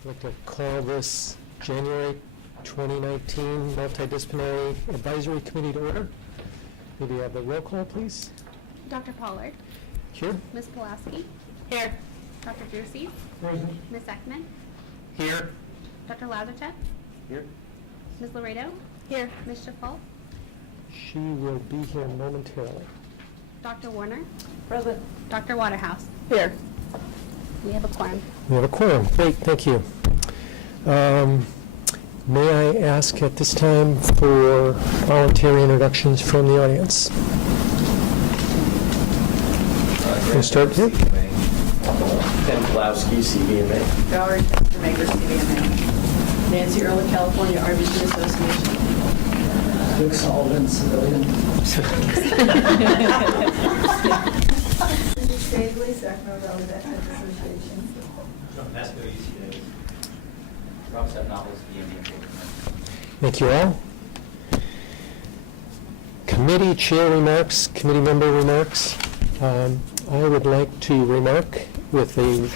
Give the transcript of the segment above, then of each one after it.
I'd like to call this January 2019 Multidisciplinary Advisory Committee to order. Maybe have the roll call, please. Dr. Pollard. Here. Ms. Pulaski. Here. Dr. Ducey. Present. Ms. Ekman. Here. Dr. Lazarchuk. Here. Ms. Laredo. Here. Ms. Schafalt. She will be here momentarily. Dr. Warner. Present. Dr. Waterhouse. Here. We have a quorum. We have a quorum. Great, thank you. May I ask at this time for voluntary introductions from the audience? We'll start here. Ken Pulowski, CBMA. Valerie Maker, CBMA. Nancy Early, California RBC Association. Luke Sullivan, civilian. Stabley, Sacramento Valley Veterans Association. John Pasco, UCA. Rob Stephanopoulos, VMA. Thank you all. Committee chair remarks, committee member remarks. I would like to remark with a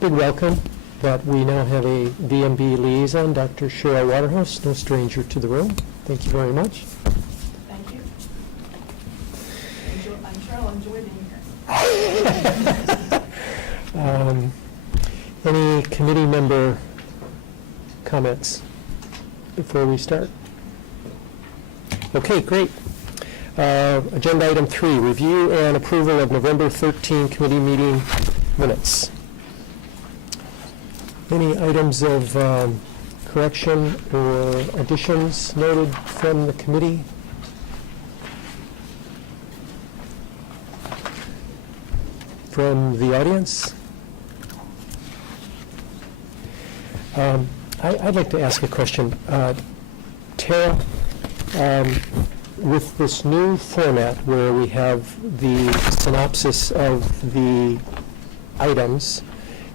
big welcome that we now have a VMB liaison, Dr. Cheryl Waterhouse, no stranger to the room. Thank you very much. Thank you. I'm sure I'll enjoy being here. Any committee member comments before we start? Okay, great. Agenda item 3, review and approval of November 13 committee meeting minutes. Any items of correction or additions noted from the committee? From the audience? I'd like to ask a question. Tara, with this new format where we have the synopsis of the items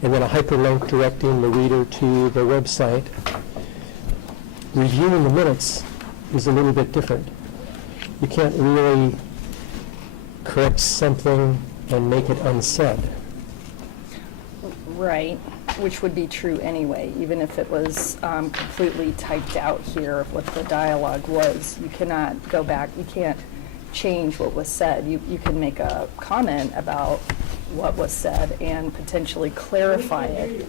and then a hyperlink directing the reader to the website, reviewing the minutes is a little bit different. You can't really correct something and make it unsaid. Right, which would be true anyway, even if it was completely typed out here, what the dialogue was. You cannot go back, you can't change what was said. You can make a comment about what was said and potentially clarify it.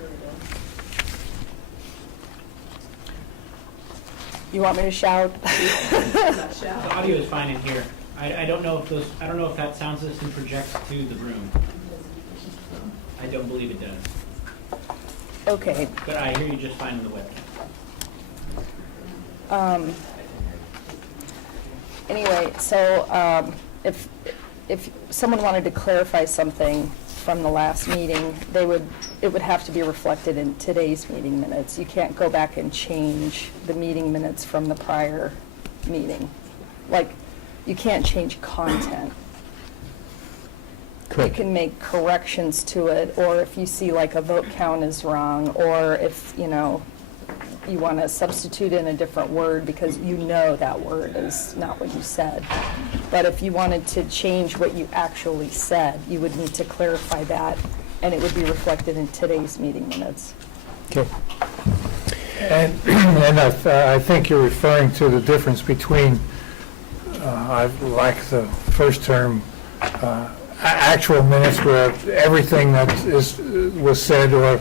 You want me to shout? The audio is fine in here. I don't know if that sound system projects to the room. I don't believe it does. Okay. But I hear you just fine in the webcam. Anyway, so if someone wanted to clarify something from the last meeting, it would have to be reflected in today's meeting minutes. You can't go back and change the meeting minutes from the prior meeting. Like, you can't change content. Correct. You can make corrections to it, or if you see like a vote count is wrong, or if, you want to substitute in a different word because that word is not what you said. But if you wanted to change what you actually said, you would need to clarify that, and it would be reflected in today's meeting minutes. Okay. And I think you're referring to the difference between, I like the first term, actual minutes where everything that was said or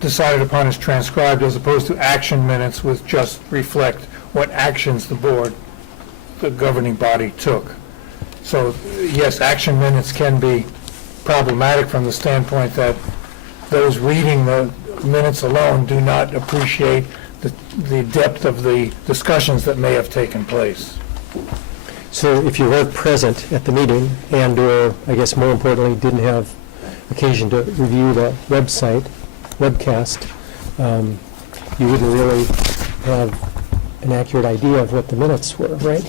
decided upon is transcribed, as opposed to action minutes which just reflect what actions the governing body took. So yes, action minutes can be problematic from the standpoint that those reading the minutes alone do not appreciate the depth of the discussions that may have taken place. So if you weren't present at the meeting and or, I guess more importantly, didn't have occasion to review the webcast, you wouldn't really have an accurate idea of what the minutes were, right?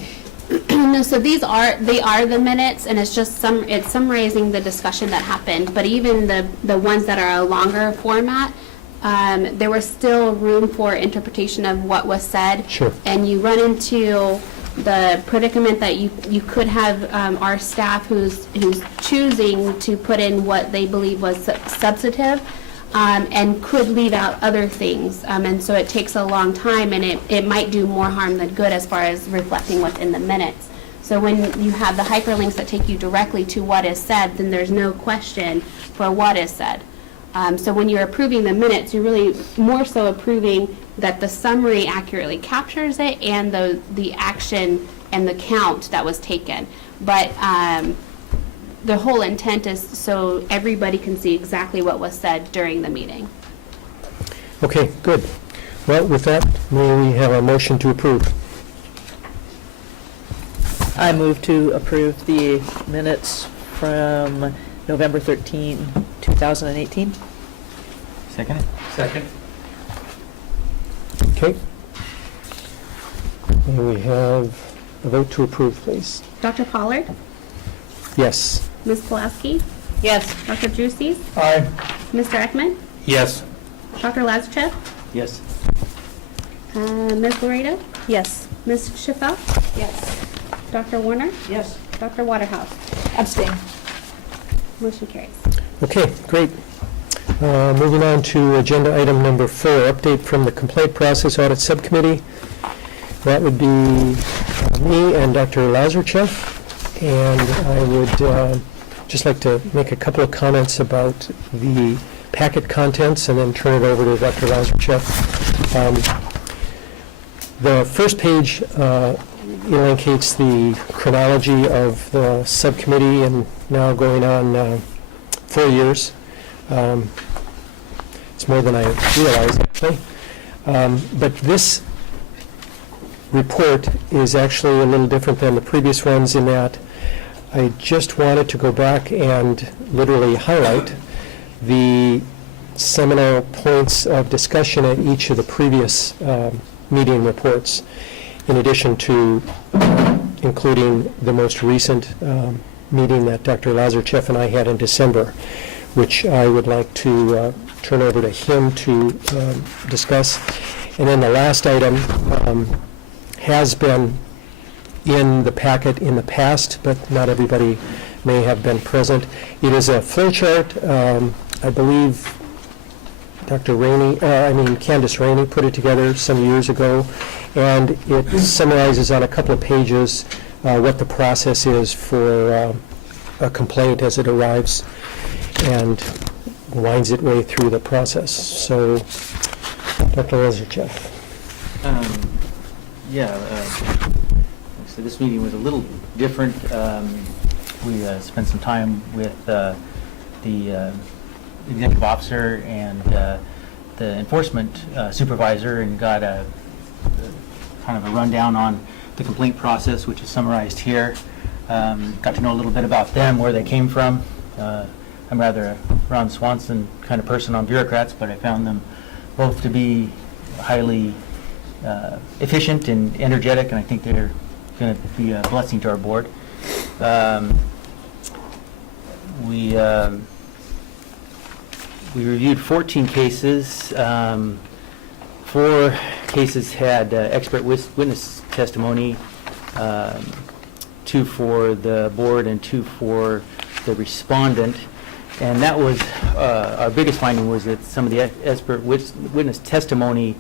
No, so they are the minutes, and it's summarizing the discussion that happened. But even the ones that are a longer format, there was still room for interpretation of what was said. Sure. And you run into the predicament that you could have our staff who's choosing to put in what they believe was substantive, and could leave out other things. And so it takes a long time, and it might do more harm than good as far as reflecting what's in the minutes. So when you have the hyperlinks that take you directly to what is said, then there's no question for what is said. So when you're approving the minutes, you're really more so approving that the summary accurately captures it and the action and the count that was taken. But the whole intent is so everybody can see exactly what was said during the meeting. Okay, good. Well, with that, may we have a motion to approve? I move to approve the minutes from November 13, 2018. Second? Second. Okay. May we have a vote to approve, please? Dr. Pollard, Yes. Ms. Pulaski, Yes. Dr. Juicy, Aye. Mr. Ekman, Yes. Dr. Lazarev, Yes. Ms. Laredo, Yes. Ms. Schaffel, Yes. Dr. Warner, Yes. Dr. Waterhouse. Abstain. Motion carries. Okay, great. Moving on to agenda item number 4, update from the Complaint Process Audit Subcommittee. That would be me and Dr. Lazarev, and I would just like to make a couple of comments about the packet contents and then turn it over to Dr. Lazarev. The first page indicates the chronology of the subcommittee, and now going on 4 years. It's more than I realized, actually. But this report is actually a little different than the previous ones in that I just wanted to go back and literally highlight the seminal points of discussion at each of the previous meeting reports, in addition to including the most recent meeting that Dr. Lazarev and I had in December, which I would like to turn over to him to discuss. And then the last item has been in the packet in the past, but not everybody may have been present. It is a flow chart. I believe Candace Rainey put it together some years ago, and it summarizes on a couple of pages what the process is for a complaint as it arrives, and winds its way through the process. So, Dr. Lazarev. So this meeting was a little different. We spent some time with the executive officer and the enforcement supervisor, and got a kind of a rundown on the complaint process, which is summarized here. Got to know a little bit about them, where they came from. I'm rather a Ron Swanson kind of person on bureaucrats, but I found them both to be highly efficient and energetic, and I think they're going to be a blessing to our board. We reviewed 14 cases. 4 cases had expert witness testimony, 2 for the board and 2 for the respondent. And that was, our biggest finding was that some of the expert witness testimony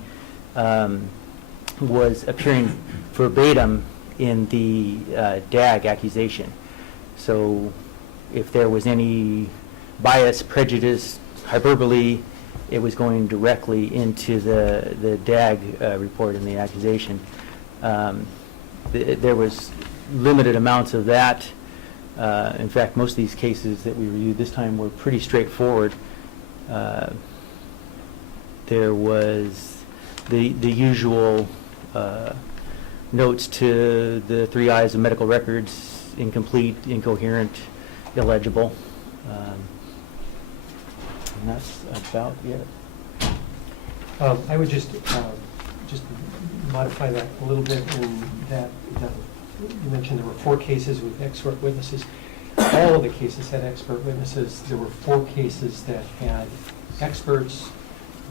was appearing verbatim in the DAG accusation. So if there was any bias, prejudice, hyperbole, it was going directly into the DAG report in the accusation. There was limited amounts of that. In fact, most of these cases that we reviewed this time were pretty straightforward. There was the usual notes to the 3 I's of medical records: incomplete, incoherent, illegible. And that's about it. I would just modify that a little bit in that you mentioned there were 4 cases with expert witnesses. All of the cases had expert witnesses. There were 4 cases that had experts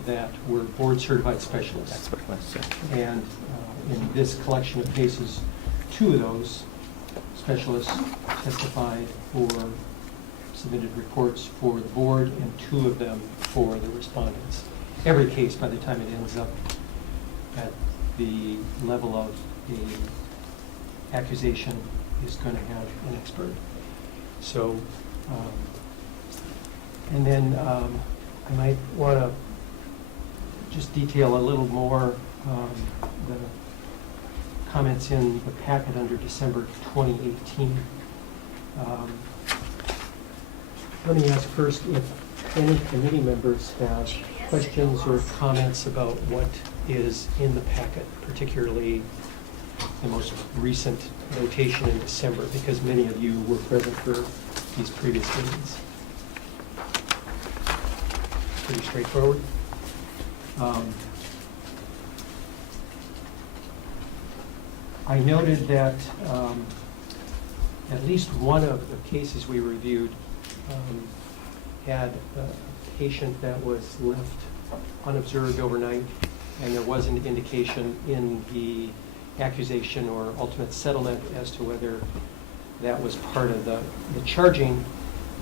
that were board-certified specialists. Expert witness, yeah. And in this collection of cases, 2 of those specialists testified for submitted reports for the board and 2 of them for the respondents. Every case, by the time it ends up at the level of a accusation, is going to have an expert. So, and then I might want to just detail a little more the comments in the packet under December 2018. Let me ask first if any committee members have questions or comments about what is in the packet, particularly the most recent notation in December, because many of you were present for these previous meetings. Pretty straightforward. I noted that at least one of the cases we reviewed had a patient that was left unobserved overnight, and there was an indication in the accusation or ultimate settlement as to whether that was part of the charging.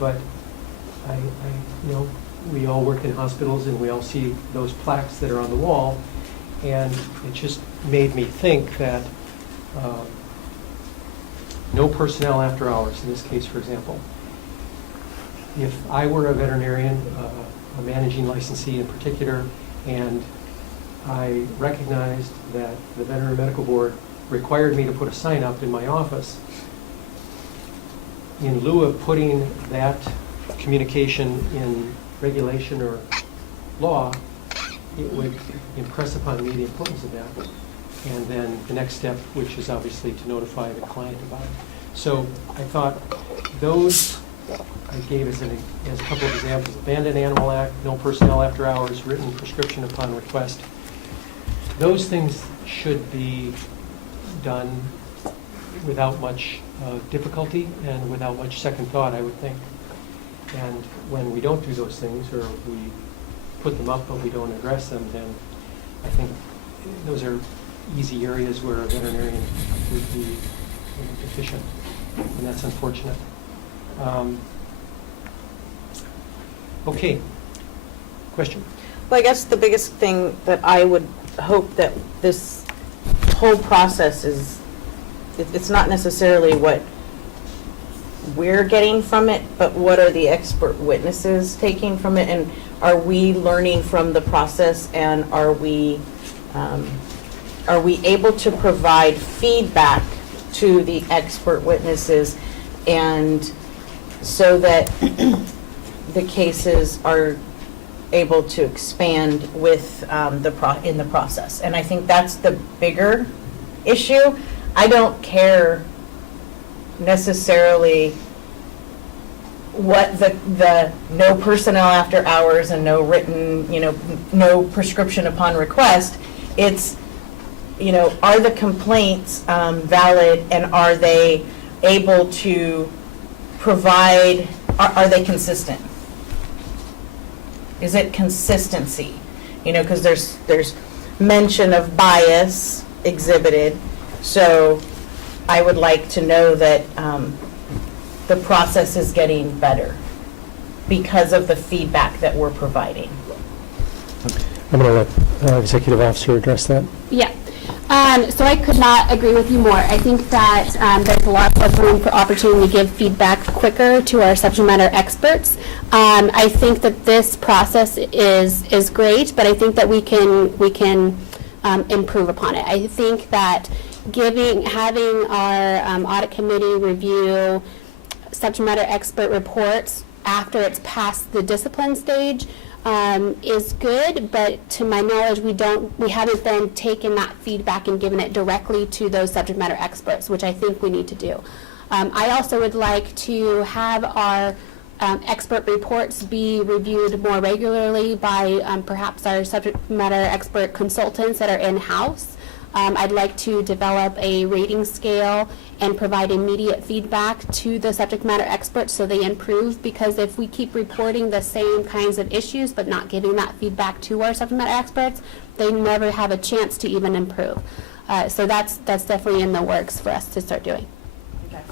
But I we all work in hospitals and we all see those plaques that are on the wall, and it just made me think that no personnel after hours, in this case, for example. If I were a veterinarian, a managing licensee in particular, and I recognized that the Veterinary Medical Board required me to put a sign up in my office, in lieu of putting that communication in regulation or law, it would impress upon me the importance of that. And then the next step, which is obviously to notify the client about it. So I thought those I gave as a couple of examples: Abandoned Animal Act, no personnel after hours, written prescription upon request. Those things should be done without much difficulty and without much second thought, I would think. And when we don't do those things, or we put them up but we don't address them, then I think those are easy areas where a veterinarian would be deficient, and that's unfortunate. Okay. Question? Well, I guess the biggest thing that I would hope that this whole process is, it's not necessarily what we're getting from it, but what are the expert witnesses taking from it, and are we learning from the process, and are we able to provide feedback to the expert witnesses, and so that the cases are able to expand with in the process. And I think that's the bigger issue. I don't care necessarily what the no personnel after hours and no written, no prescription upon request. It's, are the complaints valid, and are they able to provide, are they consistent? Is it consistency? Because there's mention of bias exhibited, so I would like to know that the process is getting better because of the feedback that we're providing. I'm going to let Executive Officer address that. Yeah. So I could not agree with you more. I think that there's lots of room for opportunity to give feedback quicker to our subject matter experts. I think that this process is great, but I think that we can improve upon it. I think that having our audit committee review subject matter expert reports after it's past the discipline stage is good, but to my knowledge, we haven't then taken that feedback and given it directly to those subject matter experts, which I think we need to do. I also would like to have our expert reports be reviewed more regularly by perhaps our subject matter expert consultants that are in-house. I'd like to develop a rating scale and provide immediate feedback to the subject matter experts so they improve, because if we keep reporting the same kinds of issues but not giving that feedback to our subject matter experts, they never have a chance to even improve. So that's definitely in the works for us to start doing. Okay.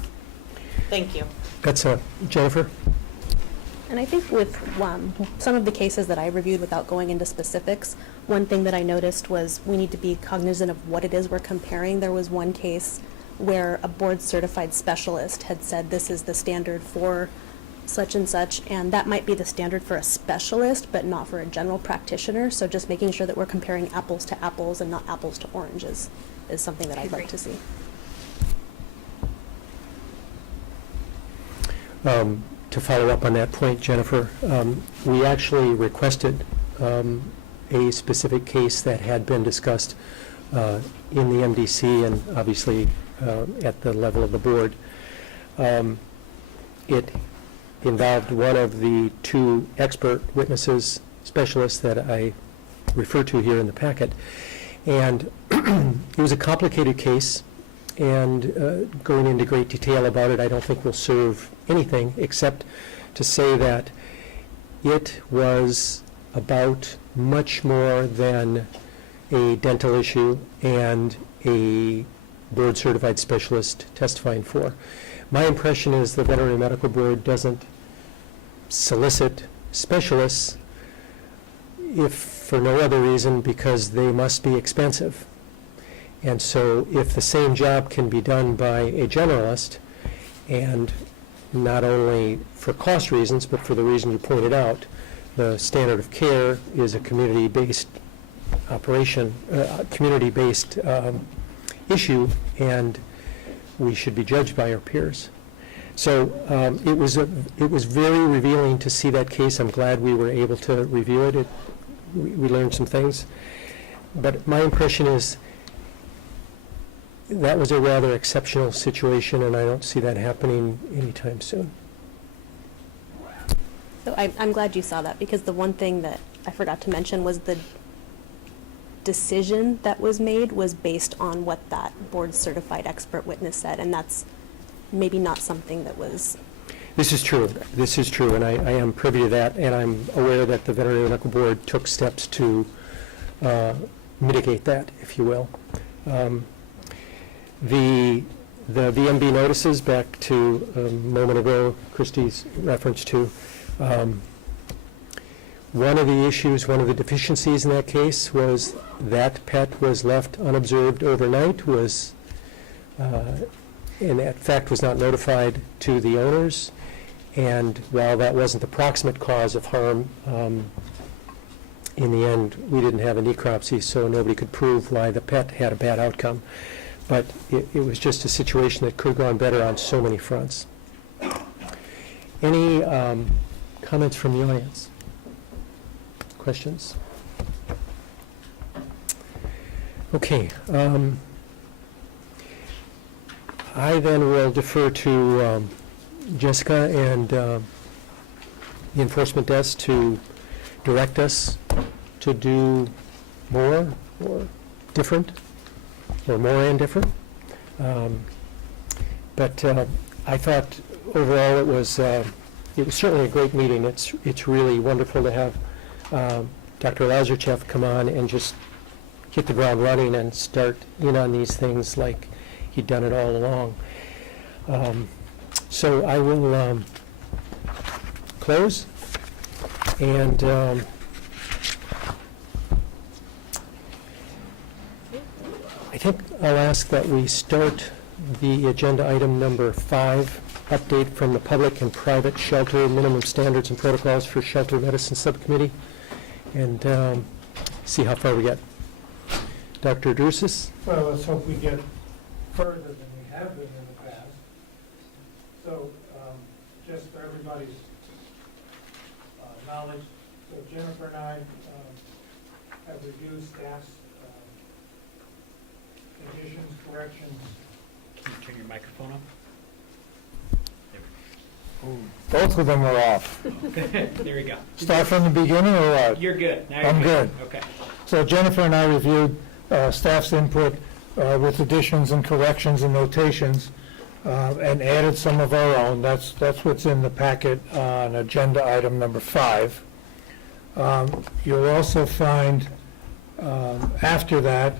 Thank you. That's Jennifer. And I think with some of the cases that I reviewed, without going into specifics, one thing that I noticed was we need to be cognizant of what it is we're comparing. There was one case where a board-certified specialist had said this is the standard for such and such, and that might be the standard for a specialist, but not for a general practitioner. So just making sure that we're comparing apples to apples and not apples to oranges is something that I'd like to see. To follow up on that point, Jennifer, we actually requested a specific case that had been discussed in the MDC and obviously at the level of the board. It involved one of the two expert witnesses, specialists that I refer to here in the packet. And it was a complicated case, and going into great detail about it I don't think will serve anything except to say that it was about much more than a dental issue and a board-certified specialist testifying for. My impression is the Veterinary Medical Board doesn't solicit specialists if for no other reason because they must be expensive. And so if the same job can be done by a generalist, and not only for cost reasons, but for the reason you pointed out, the standard of care is a community-based operation, community-based issue, and we should be judged by our peers. So it was very revealing to see that case. I'm glad we were able to review it. We learned some things. But my impression is that was a rather exceptional situation, and I don't see that happening anytime soon. So I'm glad you saw that, because the one thing that I forgot to mention was the decision that was made was based on what that board-certified expert witness said, and that's maybe not something that was... This is true. This is true, and I am privy to that, and I'm aware that the Veterinary Medical Board took steps to mitigate that, if you will. The VMB notices, back to a moment ago, Christie's reference to, one of the issues, one of the deficiencies in that case was that pet was left unobserved overnight, and that fact was not notified to the owners. And while that wasn't the proximate cause of harm, in the end, we didn't have a necropsy, so nobody could prove why the pet had a bad outcome. But it was just a situation that could have gone better on so many fronts. Any comments from the audience? Questions? Okay. I then will defer to Jessica and the enforcement desk to direct us to do more or different, or more and different. But I thought overall it was certainly a great meeting. It's really wonderful to have Dr. Lazarchev come on and just hit the ground running and start in on these things like he'd done it all along. So I will close, and I think I'll ask that we start the agenda item number 5, update from the public and private shelter minimum standards and protocols for shelter medicine subcommittee, and see how far we get. Dr. Drusis? Well, let's hope we get further than we have been in the past. So, just for everybody's knowledge, so Jennifer and I have reviewed staff's conditions, corrections. Can you turn your microphone on? Both of them are off. There we go. Start from the beginning or what? You're good. Now you're I'm good. Okay. So Jennifer and I reviewed staff's input with additions and corrections and notations, and added some of our own. That's what's in the packet on agenda item number 5. You'll also find after that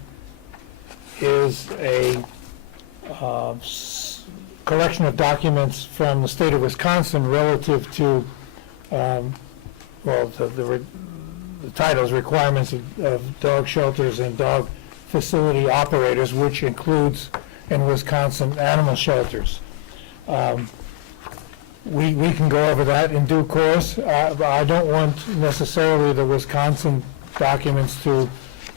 is a collection of documents from the state of Wisconsin relative to well, the title is Requirements of Dog Shelters and Dog Facility Operators, which includes in Wisconsin animal shelters. We can go over that in due course. I don't want necessarily the Wisconsin documents to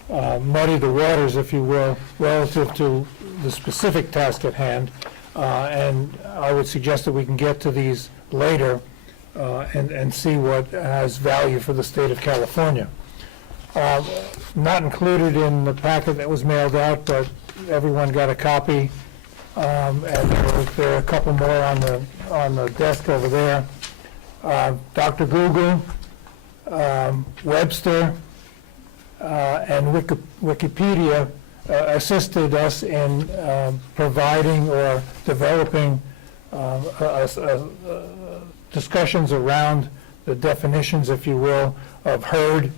muddy the waters, if you will, relative to the specific task at hand. And I would suggest that we can get to these later and see what has value for the state of California. Not included in the packet that was mailed out, but everyone got a copy. And there are a couple more on the desk over there. Dr. Google, Webster, and Wikipedia assisted us in providing or developing discussions around the definitions, if you will, of herd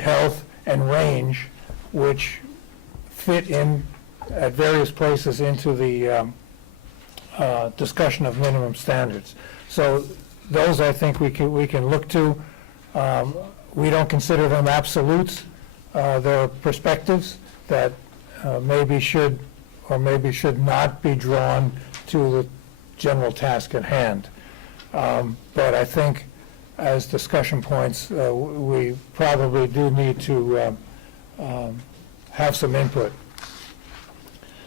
health, and range, which fit in at various places into the discussion of minimum standards. So those, I think, we can look to. We don't consider them absolutes. They're perspectives that maybe should or maybe should not be drawn to the general task at hand. But I think as discussion points, we probably do need to have some input.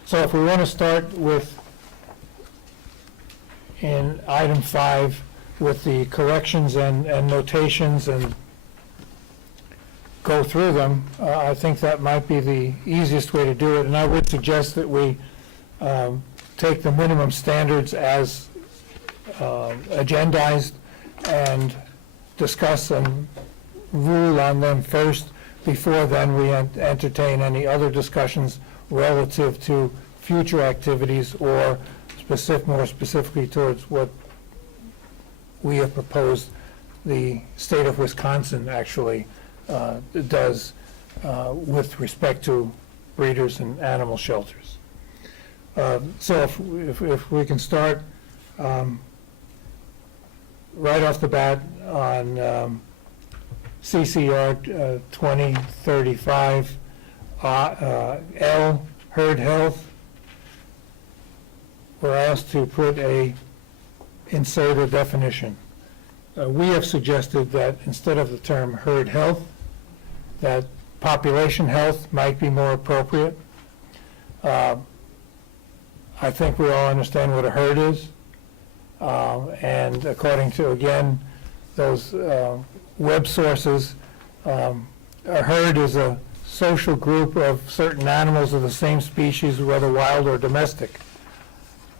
So if we want to start with, in item 5, with the corrections and notations and go through them, I think that might be the easiest way to do it. And I would suggest that we take the minimum standards as agendized and discuss and rule on them first. Before then, we entertain any other discussions relative to future activities or more specifically towards what we have proposed the state of Wisconsin actually does with respect to breeders and animal shelters. So if we can start right off the bat on CCR 2035, L, herd health, we're asked to insert a definition. We have suggested that instead of the term herd health, that population health might be more appropriate. I think we all understand what a herd is. And according to, again, those web sources, a herd is a social group of certain animals of the same species, whether wild or domestic.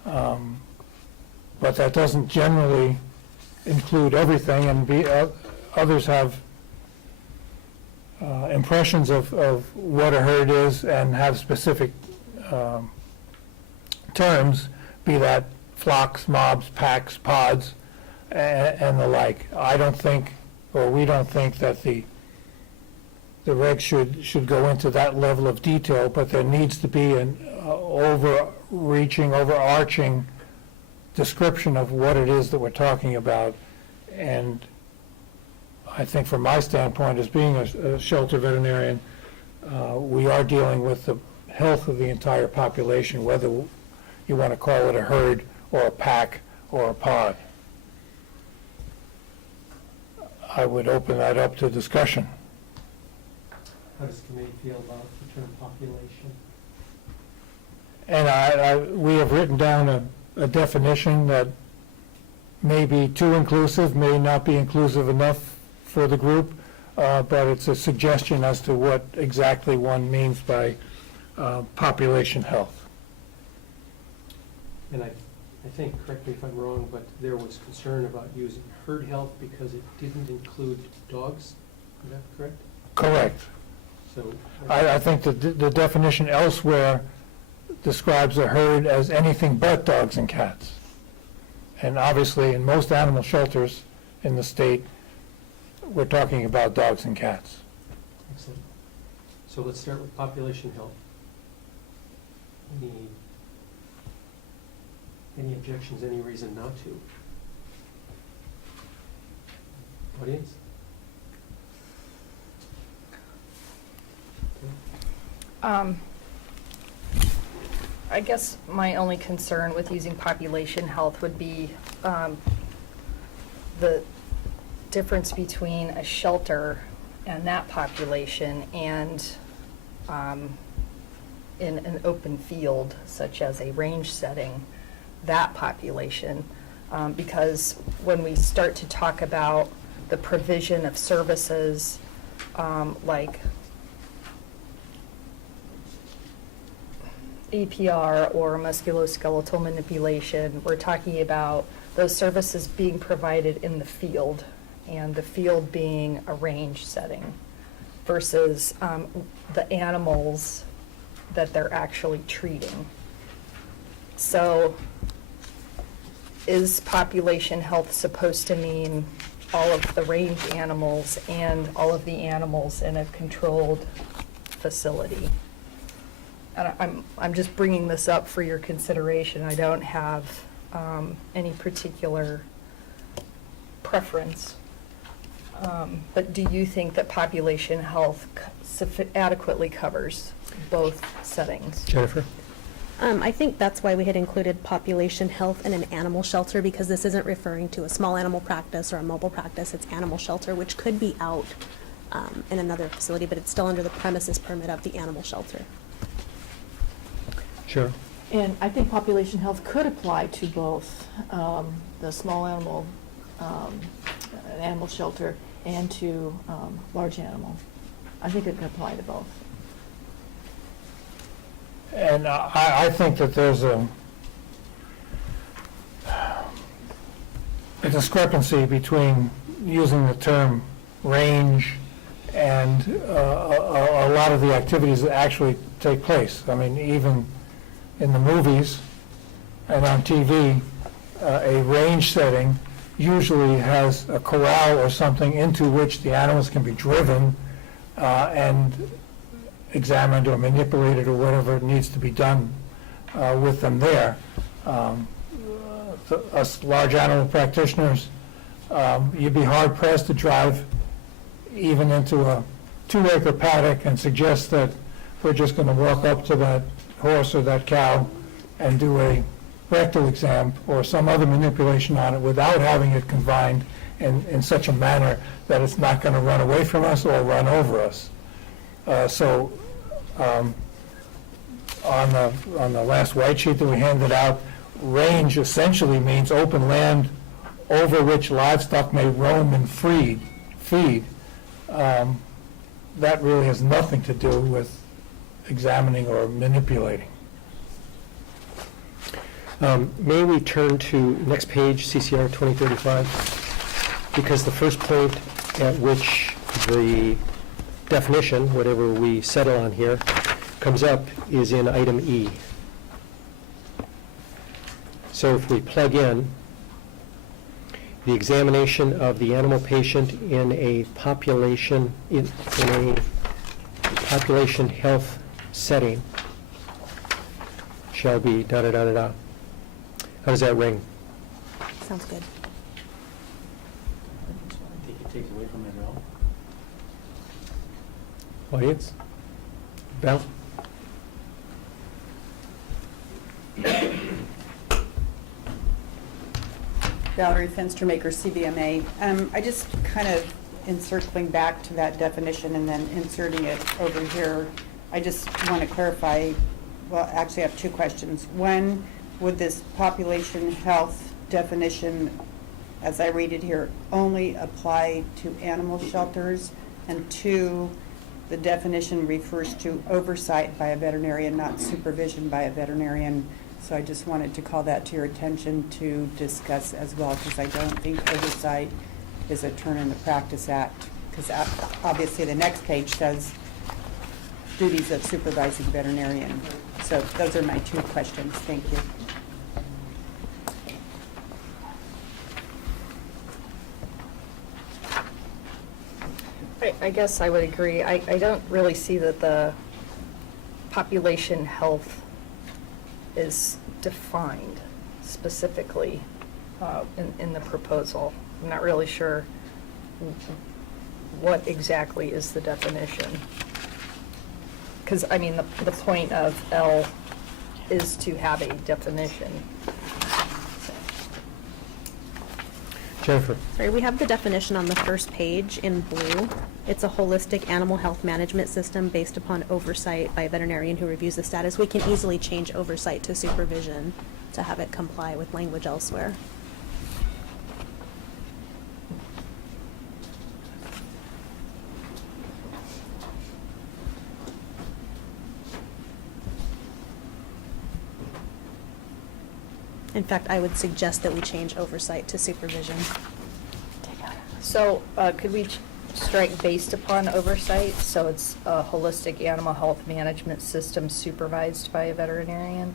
But that doesn't generally include everything, and others have impressions of what a herd is and have specific terms, be that flocks, mobs, packs, pods, and the like. I don't think, or we don't think that the reg should go into that level of detail, but there needs to be an overarching description of what it is that we're talking about. And I think from my standpoint, as being a shelter veterinarian, we are dealing with the health of the entire population, whether you want to call it a herd or a pack or a pod. I would open that up to discussion. How does the committee feel about the term population? And we have written down a definition that may be too inclusive, may not be inclusive enough for the group, but it's a suggestion as to what exactly one means by population health. And I think, correct me if I'm wrong, but there was concern about using herd health because it didn't include dogs. Is that correct? Correct. So I think that the definition elsewhere describes a herd as anything but dogs and cats. And obviously, in most animal shelters in the state, we're talking about dogs and cats. excellent. So let's start with population health. Any objections, any reason not to? Audience? I guess my only concern with using population health would be the difference between a shelter and that population and in an open field, such as a range setting, that population. Because when we start to talk about the provision of services like EPR or musculoskeletal manipulation, we're talking about those services being provided in the field, and the field being a range setting versus the animals that they're actually treating. So is population health supposed to mean all of the range animals and all of the animals in a controlled facility? And I'm just bringing this up for your consideration. I don't have any particular preference. But do you think that population health adequately covers both settings? Jennifer? I think that's why we had included population health in an animal shelter, because this isn't referring to a small animal practice or a mobile practice. It's animal shelter, which could be out in another facility, but it's still under the premises permit of the animal shelter. Sure. And I think population health could apply to both the small animal, animal shelter and to large animal. I think it could apply to both. And I think that there's a discrepancy between using the term range and a lot of the activities that actually take place. I mean, even in the movies and on TV, a range setting usually has a corral or something into which the animals can be driven and examined or manipulated or whatever needs to be done with them there. Us large animal practitioners, you'd be hard pressed to drive even into a 2-acre paddock and suggest that we're just going to walk up to that horse or that cow and do a rectal exam or some other manipulation on it without having it confined in such a manner that it's not going to run away from us or run over us. On the last white sheet that we handed out, range essentially means open land over which livestock may roam and feed. That really has nothing to do with examining or manipulating. May we turn to next page, CCR 2035? Because the first point at which the definition, whatever we settle on here, comes up is in item E. So if we plug in the examination of the animal patient in a population health setting shall be da-da-da-da-da. How does that ring? Sounds good. I think it takes away from it at all. Audience? Val? Valerie Fenstermaker, CBMA. I just kind of, in circling back to that definition and then inserting it over here, I just want to clarify, well, actually I have two questions. One, would this population health definition, as I read it here, only apply to animal shelters? And two, the definition refers to oversight by a veterinarian, not supervision by a veterinarian. So I just wanted to call that to your attention to discuss as well, because I don't think oversight is a term in the Practice Act, because obviously the next page says duties of supervising veterinarian. So those are my two questions. Thank you. I guess I would agree. I don't really see that the population health is defined specifically in the proposal. I'm not really sure what exactly is the definition? Because, I mean, the point of L is to have a definition. Jennifer? Sorry, we have the definition on the first page in blue. It's a holistic animal health management system based upon oversight by a veterinarian who reviews the status. We can easily change oversight to supervision to have it comply with language elsewhere. In fact, I would suggest that we change oversight to supervision. So could we strike based upon oversight? So it's a holistic animal health management system supervised by a veterinarian?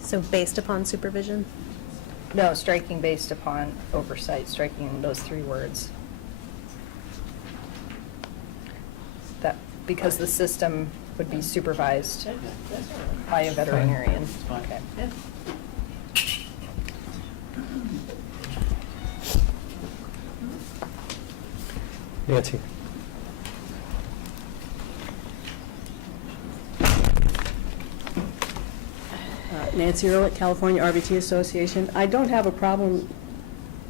So based upon supervision? No, striking based upon oversight, striking those three words. That, because the system would be supervised by a veterinarian. It's fine. Okay. Nancy? Nancy Ehrlich, California RVT Association. I don't have a problem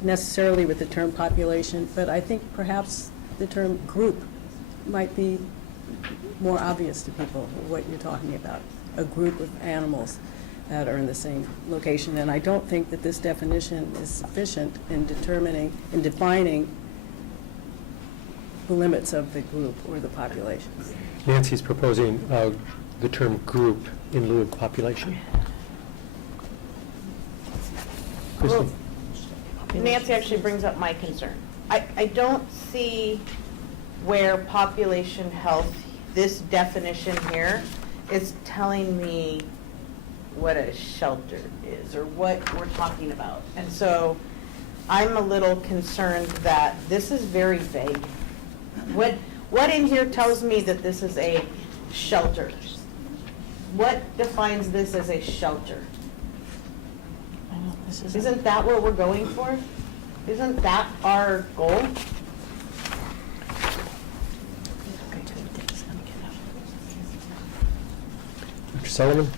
necessarily with the term population, but I think perhaps the term group might be more obvious to people what you're talking about, a group of animals that are in the same location. And I don't think that this definition is sufficient in determining, in defining the limits of the group or the population. Nancy's proposing the term group in lieu of population. Well, Kristen? Nancy actually brings up my concern. I don't see where population health, this definition here, is telling me what a shelter is or what we're talking about. And so I'm a little concerned that this is very vague. What in here tells me that this is a shelter? What defines this as a shelter? Isn't that what we're going for? Isn't that our goal? Dr. Sullivan?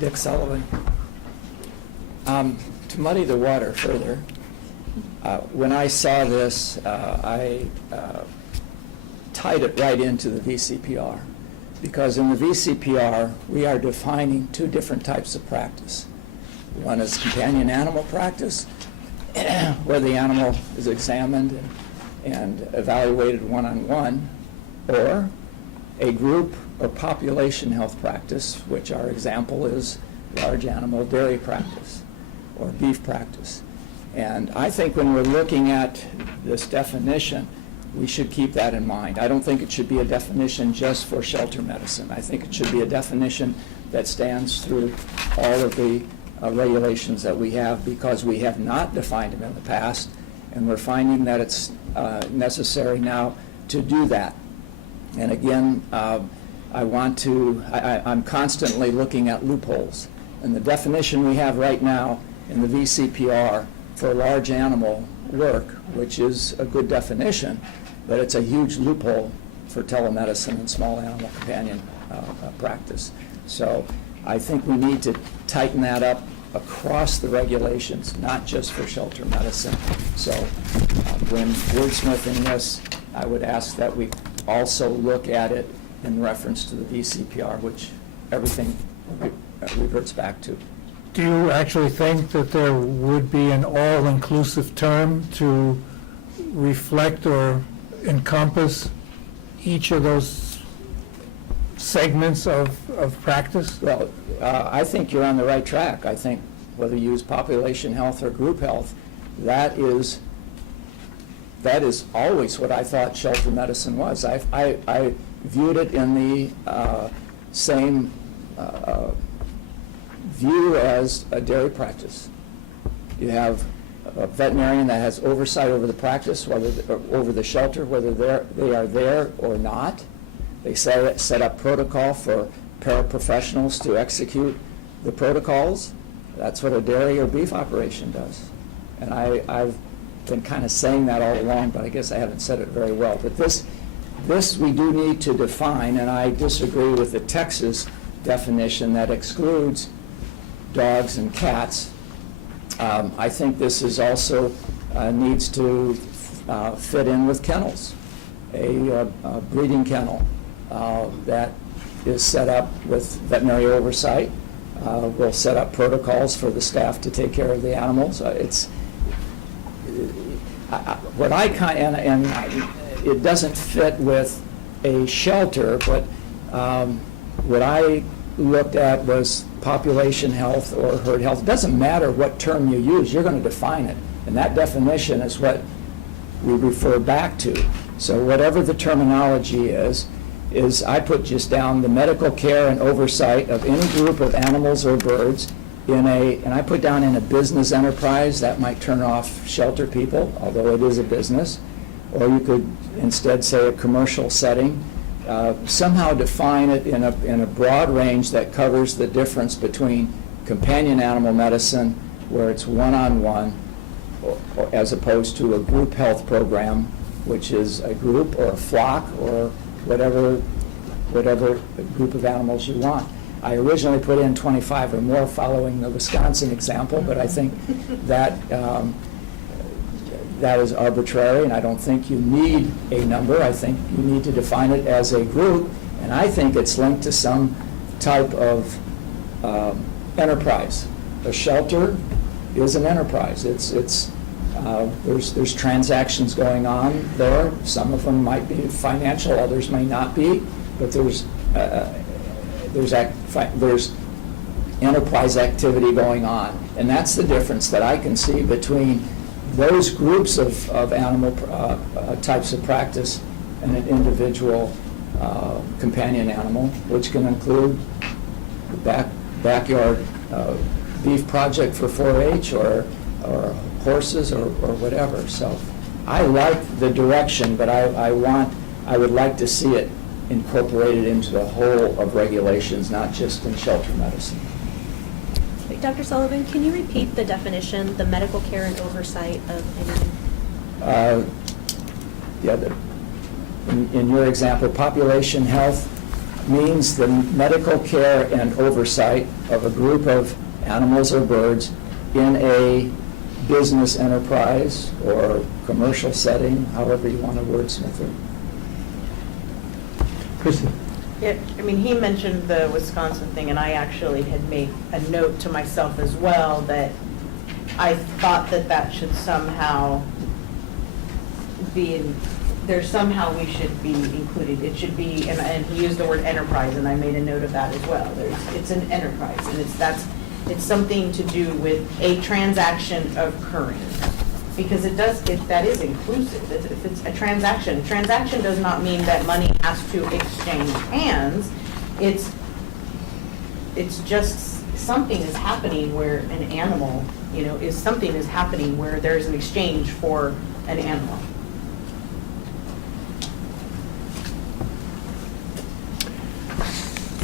Dick Sullivan. To muddy the water further, when I saw this, I tied it right into the VCPR, because in the VCPR, we are defining two different types of practice. One is companion animal practice, where the animal is examined and evaluated one-on-one, or a group or population health practice, which our example is large animal dairy practice or beef practice. And I think when we're looking at this definition, we should keep that in mind. I don't think it should be a definition just for shelter medicine. I think it should be a definition that stands through all of the regulations that we have, because we have not defined them in the past, and we're finding that it's necessary now to do that. And again, I'm constantly looking at loopholes. And the definition we have right now in the VCPR for large animal work, which is a good definition, but it's a huge loophole for telemedicine and small animal companion practice. So I think we need to tighten that up across the regulations, not just for shelter medicine. So when wordsmithing this, I would ask that we also look at it in reference to the VCPR, which everything reverts back to. Do you actually think that there would be an all-inclusive term to reflect or encompass each of those segments of practice? Well, I think you're on the right track. I think whether you use population health or group health, that is always what I thought shelter medicine was. I viewed it in the same view as a dairy practice. You have a veterinarian that has oversight over the practice, over the shelter, whether they are there or not. They set up protocol for paraprofessionals to execute the protocols, That's what a dairy or beef operation does. And I've been kind of saying that all along, but I guess I haven't said it very well. But this we do need to define, and I disagree with the Texas definition that excludes dogs and cats. I think this is also needs to fit in with kennels, a breeding kennel that is set up with veterinary oversight. We'll set up protocols for the staff to take care of the animals. What I and it doesn't fit with a shelter, but what I looked at was population health or herd health. It doesn't matter what term you use, you're going to define it. And that definition is what we refer back to. So whatever the terminology is I put just down the medical care and oversight of any group of animals or birds and I put down in a business enterprise. That might turn off shelter people, although it is a business. Or you could instead say a commercial setting. Somehow define it in a broad range that covers the difference between companion animal medicine, where it's one-on-one, or as opposed to a group health program, which is a group or a flock or whatever group of animals you want. I originally put in 25 or more following the Wisconsin example, but I think that that is arbitrary, and I don't think you need a number. I think you need to define it as a group, and I think it's linked to some type of enterprise. A shelter is an enterprise. There's transactions going on there. Some of them might be financial, others may not be, but there's enterprise activity going on, and that's the difference that I can see between those groups of animal types of practice and an individual companion animal, which can include the backyard beef project for 4-H or horses or whatever. So I like the direction, but I would like to see it incorporated into the whole of regulations, not just in shelter medicine. Wait, Dr. Sullivan, can you repeat the definition, the medical care and oversight of any? In your example, population health means the medical care and oversight of a group of animals or birds in a business enterprise or commercial setting, however you want to wordsmith it. Kristen? Yeah, I mean, he mentioned the Wisconsin thing, and I actually had made a note to myself as well that I thought that should somehow be somehow we should be included. It should be, and he used the word enterprise, and I made a note of that as well. It's an enterprise, and it's something to do with a transaction occurring. Because that is inclusive. If it's a transaction does not mean that money has to exchange hands. It's just something is happening where an animal, something is happening where there's an exchange for an animal.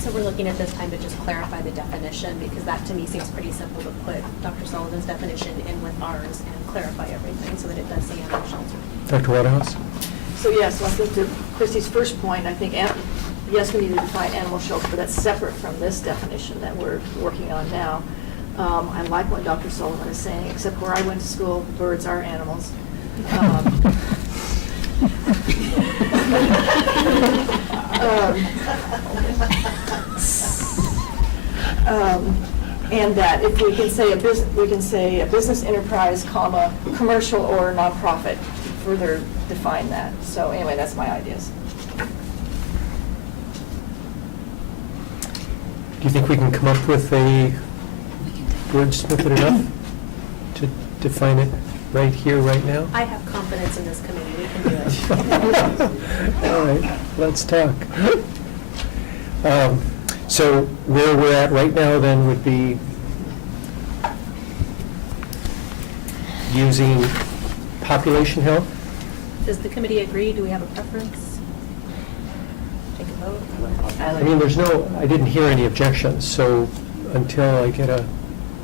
So we're looking at this time to just clarify the definition, because that to me seems pretty simple to put Dr. Sullivan's definition in with ours and clarify everything so that it does say animal shelter. Dr. Waterhouse? So yes, I think to Christy's first point, I think, yes, we need to define animal shelter, but that's separate from this definition that we're working on now. I like what Dr. Sullivan is saying, except where I went to school, birds are animals. And that if we can say a business enterprise, comma, commercial or nonprofit, further define that. So anyway, that's my ideas. Do you think we can come up with a wordsmith it enough to define it right here, right now? I have confidence in this committee. We can do it. All right, let's talk. So where we're at right now then would be using population health? Does the committee agree? Do we have a preference? Take a vote? I mean, I didn't hear any objections, so until I get a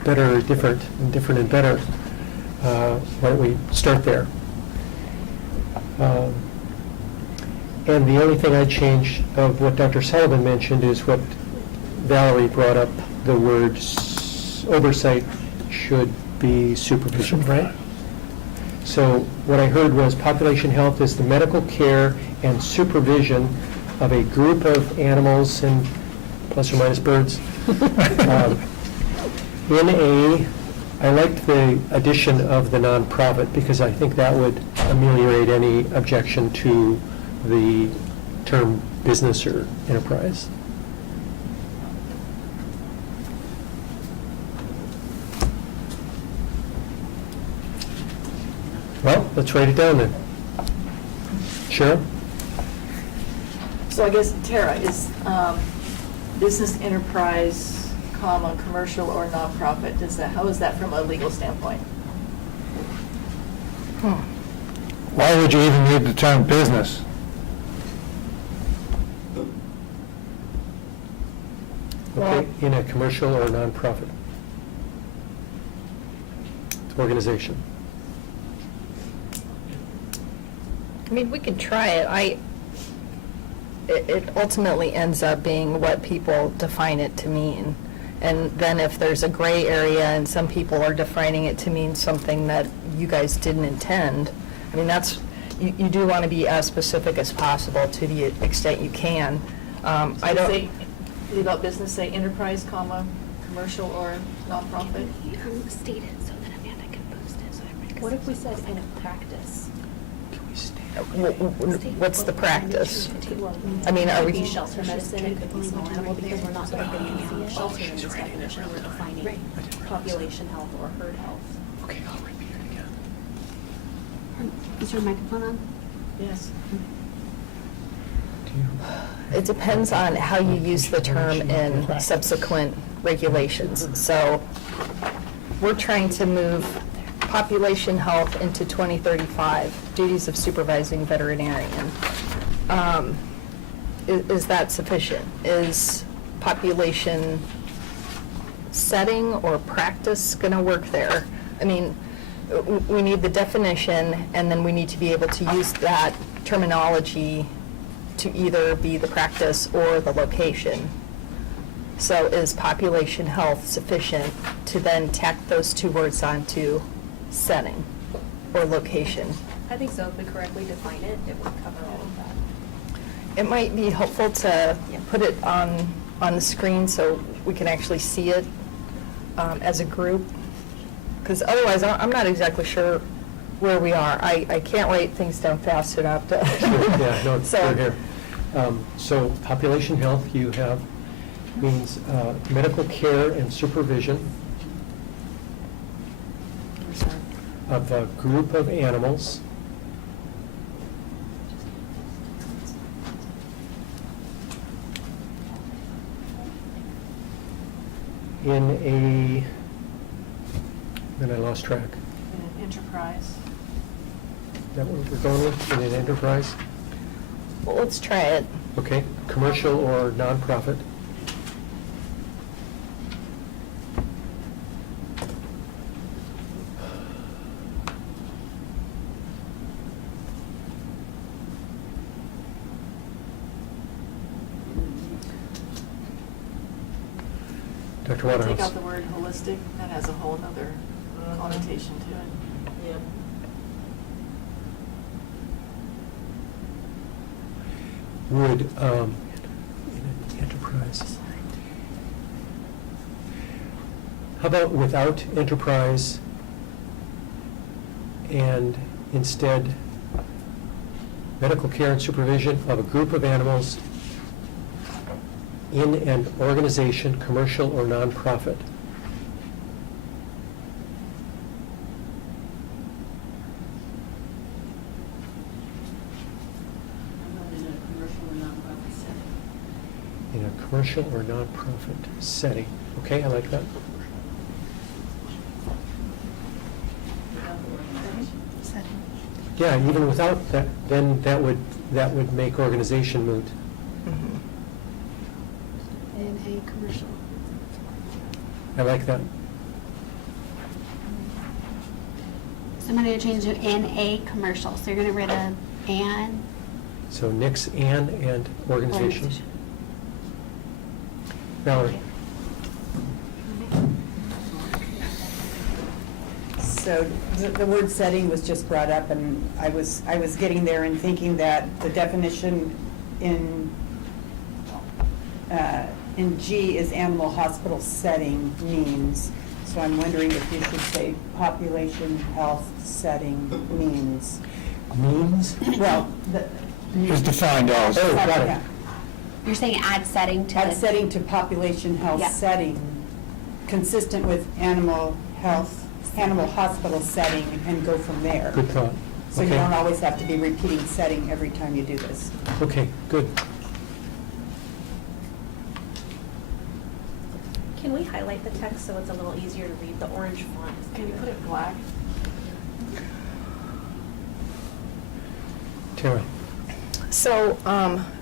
better or different, and different and better. Why don't we start there? And the only thing I'd change of what Dr. Sullivan mentioned is what Valerie brought up, the word oversight should be supervision, right? So what I heard was population health is the medical care and supervision of a group of animals and plus or minus birds. I liked the addition of the nonprofit because I think that would ameliorate any objection to the term business or enterprise. Well, let's write it down then. Cheryl? So I guess, Tara, is business enterprise, comma, commercial or nonprofit, how is that from a legal standpoint? Why would you even need the term business? Okay, in a commercial or nonprofit organization. I mean, we could try it. It ultimately ends up being what people define it to mean. And then if there's a gray area and some people are defining it to mean something that you guys didn't intend, I mean, you do want to be as specific as possible to the extent you can. I don't. Leave out business, say enterprise, comma, commercial or nonprofit? State it so that Amanda can post it, so everybody can. What if we said in a practice? What's the practice? I mean, are we? Shelter medicine, it could be small animal, because we're not defining a shelter in this definition, we're defining population health or herd health. Okay, I'll repeat it again. Is your microphone on? Yes. It depends on how you use the term in subsequent regulations. So we're trying to move population health into 2035, duties of supervising veterinarian. Is that sufficient? Is population setting or practice going to work there? I mean, we need the definition, and then we need to be able to use that terminology to either be the practice or the location. So is population health sufficient to then tack those two words onto setting or location? I think so, if we correctly define it, it would cover all of that. It might be helpful to put it on the screen so we can actually see it as a group, because otherwise I'm not exactly sure where we are. I can't write things down fast enough to. Yeah, no, So- we're here. So population health, you have, means medical care and supervision of a group of animals in a, then I lost track. In an enterprise. Is that what we're going with, in an enterprise? Well, let's try it. Okay, commercial or nonprofit? Dr. Waterhouse? Take out the word holistic, that has a whole other connotation to it. Yep. Would, in an enterprise. How about without enterprise and instead medical care and supervision of a group of animals in an organization, commercial or nonprofit? In a commercial or nonprofit setting. Okay, I like that. Yeah, even without that, then that would make organization moot. In a commercial. I like that. I'm going to change to NA commercial, so you're going to rid of and. So nix and organization. Valerie? So the word setting was just brought up, and I was getting there and thinking that the definition in G is animal hospital setting means. So I'm wondering if you should say population health setting means. Means? Well, Is defined as. Oh, got it. yeah. You're saying add setting to. Add setting to population health Yeah. setting, consistent with animal health, animal hospital setting, and go from there. Good thought. So you Okay. don't always have to be repeating setting every time you do this. Okay, good. Can we highlight the text so it's a little easier to read? The orange font. Can you put it black? Tara? So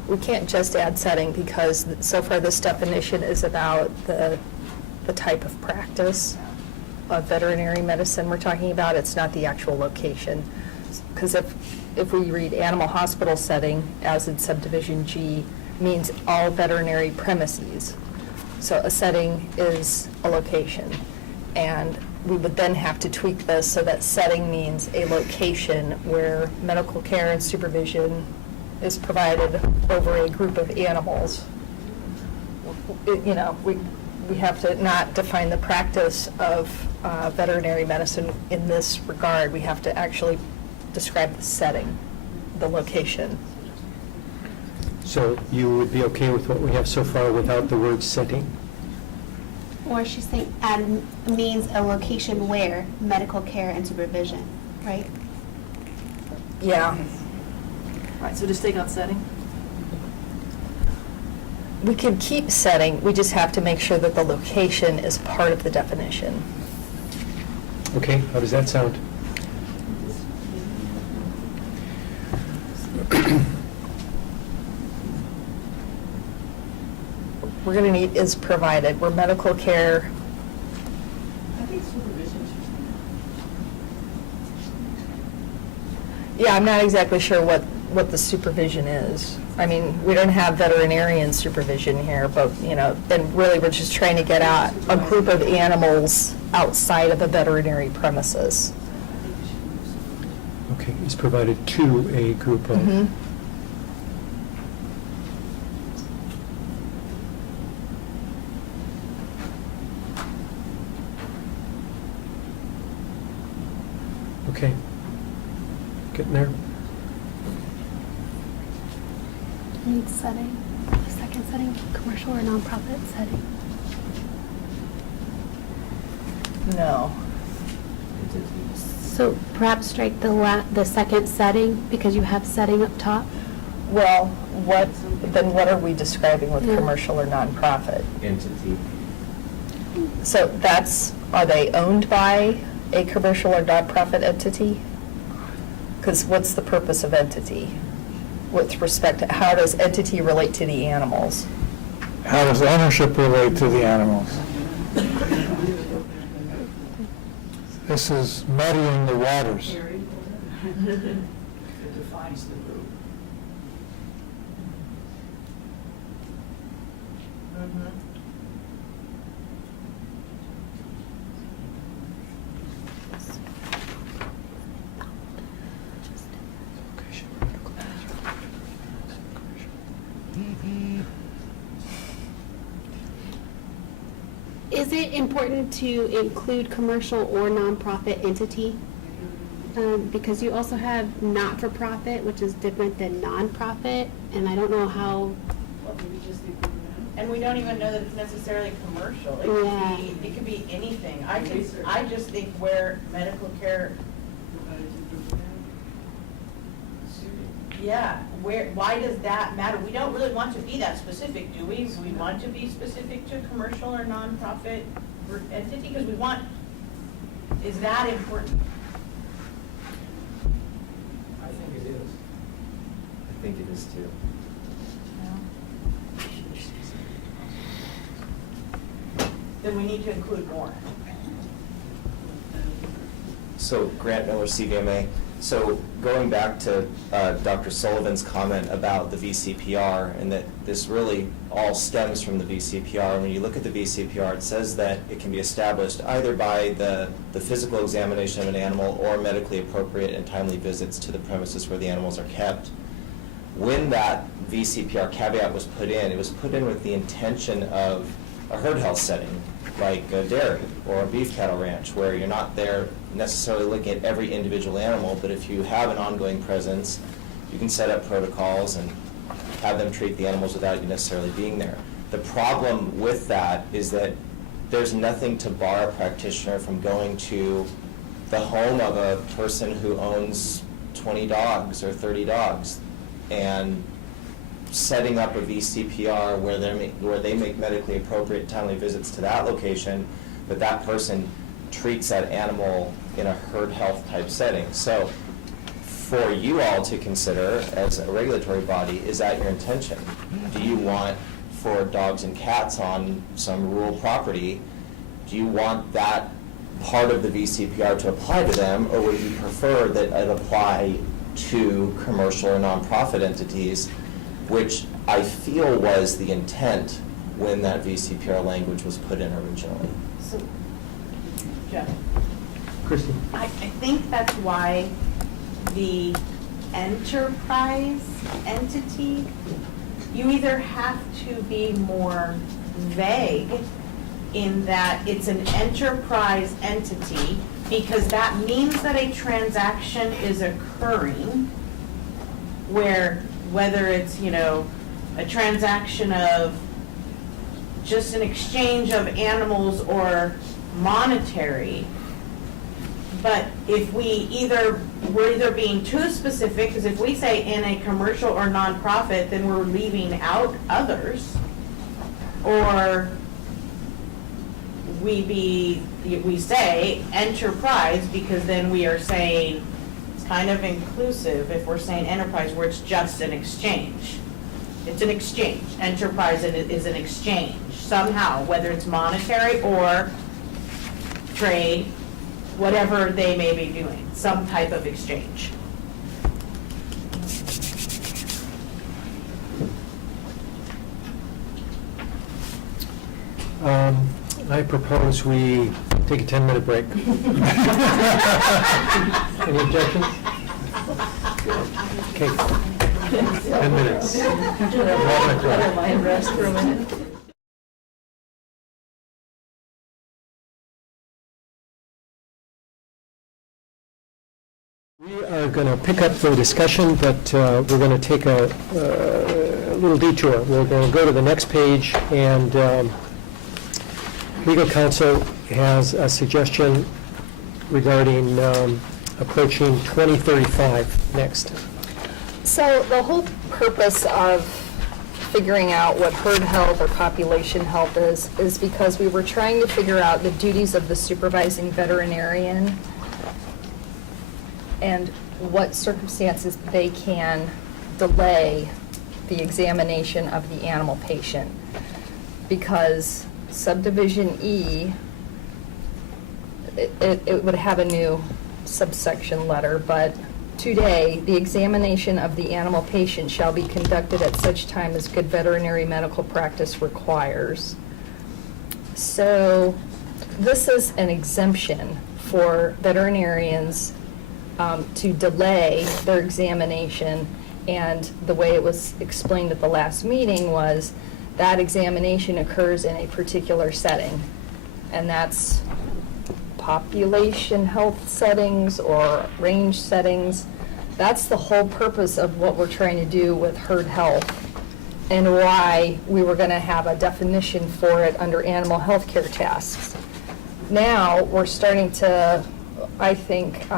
we can't just add setting because so far this definition is about the type of practice of veterinary medicine we're talking about. It's not the actual location. Because if we read animal hospital setting, as in subdivision G, means all veterinary premises. So a setting is a location. And we would then have to tweak this so that setting means a location where medical care and supervision is provided over a group of animals. You know, we have to not define the practice of veterinary medicine in this regard. We have to actually describe the setting, the location. So you would be okay with what we have so far without the word setting? Or she's saying add means a location where medical care and supervision, right? Yeah. All right, so just take out setting? We can keep setting, we just have to make sure that the location is part of the definition. Okay, how does that sound? We're going to need is provided, where medical care, I think supervision should be. yeah, I'm not exactly sure what the supervision is. I mean, we don't have veterinarian supervision here, but, you know, and really we're just trying to get out a group of animals outside of a veterinary premises. Okay, is provided to a group of. Mhm. Okay. Getting there? Needs setting, the second setting, commercial or nonprofit setting. No. So perhaps strike the second setting because you have setting up top. Well, then what are we describing with Yeah. commercial or nonprofit? Entity. So are they owned by a commercial or nonprofit entity? Because what's the purpose of entity? With respect to, how does entity relate to the animals? How does ownership relate to the animals? This is muddying the waters. It defines the group. Is it important to include commercial or nonprofit entity? Because you also have not-for-profit, which is different than nonprofit, and I don't know how. And we don't even know that it's necessarily commercial. Yeah. It could be anything. I just think where medical care, yeah, why does that matter? We don't really want to be that specific, do we? Do we want to be specific to commercial or nonprofit entity? Because is that important? I think it is. I think it is too. Then we need to include more. So Grant Miller, CVMA. So going back to Dr. Sullivan's comment about the VCPR and that this really all stems from the VCPR. When you look at the VCPR, it says that it can be established either by the physical examination of an animal or medically appropriate and timely visits to the premises where the animals are kept. When that VCPR caveat was put in, it was put in with the intention of a herd health setting, like a dairy or a beef cattle ranch, where you're not there necessarily looking at every individual animal, but if you have an ongoing presence, you can set up protocols and have them treat the animals without you necessarily being there. The problem with that is that there's nothing to bar a practitioner from going to the home of a person who owns 20 dogs or 30 dogs and setting up a VCPR where they make medically appropriate timely visits to that location, but that person treats that animal in a herd health type setting. So for you all to consider as a regulatory body, is that your intention? Do you want, for dogs and cats on some rural property, do you want that part of the VCPR to apply to them, or would you prefer that it apply to commercial or nonprofit entities, which I feel was the intent when that VCPR language was put in originally? So, Jeff, Christy? I think that's why the enterprise entity, you either have to be more vague in that it's an enterprise entity, because that means that a transaction is occurring where, whether it's, a transaction of just an exchange of animals or monetary. But if we're either being too specific, because if we say in a commercial or nonprofit, then we're leaving out others, or we say enterprise, because then we are saying it's kind of inclusive if we're saying enterprise where it's just an exchange. It's an exchange. Enterprise is an exchange somehow, whether it's monetary or trade, whatever they may be doing, some type of exchange. I propose we take a 10-minute break. Any objections? Okay. 10 minutes. 11 o'clock. Mind rest for a minute. We are going to pick up the discussion, but we're going to take a little detour. We're going to go to the next page, and Legal Counsel has a suggestion regarding approaching 2035 next. So the whole purpose of figuring out what herd health or population health is because we were trying to figure out the duties of the supervising veterinarian and what circumstances they can delay the examination of the animal patient. Because subdivision E, it would have a new subsection letter, but today, the examination of the animal patient shall be conducted at such time as good veterinary medical practice requires. So this is an exemption for veterinarians to delay their examination, and the way it was explained at the last meeting was that examination occurs in a particular setting, and that's population health settings or range settings. That's the whole purpose of what we're trying to do with herd health, and why we were going to have a definition for it under animal health care tasks. Now we're starting to, I think,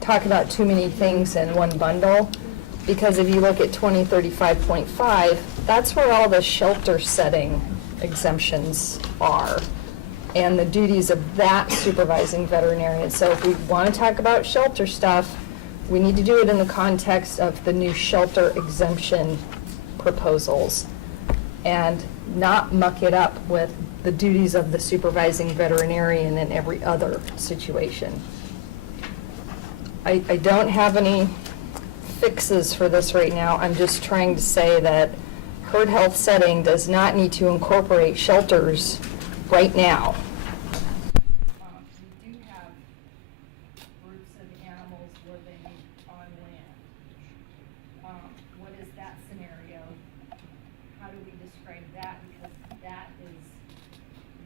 talk about too many things in one bundle, because if you look at 2035.5, that's where all the shelter setting exemptions are, and the duties of that supervising veterinarian. So if we want to talk about shelter stuff, we need to do it in the context of the new shelter exemption proposals, and not muck it up with the duties of the supervising veterinarian in every other situation. I don't have any fixes for this right now. I'm just trying to say that herd health setting does not need to incorporate shelters right now. We do have groups of animals living on land. What is that scenario? How do we describe that? Because that is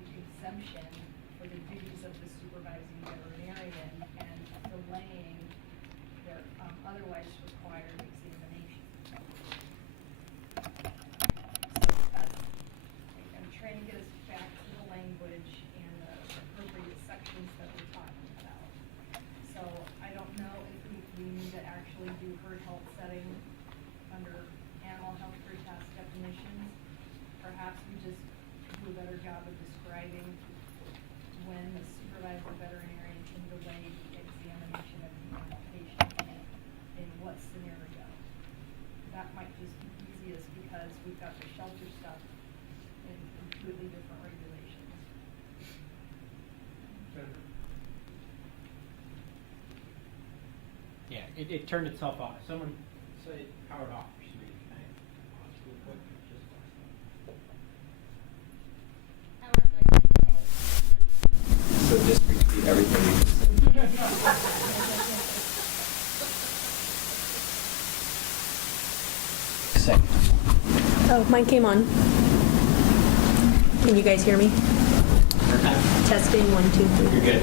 the exemption for the duties of the supervising veterinarian and delaying their otherwise required examination. I'm trying to get us back to the language and the appropriate sections that we're talking about. So I don't know if we need to actually do herd health setting under animal health care task definitions. Perhaps we just do a better job of describing when the supervisor veterinarian can delay the examination of the animal patient and in what scenario. That might just be easiest because we've got the shelter stuff in completely different regulations. Yeah, it turned itself off. Someone said it powered off for some reason. So just repeat everything you just said. Oh, mine came on. Can you guys hear me? Testing, 1, 2, 3. You're good.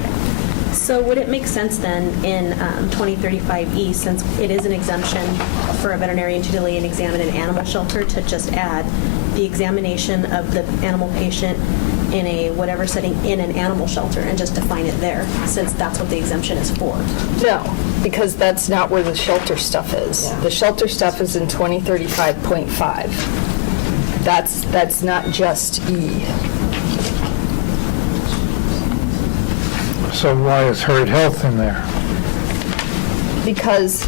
So would it make sense then in 2035E, since it is an exemption for a veterinarian to delay and examine an animal shelter, to just add the examination of the animal patient in a whatever setting in an animal shelter and just define it there, since that's what the exemption is for? No, because that's not where the shelter stuff is. The shelter stuff is in 2035.5. That's not just E. So why is herd health in there? Because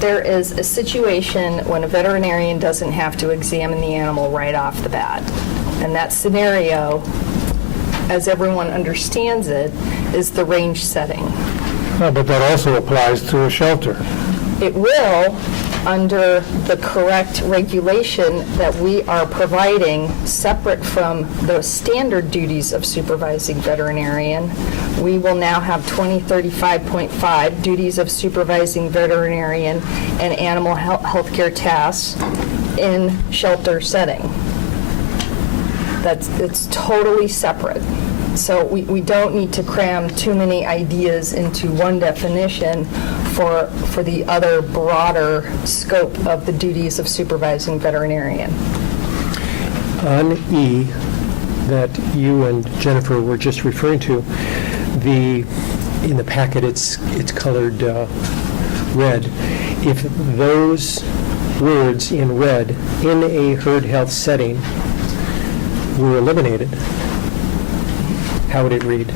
there is a situation when a veterinarian doesn't have to examine the animal right off the bat. And that scenario, as everyone understands it, is the range setting. No, but that also applies to a shelter. It will, under the correct regulation that we are providing, separate from the standard duties of supervising veterinarian. We will now have 2035.5 duties of supervising veterinarian and animal healthcare tasks in shelter setting. It's totally separate. So we don't need to cram too many ideas into one definition for the other broader scope of the duties of supervising veterinarian. On E, that you and Jennifer were just referring to, in the packet it's colored red. If those words in red, in a herd health setting, were eliminated, how would it read?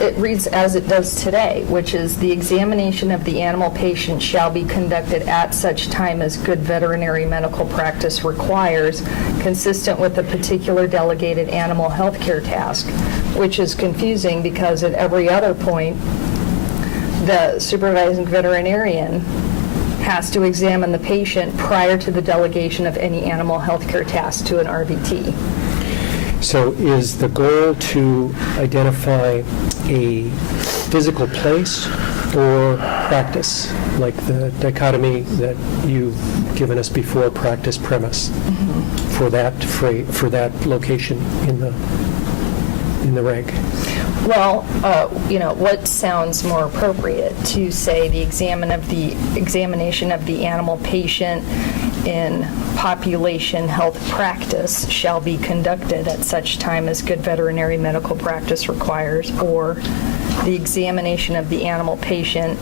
It reads as it does today, which is the examination of the animal patient shall be conducted at such time as good veterinary medical practice requires, consistent with the particular delegated animal health care task, which is confusing because at every other point, the supervising veterinarian has to examine the patient prior to the delegation of any animal health care task to an RVT. So is the goal to identify a physical place or practice, like the dichotomy that you've given us before, practice premise, for that location in the reg? Well, what sounds more appropriate to say the examination of the animal patient in population health practice shall be conducted at such time as good veterinary medical practice requires, or the examination of the animal patient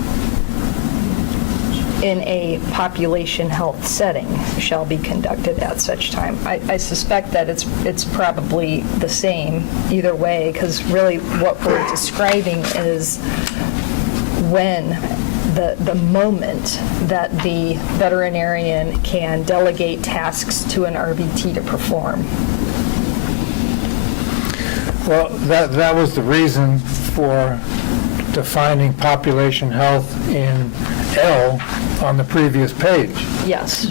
in a population health setting shall be conducted at such time. I suspect that it's probably the same either way, because really what we're describing is when the moment that the veterinarian can delegate tasks to an RVT to perform. Well, that was the reason for defining population health in L on the previous page. Yes.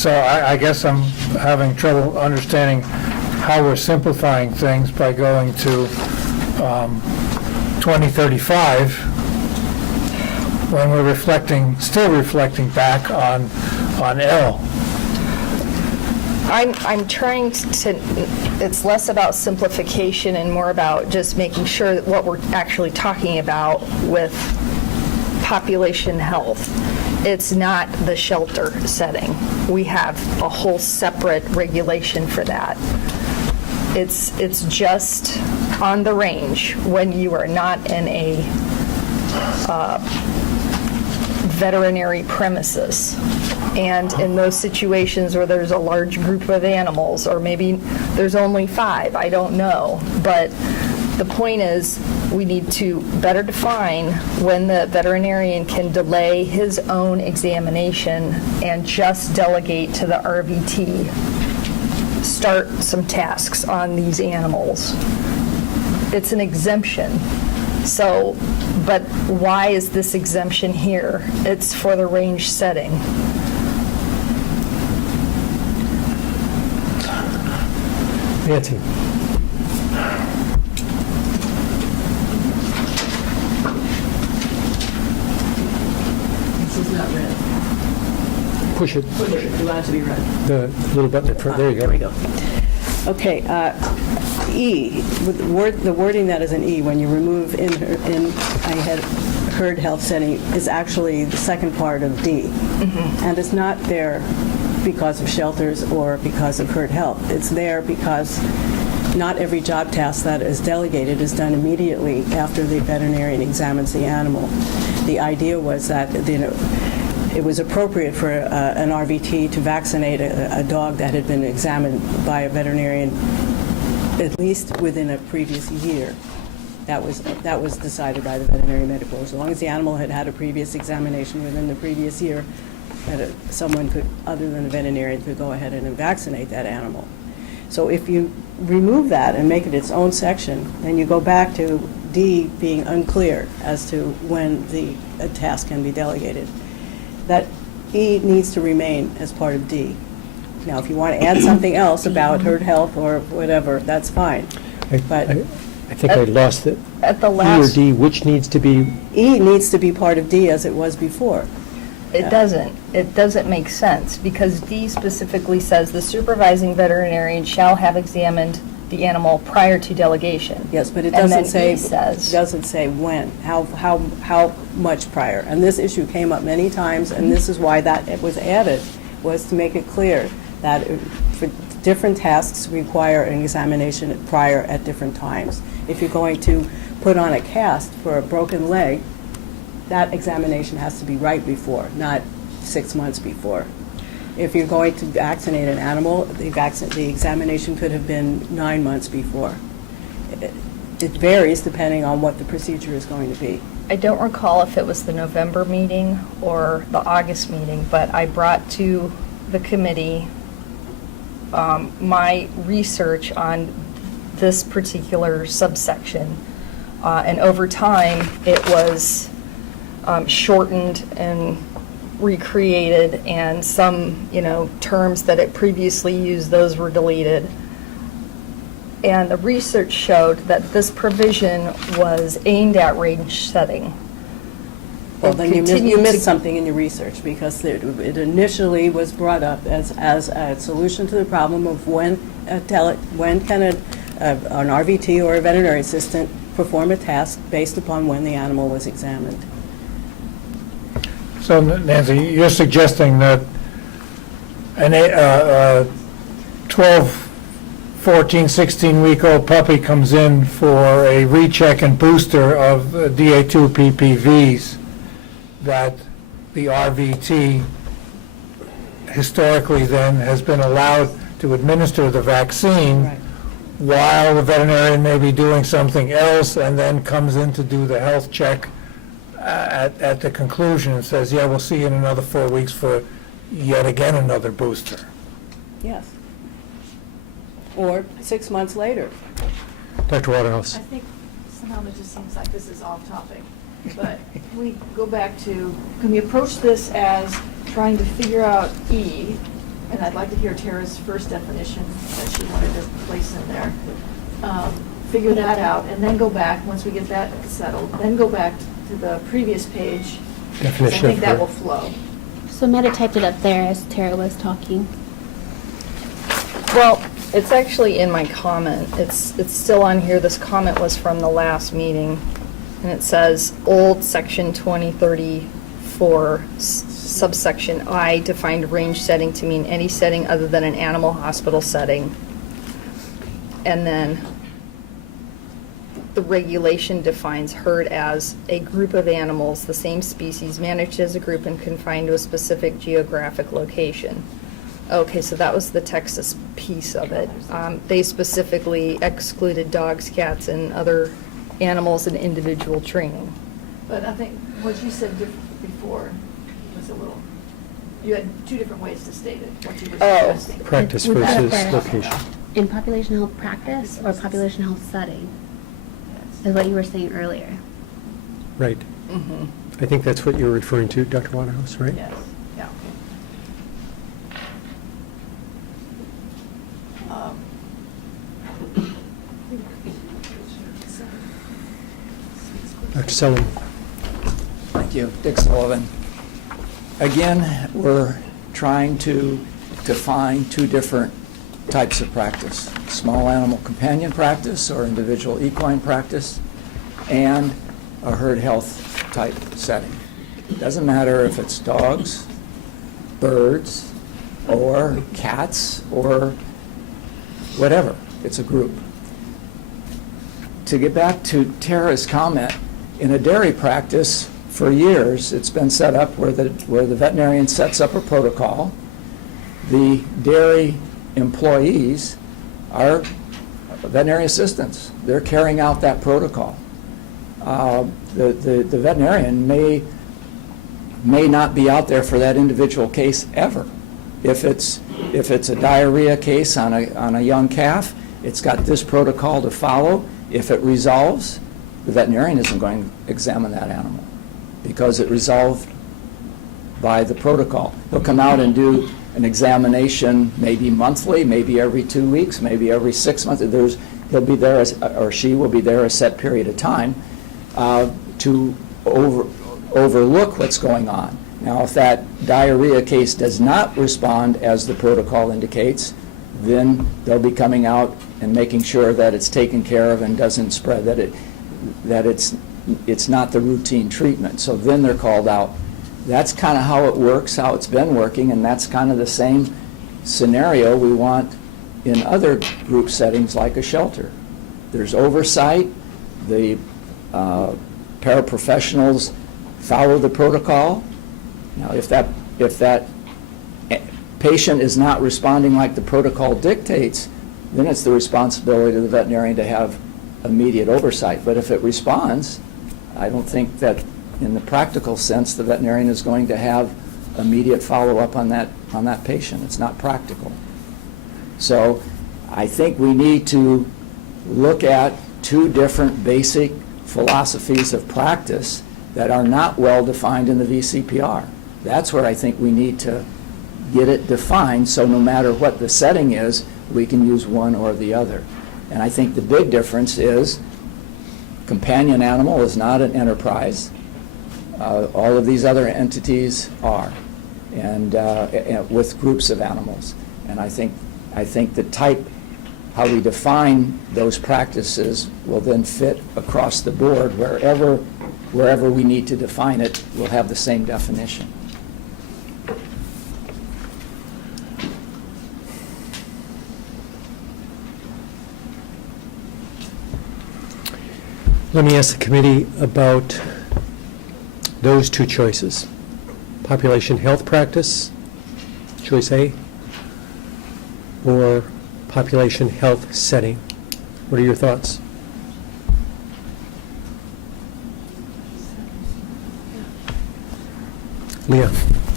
So I guess I'm having trouble understanding how we're simplifying things by going to 2035 when we're still reflecting back on L. I'm trying to, it's less about simplification and more about just making sure that what we're actually talking about with population health, it's not the shelter setting. We have a whole separate regulation for that. It's just on the range when you are not in a veterinary premises. And in those situations where there's a large group of animals, or maybe there's only 5, I don't know. But the point is, we need to better define when the veterinarian can delay his own examination and just delegate to the RVT, start some tasks on these animals. It's an exemption. So, but why is this exemption here? It's for the range setting. Nancy? This is not red. Push it, Push it. You want it to be red. the little button in front, there you go. There we go. Okay, E, with the wording that is in E, when you remove in I had herd health setting, is actually the second part of D. And it's not there because of shelters or because of herd health. It's there because not every job task that is delegated is done immediately after the veterinarian examines the animal. The idea was that, it was appropriate for an RVT to vaccinate a dog that had been examined by a veterinarian at least within a previous year. That was decided by the veterinary medical. As long as the animal had had a previous examination within the previous year, that someone could, other than a veterinarian, could go ahead and vaccinate that animal. So if you remove that and make it its own section, then you go back to D being unclear as to when a task can be delegated. That E needs to remain as part of D. Now, if you want to add something else about herd health or whatever, that's fine. But I think I lost it. At the E or last, D, which needs to be, E needs to be part of D as it was before. it doesn't make sense, because D specifically says the supervising veterinarian shall have examined the animal prior to delegation. Yes, but it And doesn't then say, E says- doesn't say when, how much prior. And this issue came up many times, and this is why that it was added, was to make it clear that for different tasks require an examination prior at different times. If you're going to put on a cast for a broken leg, that examination has to be right before, not 6 months before. If you're going to vaccinate an animal, the examination could have been 9 months before. It varies depending on what the procedure is going to be. I don't recall if it was the November meeting or the August meeting, but I brought to the committee my research on this particular subsection. And over time, it was shortened and recreated, and some, terms that it previously used, those were deleted. And the research showed that this provision was aimed at range setting. Well, It then you continued missed to- something in your research, because it initially was brought up as a solution to the problem of when can an RVT or a veterinary assistant perform a task based upon when the animal was examined. So Nancy, you're suggesting that a 12, 14, 16-week-old puppy comes in for a recheck and booster of DA2 PPVs, that the RVT historically then has been allowed to administer the vaccine Right. while the veterinarian may be doing something else, and then comes in to do the health check at the conclusion and says, yeah, we'll see you in another 4 weeks for yet again another booster. Yes. Or 6 months later. Dr. Waterhouse. I think somehow it just seems like this is off topic, but can we go back to, can we approach this as trying to figure out E, and I'd like to hear Tara's first definition that she wanted to place in there. Figure that out, and then go back, once we get that settled, then go back to the previous page. Definition I think of that her. will flow. So Meta typed it up there as Tara was talking. Well, it's actually in my comment. It's still on here. This comment was from the last meeting. And it says, old section 2034, subsection I, defined range setting to mean any setting other than an animal hospital setting. And then the regulation defines herd as a group of animals, the same species, managed as a group and confined to a specific geographic location. Okay, so that was the Texas piece of it. They specifically excluded dogs, cats, and other animals in individual training. But I think what you said before was a little, you had two different ways to state it, what you were Oh. suggesting. Practice Was that versus fair? location. In population health practice or population health setting, is what you were saying earlier. Right. Mm-hmm. I think that's what you're referring to, Dr. Waterhouse, right? Yes, yeah. Dr. Sullivan. Thank you. Dick Sullivan. Again, we're trying to define two different types of practice: small animal companion practice or individual equine practice, and a herd health type setting. It doesn't matter if it's dogs, birds, or cats, or whatever. It's a group. To get back to Tara's comment, in a dairy practice, for years, it's been set up where the veterinarian sets up a protocol. The dairy employees are veterinary assistants. They're carrying out that protocol. The veterinarian may not be out there for that individual case ever. If it's a diarrhea case on a young calf, it's got this protocol to follow. If it resolves, the veterinarian isn't going to examine that animal because it resolved by the protocol. He'll come out and do an examination maybe monthly, maybe every 2 weeks, maybe every 6 months. He'll be there, or she will be there a set period of time to overlook what's going on. Now, if that diarrhea case does not respond as the protocol indicates, then they'll be coming out and making sure that it's taken care of and doesn't spread, that it's not the routine treatment. So then they're called out. That's kind of how it works, how it's been working, and that's kind of the same scenario we want in other group settings like a shelter. There's oversight. The paraprofessionals follow the protocol. Now, if that patient is not responding like the protocol dictates, then it's the responsibility of the veterinarian to have immediate oversight. But if it responds, I don't think that in the practical sense the veterinarian is going to have immediate follow-up on that patient. It's not practical. So I think we need to look at two different basic philosophies of practice that are not well defined in the VCPR. That's where I think we need to get it defined, so no matter what the setting is, we can use one or the other. And I think the big difference is companion animal is not an enterprise. All of these other entities are, and with groups of animals. And I think the type, how we define those practices will then fit across the board. Wherever we need to define it, we'll have the same definition. Let me ask the committee about those two choices. Population health practice, choice A, or population health setting. What are your thoughts? Leah?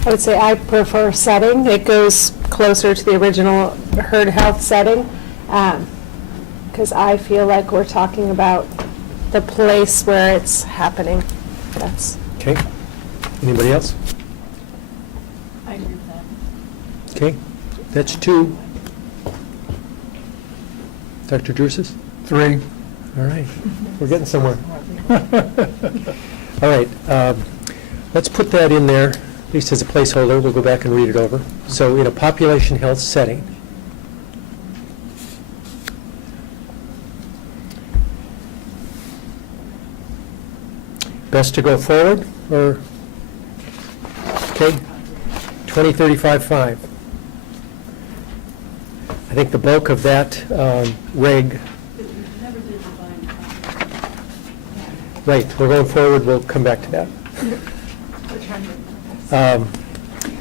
I would say I prefer setting. It goes closer to the original herd health setting. Because because I feel like we're talking about the place where it's happening. That's, Okay. Anybody else? I agree with that. Okay, that's 2. Dr. Drusis? 3. All right, we're getting somewhere. All right, let's put that in there, at least as a placeholder. We'll go back and read it over. So in a population health setting, best to go forward, or, okay, 2035-5. I think the bulk of that reg. Right, we're going forward, we'll come back to that.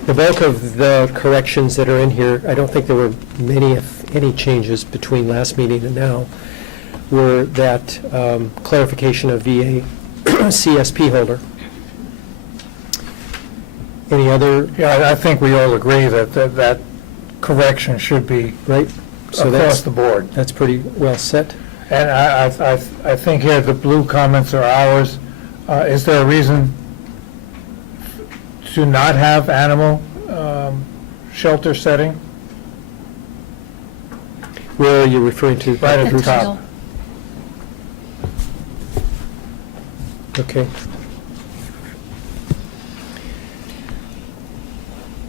The bulk of the corrections that are in here, I don't think there were many, if any, changes between last meeting and now, were that clarification of VA CSP holder. Any other? Yeah, I think we all agree that that correction should be right so across the board. That's pretty well set. And I think here the blue comments are ours. Is there a reason to not have animal shelter setting? Where are you referring to? Right at the top. Okay.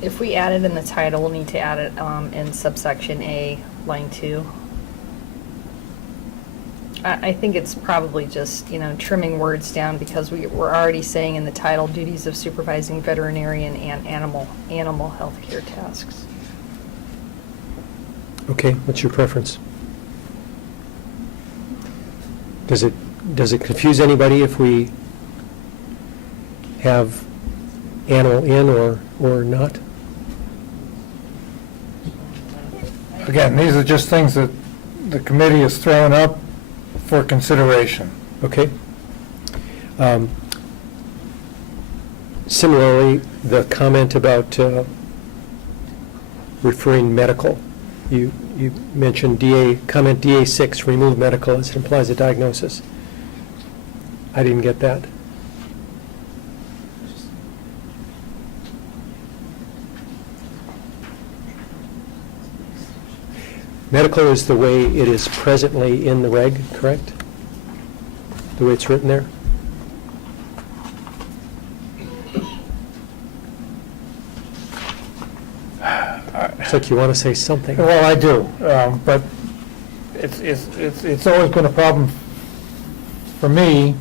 If we add it in the title, we'll need to add it in subsection A, line 2. I think it's probably just, trimming words down because we're already saying in the title, duties of supervising veterinarian and animal health care tasks. Okay, what's your preference? Does it confuse anybody if we have animal in or not? Again, these are just things that the committee has thrown up for consideration. Okay. Similarly, the comment about referring medical. You mentioned comment DA6, remove medical as it implies a diagnosis. I didn't get that. Medical is the way it is presently in the reg, correct? The way it's written there? It's like you want to say something. Well, I do, but it's always been a problem for me,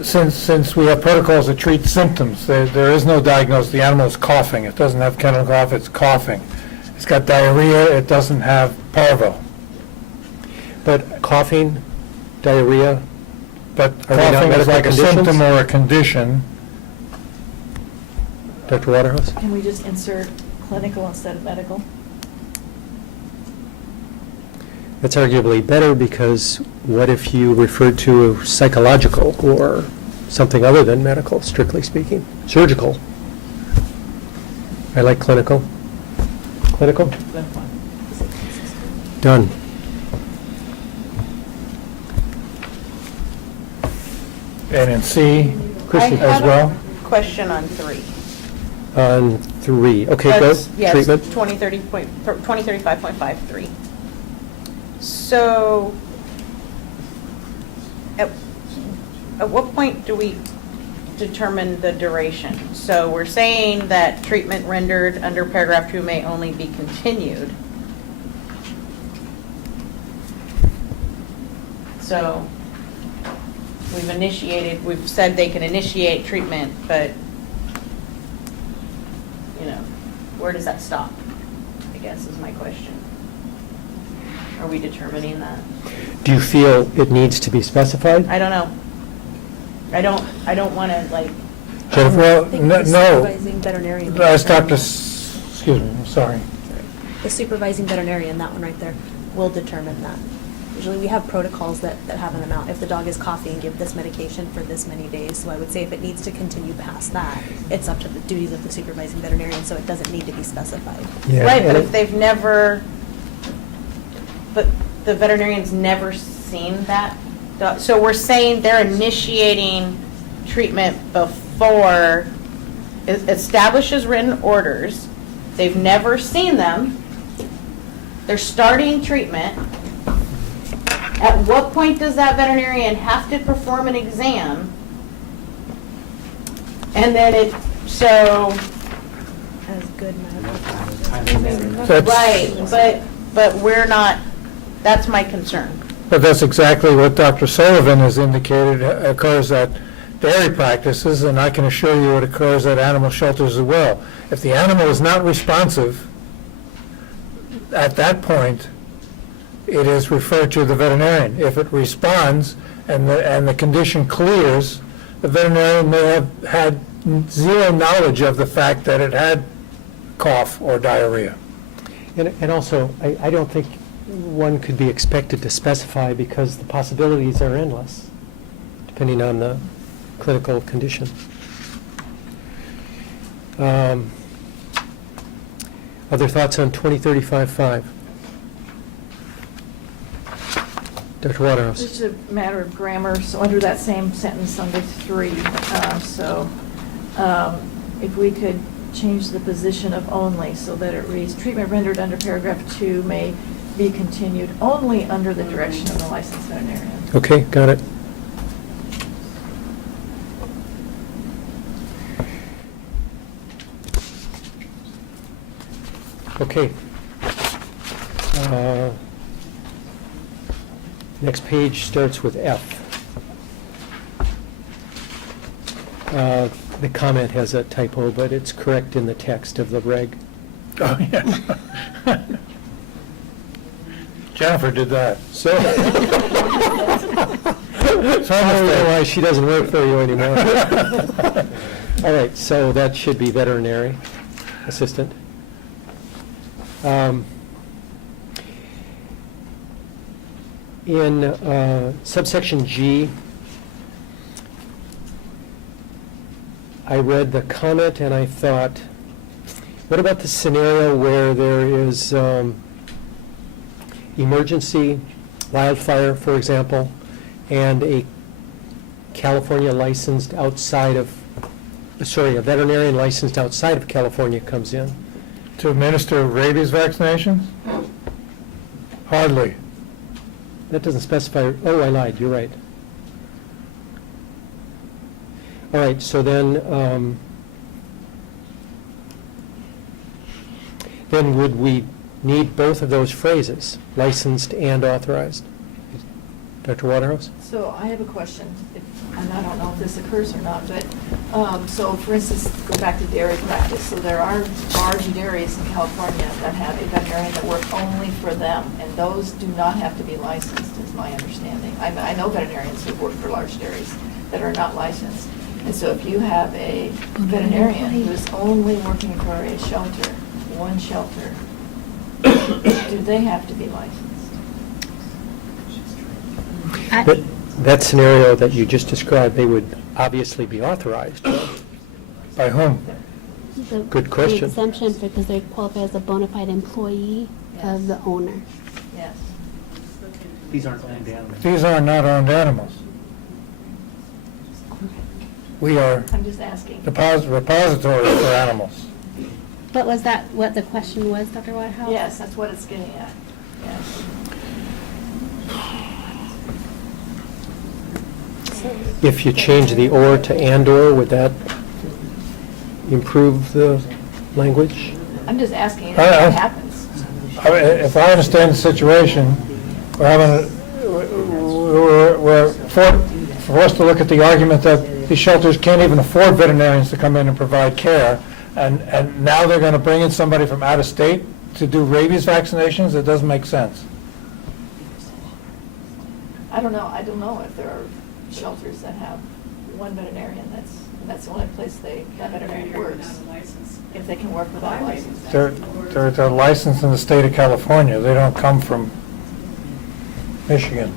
since we have protocols that treat symptoms. There is no diagnosis. The animal is coughing. It doesn't have kennel cough, it's coughing. It's got diarrhea, it doesn't have parvo. But coughing, diarrhea, But Are they not coughing is medical like a conditions? symptom or a condition. Dr. Waterhouse? Can we just insert clinical instead of medical? That's arguably better because what if you referred to psychological or something other than medical, strictly speaking? Surgical. I like clinical. Clinical? Done. And in C Chrissy, as well. Question on 3. On 3. Okay, go. That's- yes, Treatment. 2035.53. So, at what point do we determine the duration? So we're saying that treatment rendered under paragraph 2 may only be continued. So we've said they can initiate treatment, but, where does that stop? I guess is my question. Are we determining that? Do you feel it needs to be specified? I don't know. I don't want to, Jennifer? Well, I think no, the supervising veterinarian. as Dr., excuse me, I'm sorry. The supervising veterinarian, that one right there, will determine that. Usually we have protocols that have an amount. If the dog is coughing, give this medication for this many days. So I would say if it needs to continue past that, it's up to the duties of the supervising veterinarian, so it doesn't need to be specified. Yeah, right, but and if they've never but the veterinarian's never seen that dog. So we're saying they're initiating treatment before, establishes written orders. They've never seen them. They're starting treatment. At what point does that veterinarian have to perform an exam? And then so. As good medical practice. Right, but we're not, that's my concern. But that's exactly what Dr. Sullivan has indicated occurs at dairy practices, and I can assure you it occurs at animal shelters as well. If the animal is not responsive, at that point, it is referred to the veterinarian. If it responds and the condition clears, the veterinarian may have had zero knowledge of the fact that it had cough or diarrhea. And also, I don't think one could be expected to specify because the possibilities are endless, depending on the clinical condition. Other thoughts on 2035-5? Dr. Waterhouse. It's just a matter of grammar, so under that same sentence under 3, if we could change the position of only so that it reads, treatment rendered under paragraph 2 may be continued only under the direction of the licensed veterinarian. Okay, got it. Okay. Next page starts with F. The comment has a typo, but it's correct in the text of the reg. Oh, yeah. Jennifer did that. So, I don't know why she doesn't work for you anymore. All right, so that should be veterinary assistant. In subsection G, I read the comment and I thought, what about the scenario where there is emergency, wildfire, for example, and a California licensed outside of, sorry, a veterinarian licensed outside of California comes in? To administer rabies vaccinations? Hardly. That doesn't specify, oh, I lied, you're right. All right, so then would we need both of those phrases, licensed and authorized? Dr. Waterhouse? So I have a question, and I don't know if this occurs or not, but, so for instance, go back to dairy practice. So there are large dairies in California that have a veterinarian that works only for them, and those do not have to be licensed, is my understanding. I know veterinarians who work for large dairies that are not licensed. And so if you have a veterinarian who's only working for a shelter, one shelter, do they have to be licensed? But that scenario that you just described, they would obviously be authorized. By whom? Good question. The exemption because they qualify as a bona fide employee of the owner. Yes. These aren't owned animals. These are not owned animals. We are I'm just asking. repositories for animals. But was that what the question was, Dr. Whitehouse? Yes, that's what it's getting at, yes. If you change the or to and/or, would that improve the language? I'm just asking if I- that happens. If I understand the situation, we're for us to look at the argument that these shelters can't even afford veterinarians to come in and provide care, and now they're going to bring in somebody from out of state to do rabies vaccinations. It doesn't make sense. I don't know if there are shelters that have one veterinarian, that's the only place that veterinarian works, if they can work without a license. They're licensed in the state of California. They don't come from Michigan.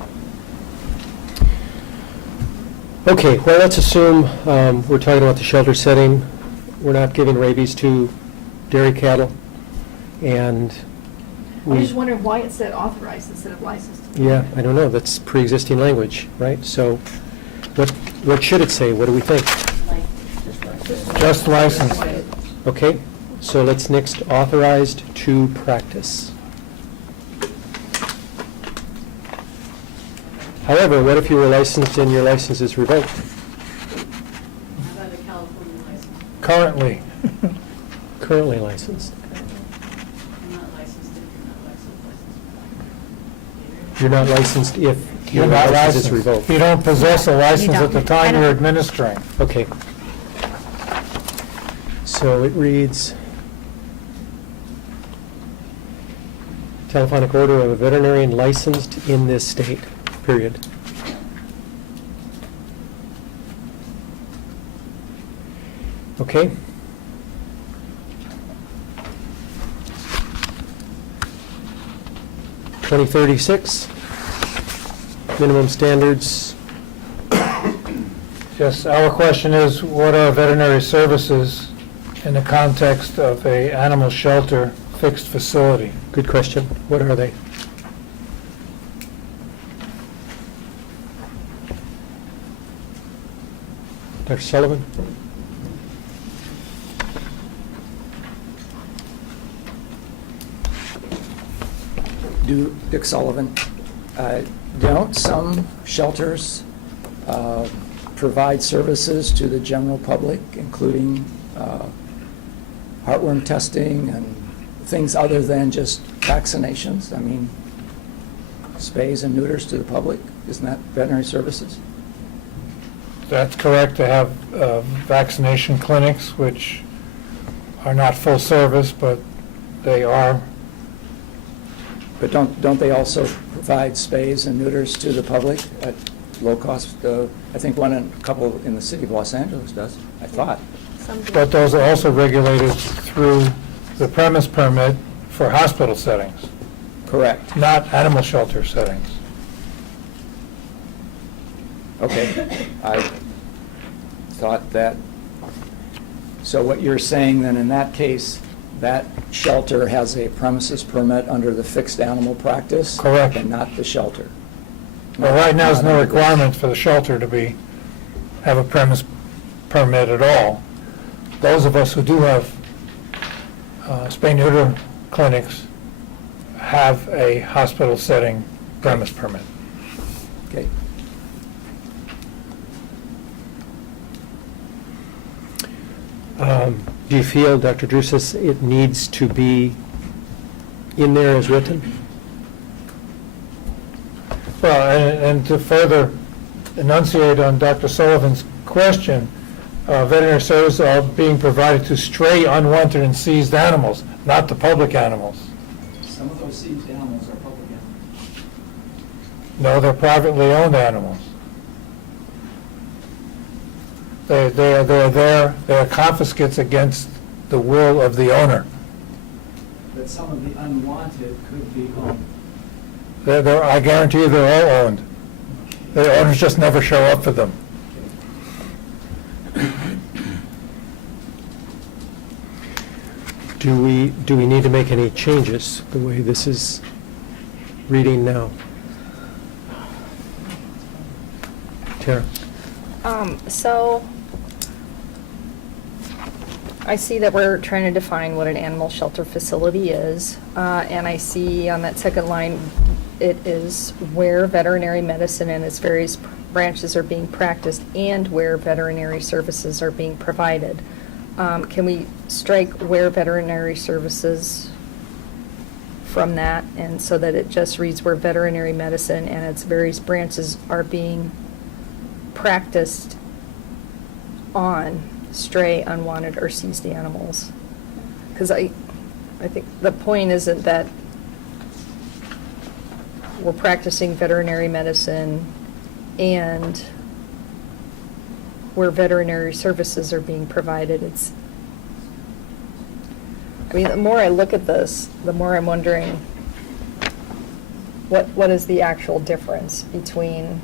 Okay, well, let's assume we're talking about the shelter setting. We're not giving rabies to dairy cattle. And I'm just wondering why it said authorized instead of licensed. Yeah, I don't know, that's pre-existing language, right? So what should it say? What do we think? Just licensed. Okay, so let's next authorized to practice. However, what if you were licensed and your license is revoked? How about a California license? Currently. Currently licensed. I'm not licensed if You're not licensed if You're your not license is licensed. revoked. You don't possess a license don't. at the I time don't. you're administering. Okay. So it reads, telephonic order of a veterinarian licensed in this state, period. Okay? (2036) minimum standards. Yes, our question is, what are veterinary services in the context of a animal shelter fixed facility? Good question. What are they? Dr. Sullivan? Dick Sullivan. Don't some shelters provide services to the general public, including heartworm testing and things other than just vaccinations? I mean, spays and neuters to the public, isn't that veterinary services? That's correct, to have vaccination clinics, which are not full service, but they are. But don't they also provide spays and neuters to the public at low cost? I think a couple in the city of Los Angeles does, I thought. But those are also regulated through the premise permit for hospital settings, Correct. not animal shelter settings. Okay. I thought that, so what you're saying then in that case, that shelter has a premises permit under the fixed animal practice? Correct. And not the shelter? Well, right now, there's no Not under this. requirement for the shelter to have a premise permit at all. Those of us who do have spay-neuter clinics have a hospital setting premise permit. Okay. Do you feel, Dr. Drusis, it needs to be in there as written? Well, and to further enunciate on Dr. Sullivan's question, veterinary services are being provided to stray, unwanted, and seized animals, not the public animals. Some of those seized animals are public animals. No, they're privately owned animals. They are there, they are confiscates against the will of the owner. But some of the unwanted could be owned. I guarantee you they're all owned. The owners just never show up for them. Do we need to make any changes the way this is reading now? Tara? So, I see that we're trying to define what an animal shelter facility is, and I see on that second line, it is where veterinary medicine and its various branches are being practiced and where veterinary services are being provided. Can we strike where veterinary services from that, and so that it just reads where veterinary medicine and its various branches are being practiced on stray, unwanted, or seized animals? Because I think the point isn't that we're practicing veterinary medicine and where veterinary services are being provided. I mean, the more I look at this, the more I'm wondering what is the actual difference between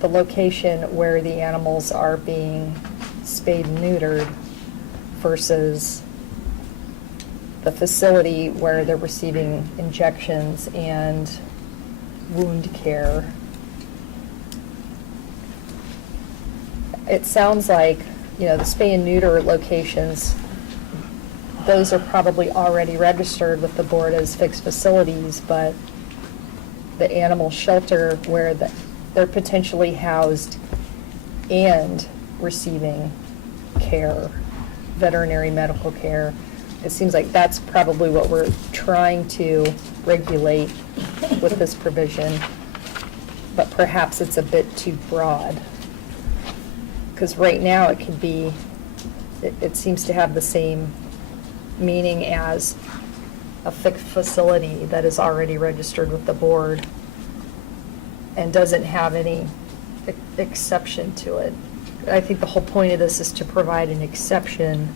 the location where the animals are being spayed and neutered versus the facility where they're receiving injections and wound care. It sounds like, the spay and neuter locations, those are probably already registered with the board as fixed facilities, but the animal shelter where they're potentially housed and receiving care, veterinary medical care, it seems like that's probably what we're trying to regulate with this provision, but perhaps it's a bit too broad. Because right now it could be, it seems to have the same meaning as a fixed facility that is already registered with the board and doesn't have any exception to it. I think the whole point of this is to provide an exception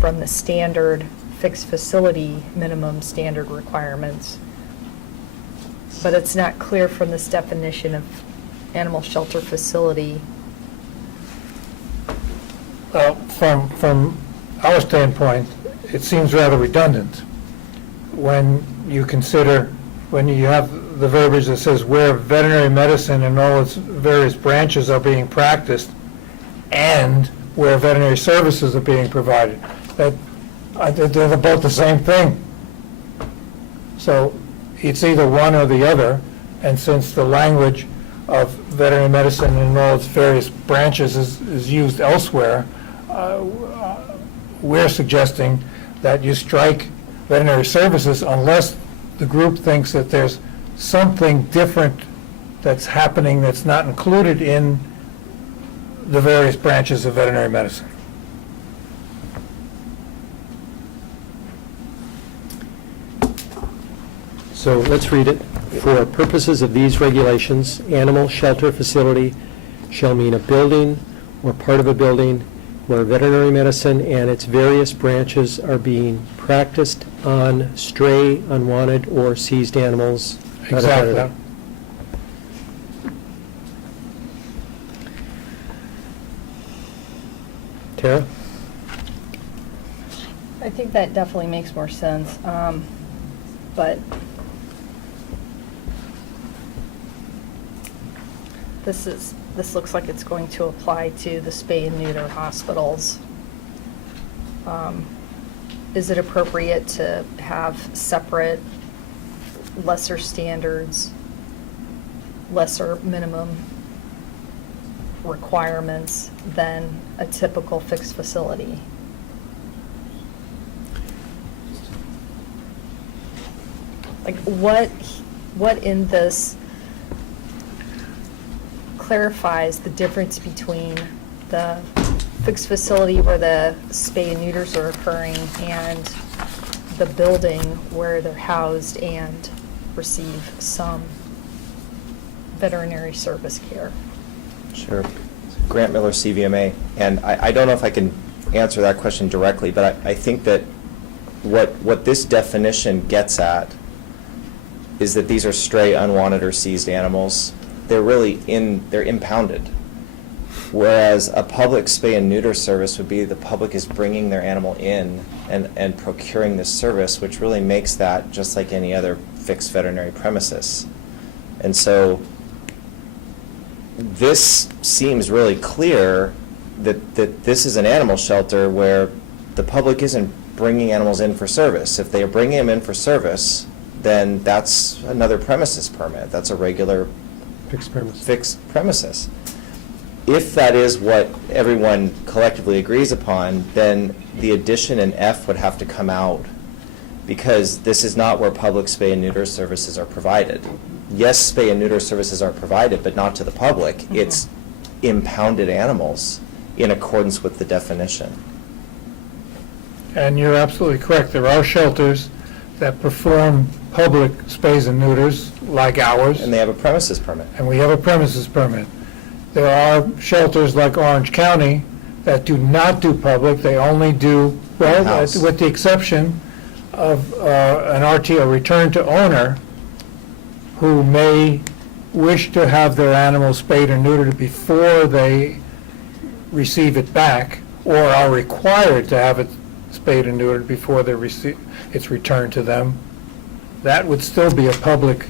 from the standard fixed facility minimum standard requirements. But it's not clear from this definition of animal shelter facility. Well, from our standpoint, it seems rather redundant when you consider, when you have the verbiage that says where veterinary medicine and all its various branches are being practiced and where veterinary services are being provided. They're both the same thing. So it's either one or the other, and since the language of veterinary medicine and all its various branches is used elsewhere, we're suggesting that you strike veterinary services unless the group thinks that there's something different that's happening that's not included in the various branches of veterinary medicine. So let's read it. For purposes of these regulations, animal shelter facility shall mean a building or part of a building where veterinary medicine and its various branches are being practiced on stray, unwanted, or seized animals. Exactly. Tara? I think that definitely makes more sense, but this looks like it's going to apply to the spay and neuter hospitals. Is it appropriate to have separate, lesser standards, lesser minimum requirements than a typical fixed facility? Like, what in this clarifies the difference between the fixed facility where the spay and neuters are occurring and the building where they're housed and receive some veterinary service care? Sure. Grant Miller, CVMA. And I don't know if I can answer that question directly, but I think that what this definition gets at is that these are stray, unwanted, or seized animals. They're really they're impounded. Whereas a public spay and neuter service would be the public is bringing their animal in and procuring this service, which really makes that just like any other fixed veterinary premises. And so this seems really clear that this is an animal shelter where the public isn't bringing animals in for service. If they are bringing them in for service, then that's another premises permit. That's a regular fixed premises. If that is what everyone collectively agrees upon, then the addition in F would have to come out, because this is not where public spay and neuter services are provided. Yes, spay and neuter services are provided, but not to the public. Mm-hmm. It's impounded animals in accordance with the definition. And you're absolutely correct. There are shelters that perform public spays and neuters like ours. And they have a premises permit. And we have a premises permit. There are shelters like Orange County that do not do public. They only do, well, In-house. with the exception of an RTO, return to owner, who may wish to have their animal spayed or neutered before they receive it back, or are required to have it spayed and neutered before they receive, it's returned to them. That would still be a public,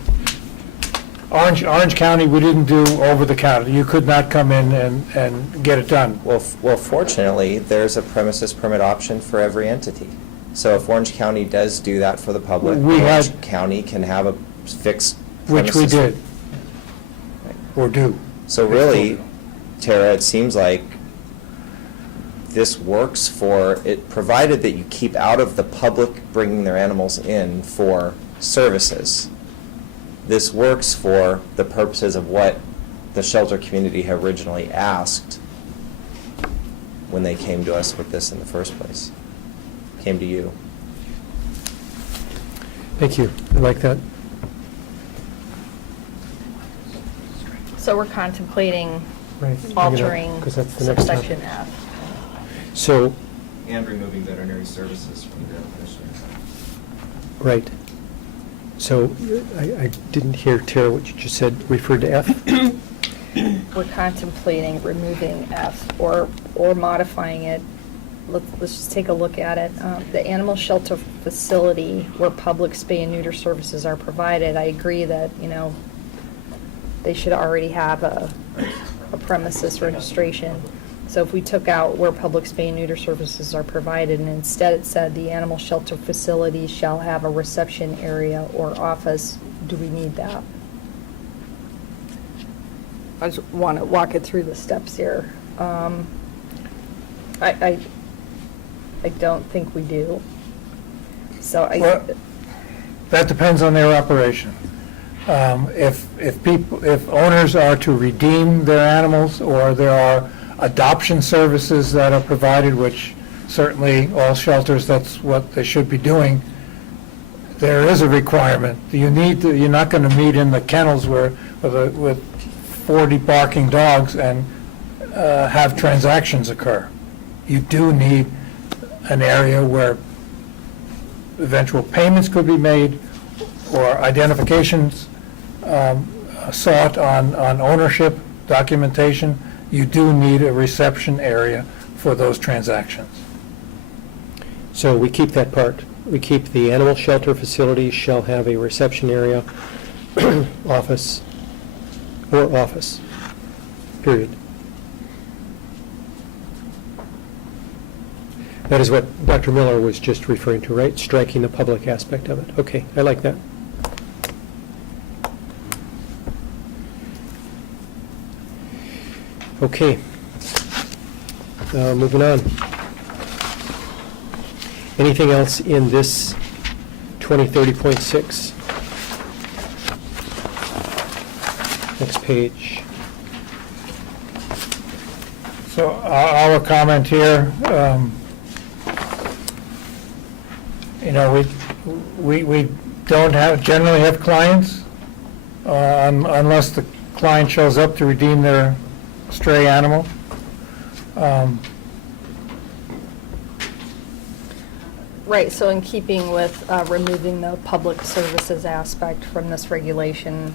Orange County, we didn't do over-the-counter. You could not come in and get it done. Well, fortunately, there's a premises permit option for every entity. So if Orange County does do that for the public, We Orange had- County can have a fixed Which premises. we did, or do. So really, Tara, it seems like this works for, it provided that you keep out of the public bringing their animals in for services. This works for the purposes of what the shelter community had originally asked when they came to us with this in the first place. Came to you. Thank you. I like that. So we're contemplating Right. Bring it up, altering 'cause that's the next subsection topic. F. So, And removing veterinary services from the definition. right. So I didn't hear, Tara, what you just said, referred to F? We're contemplating removing F or modifying it. Let's just take a look at it. The animal shelter facility where public spay and neuter services are provided, I agree that, they should already have a premises registration. So if we took out where public spay and neuter services are provided, and instead it said the animal shelter facility shall have a reception area or office, do we need that? I just want to walk it through the steps here. I don't think we do. So Well, that depends on their operation. If owners are to redeem their animals, or there are adoption services that are provided, which certainly all shelters, that's what they should be doing, there is a requirement. You're not going to meet in the kennels with 40 barking dogs and have transactions occur. You do need an area where eventual payments could be made, or identifications sought on ownership documentation. You do need a reception area for those transactions. So we keep that part. We keep the animal shelter facility shall have a reception area, office, period. That is what Dr. Miller was just referring to, right? Striking the public aspect of it. Okay, I like that. Okay. Moving on. Anything else in this 2030.6? Next page. So our comment here, we don't generally have clients unless the client shows up to redeem their stray animal. Right, so in keeping with removing the public services aspect from this regulation,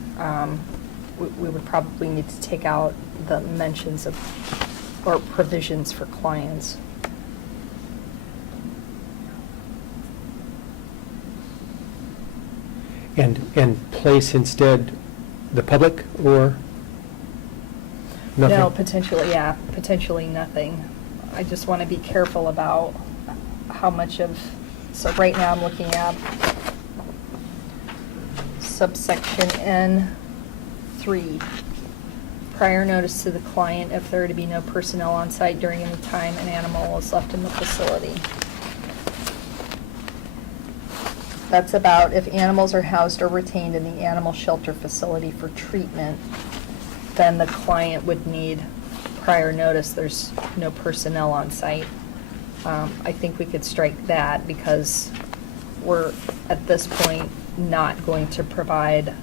we would probably need to take out the mentions of, or provisions for clients. And place instead the public or nothing? No, potentially nothing. I just want to be careful about how much of, so right now I'm looking at subsection N3. Prior notice to the client if there are to be no personnel on site during any time an animal is left in the facility. That's about if animals are housed or retained in the animal shelter facility for treatment, then the client would need prior notice there's no personnel on site. I think we could strike that because we're, at this point, not going to provide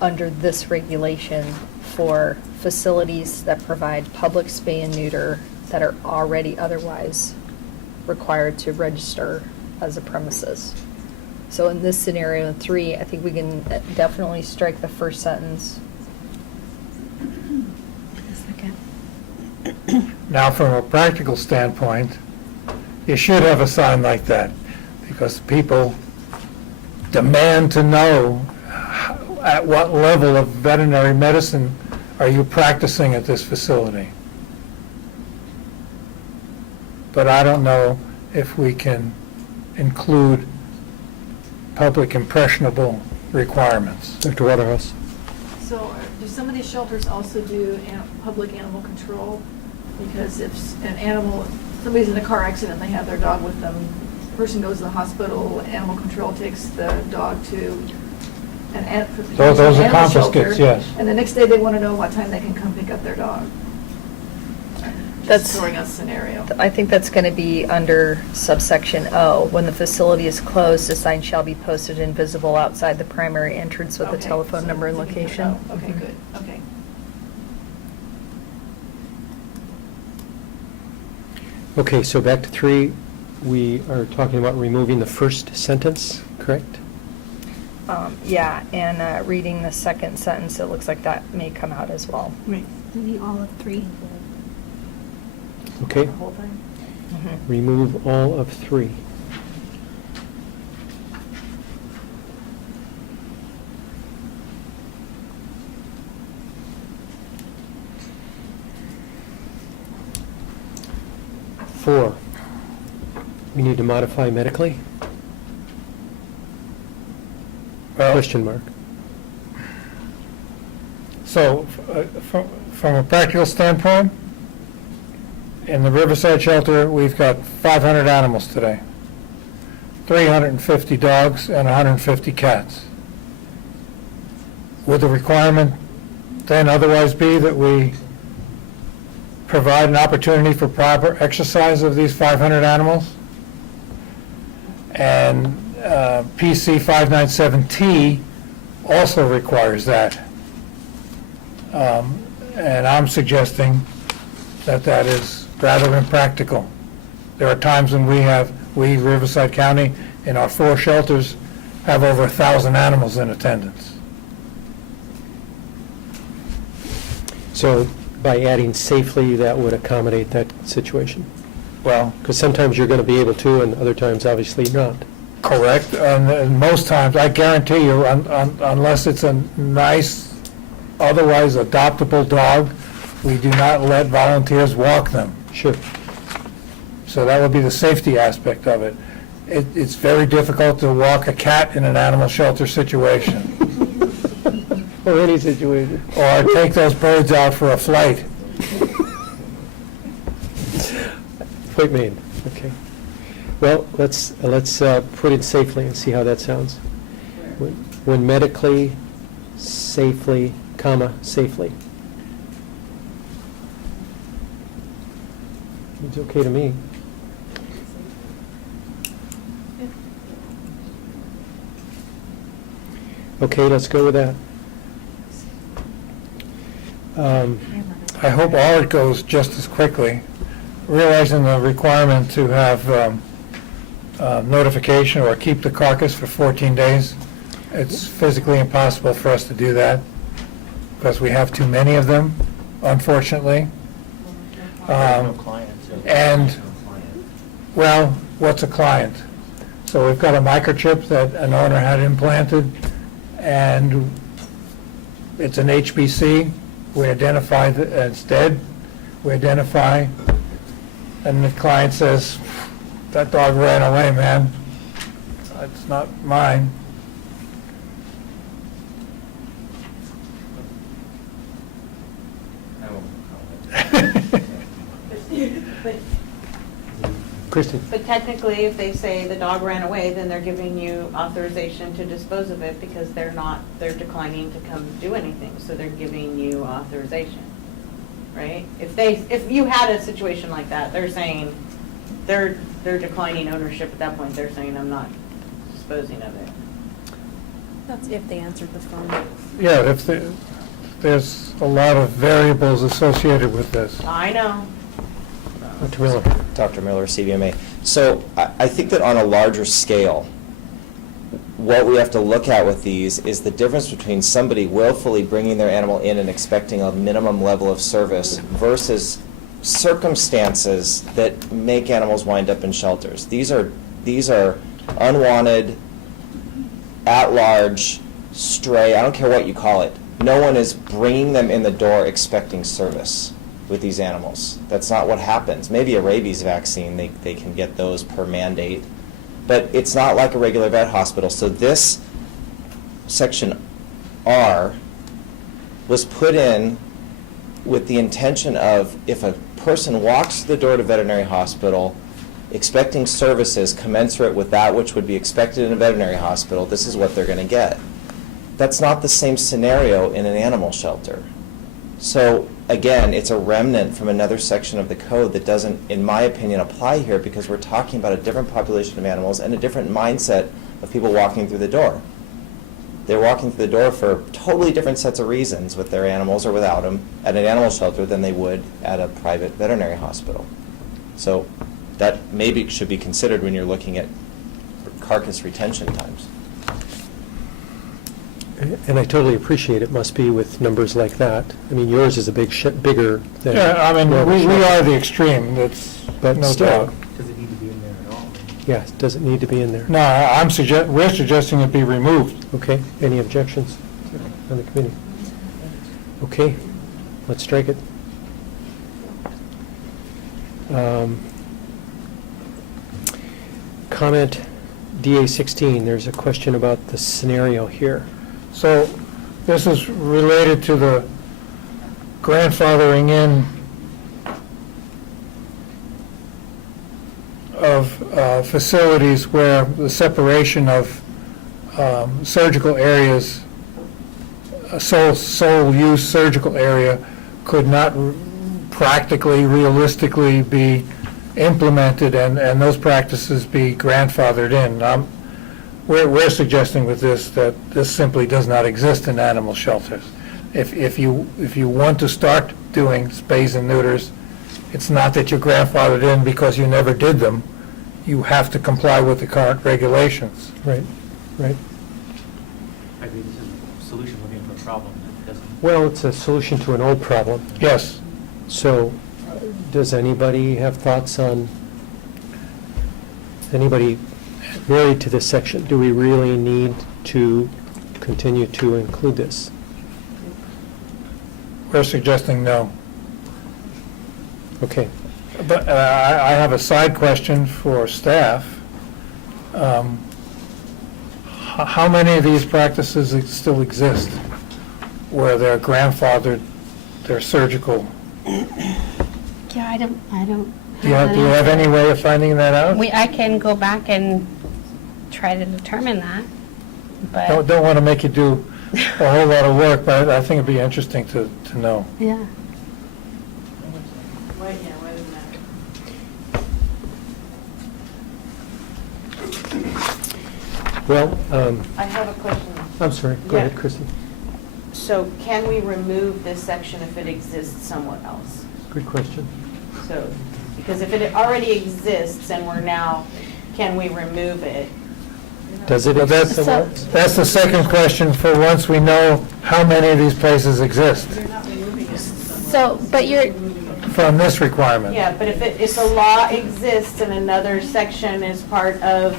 under this regulation for facilities that provide public spay and neuter that are already otherwise required to register as a premises. So in this scenario, in 3, I think we can definitely strike the first sentence. Second. Now, from a practical standpoint, You should have a sign like that, because people demand to know at what level of veterinary medicine are you practicing at this facility. But I don't know if we can include public impressionable requirements. Dr. Waterhouse? So do some of these shelters also do public animal control? Because if an animal, somebody's in a car accident, and they have their dog with them, the person goes to the hospital, animal control takes the dog to an Those are animal confiscates, shelter, yes. and the next day they want to know what time they can come pick up their dog. That's- Just throwing a scenario. I think that's going to be under subsection O. When the facility is closed, a sign shall be posted and visible outside the primary entrance with the Okay, telephone so number and we can- location. oh, okay, good, okay. Okay, so back to 3, we are talking about removing the first sentence, correct? Yeah, and reading the second sentence, it looks like that may come out as well. Right. Maybe all of 3. Okay, The whole thing? remove all of 3. Four, we need to modify medically? Well, Question mark. So, from a practical standpoint, in the Riverside Shelter, we've got 500 animals today, 350 dogs and 150 cats. Would the requirement then otherwise be that we provide an opportunity for proper exercise of these 500 animals? And PC 597T also requires that. And I'm suggesting that that is rather impractical. There are times when we, Riverside County, in our 4 shelters, have over 1,000 animals in attendance. So by adding safely, that would accommodate that situation? Well, Because sometimes you're going to be able to, and other times obviously not. correct, and most times, I guarantee you, unless it's a nice, otherwise adoptable dog, we do not let volunteers walk them. Sure. So that would be the safety aspect of it. It's very difficult to walk a cat in an animal shelter situation, Or any situation. or take those birds out for a flight. Point made, okay. Well, let's put it safely and see how that sounds. When medically, safely, comma, safely. It's okay to me. Okay, let's go with that. I hope all it goes just as quickly, realizing the requirement to have notification or keep the carcass for 14 days. It's physically impossible for us to do that because we have too many of them, unfortunately. And, well, what's a client? So we've got a microchip that an owner had implanted, and it's an HBC. We identify that it's dead. We identify, and the client says, "That dog ran away, man. It's not mine." Kristen? But technically, if they say the dog ran away, then they're giving you authorization to dispose of it because they're declining to come do anything, so they're giving you authorization, right? If you had a situation like that, they're saying, they're declining ownership at that point, they're saying, I'm not disposing of it. That's if they answered the phone. Yeah, there's a lot of variables associated with this. I know. Dr. Miller? Dr. Miller, CVMA. So I think that on a larger scale, what we have to look at with these is the difference between somebody willfully bringing their animal in and expecting a minimum level of service versus circumstances that make animals wind up in shelters. These are unwanted, at-large, stray, I don't care what you call it. No one is bringing them in the door expecting service with these animals. That's not what happens. Maybe a rabies vaccine, they can get those per mandate. But it's not like a regular vet hospital. So this section R was put in with the intention of, if a person walks through the door to a veterinary hospital expecting services commensurate with that which would be expected in a veterinary hospital, this is what they're going to get. That's not the same scenario in an animal shelter. So again, it's a remnant from another section of the code that doesn't, in my opinion, apply here, because we're talking about a different population of animals and a different mindset of people walking through the door. They're walking through the door for totally different sets of reasons with their animals or without them at an animal shelter than they would at a private veterinary hospital. So that maybe should be considered when you're looking at carcass retention times. And I totally appreciate it must be with numbers like that. I mean, yours is a bigger than... Yeah, I mean, we are the extreme, that's But no still, doubt. Does it need to be in there at all? yeah, does it need to be in there? No, we're suggesting it be removed. Okay, any objections on the committee? Okay, let's strike it. Comment DA 16, there's a question about the scenario here. So this is related to the grandfathering in of facilities where the separation of surgical areas, a sole use surgical area could not practically, realistically be implemented, and those practices be grandfathered in. We're suggesting with this that this simply does not exist in animal shelters. If you want to start doing spays and neuters, it's not that you're grandfathered in because you never did them. You have to comply with the current regulations. Right, right. I agree, this is a solution looking for a problem that doesn't. Well, it's a solution to an old problem. Yes. So, does anybody have thoughts on, anybody married to this section? Do we really need to continue to include this? We're suggesting no. Okay. But I have a side question for staff. How many of these practices still exist where they're grandfathered, they're surgical? Yeah, I don't. Do you have any way of finding that out? I can go back and try to determine that, but. Don't want to make you do a whole lot of work, but I think it'd be interesting to know. Yeah. Why doesn't matter? Well, I have a question. I'm sorry, go ahead, Yeah. Chrissy. So can we remove this section if it exists somewhere else? Good question. So, because if it already exists and we're now, can we remove it? Does it Well, exist somewhere else? That's the second question for once we know how many of these places exist You're not removing it. So, but you're, from this requirement. Yeah, but if the law exists and another section is part of,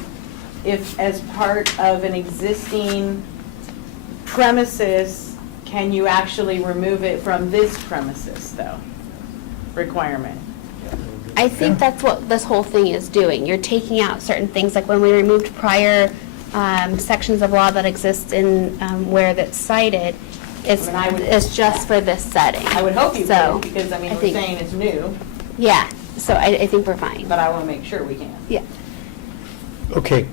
if as part of an existing premises, can you actually remove it from this premises, though? Requirement. I think that's what this whole thing is doing. You're taking out certain things, like when we removed prior sections of law that exist in where that's cited, it's, I mean, I would- it's just for this setting. I would hope you So, would, because, I mean, we're think- saying it's new, Yeah, so I think we're fine. but I want to make sure we can. Yeah. Okay,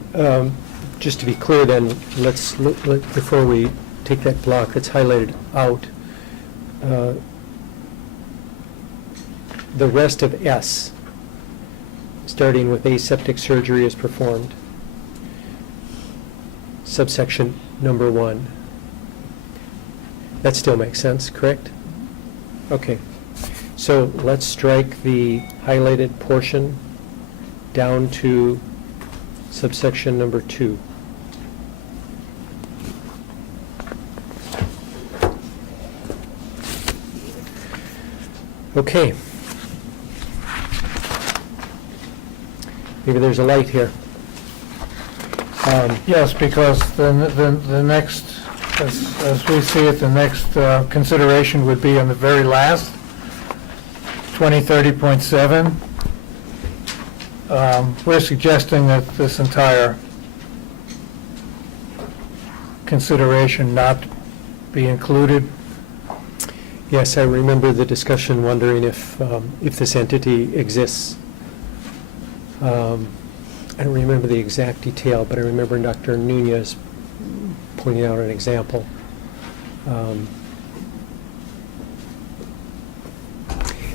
just to be clear then, let's, before we take that block that's highlighted out, the rest of S, starting with aseptic surgery is performed, subsection number 1. That still makes sense, correct? Okay, so let's strike the highlighted portion down to subsection number 2. Okay. Maybe there's a light here. Yes, because the next, as we see it, the next consideration would be on the very last, 2030.7. We're suggesting that this entire consideration not be included. Yes, I remember the discussion wondering if this entity exists. I don't remember the exact detail, but I remember Dr. Nunez pointing out an example.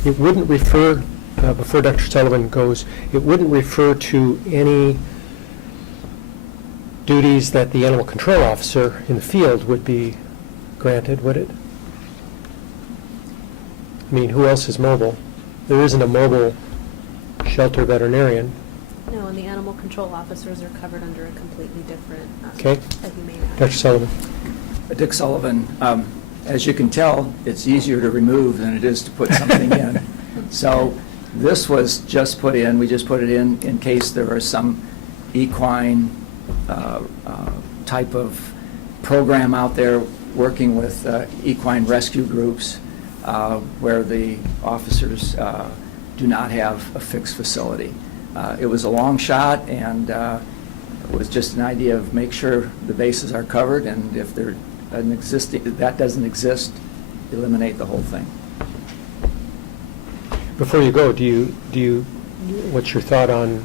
It wouldn't refer, before Dr. Sullivan goes, it wouldn't refer to any duties that the animal control officer in the field would be granted, would it? I mean, who else is mobile? There isn't a mobile shelter veterinarian. No, and the animal control officers are covered under a completely different, Okay. a Humane Act. Dr. Sullivan? Dick Sullivan, as you can tell, it's easier to remove than it is to put something in. So this was just put in, we just put it in case there are some equine type of program out there working with equine rescue groups where the officers do not have a fixed facility. It was a long shot, and it was just an idea of make sure the bases are covered, and if there an existing, that doesn't exist, eliminate the whole thing. Before you go, what's your thought on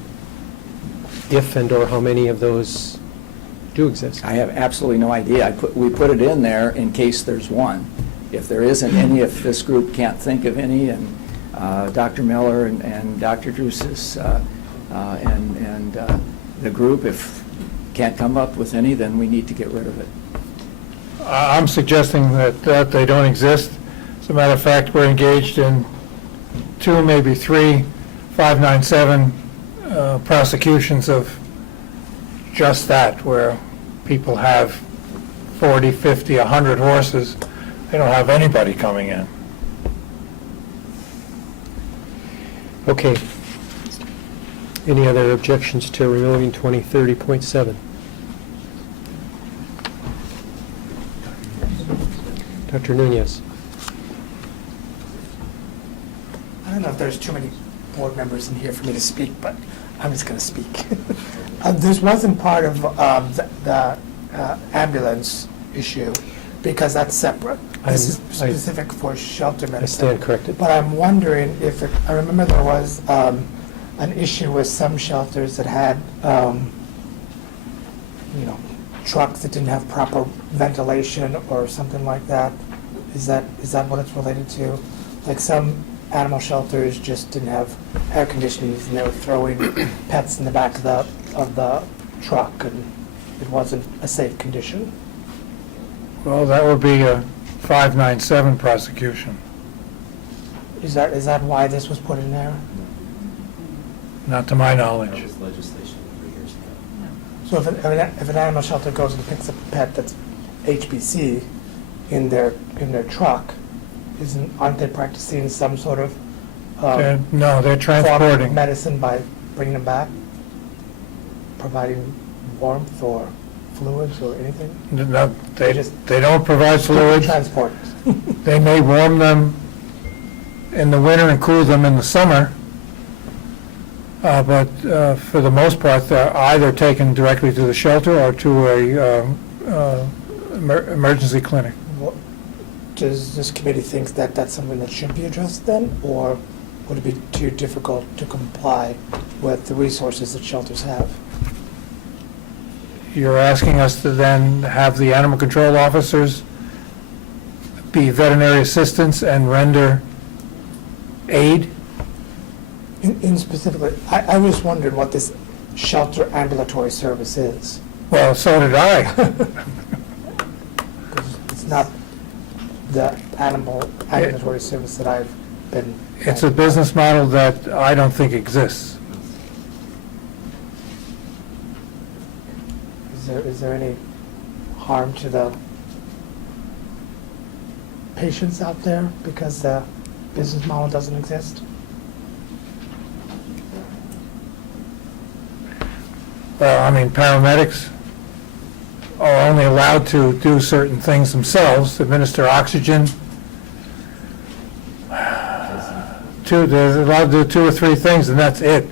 if and or how many of those do exist? I have absolutely no idea. We put it in there in case there's one. If there isn't any, if this group can't think of any, and Dr. Miller and Dr. Drusis and the group, if can't come up with any, then we need to get rid of it. I'm suggesting that they don't exist. As a matter of fact, we're engaged in 2, maybe 3, 597 prosecutions of just that, where people have 40, 50, 100 horses. They don't have anybody coming in. Okay. Any other objections to removing 2030.7? Dr. Nunez? I don't know if there's too many board members in here for me to speak, but I'm just going to speak. This wasn't part of the ambulance issue, because that's separate. This is specific for shelter medicine. I stand corrected. But I'm wondering if, I remember there was an issue with some shelters that had, trucks that didn't have proper ventilation or something like that. Is that what it's related to? Like some animal shelters just didn't have air conditioning, and they were throwing pets in the back of the truck, and it wasn't a safe condition. Well, that would be a 597 prosecution. Is that why this was put in there? Not to my knowledge. That was legislation 3 years ago. So if an animal shelter goes and picks up a pet that's HBC in their truck, aren't they practicing some sort of No, they're form of transporting. medicine by bringing them back, providing warmth or fluids or anything? No, they don't provide fluids. Transporters. They may warm them in the winter and cool them in the summer, but for the most part, they're either taken directly to the shelter or to a emergency clinic. Does this committee think that that's something that should be addressed then, or would it be too difficult to comply with the resources that shelters have? You're asking us to then have the animal control officers be veterinary assistants and render aid? In specifically, I was wondering what this shelter ambulatory service is. Well, so did I. 'Cause it's not the animal ambulatory service that I've been. It's a business model that I don't think exists. Is there any harm to the patients out there because the business model doesn't exist? Well, I mean, paramedics are only allowed to do certain things themselves, administer oxygen. They're allowed to do 2 or 3 things, and that's it.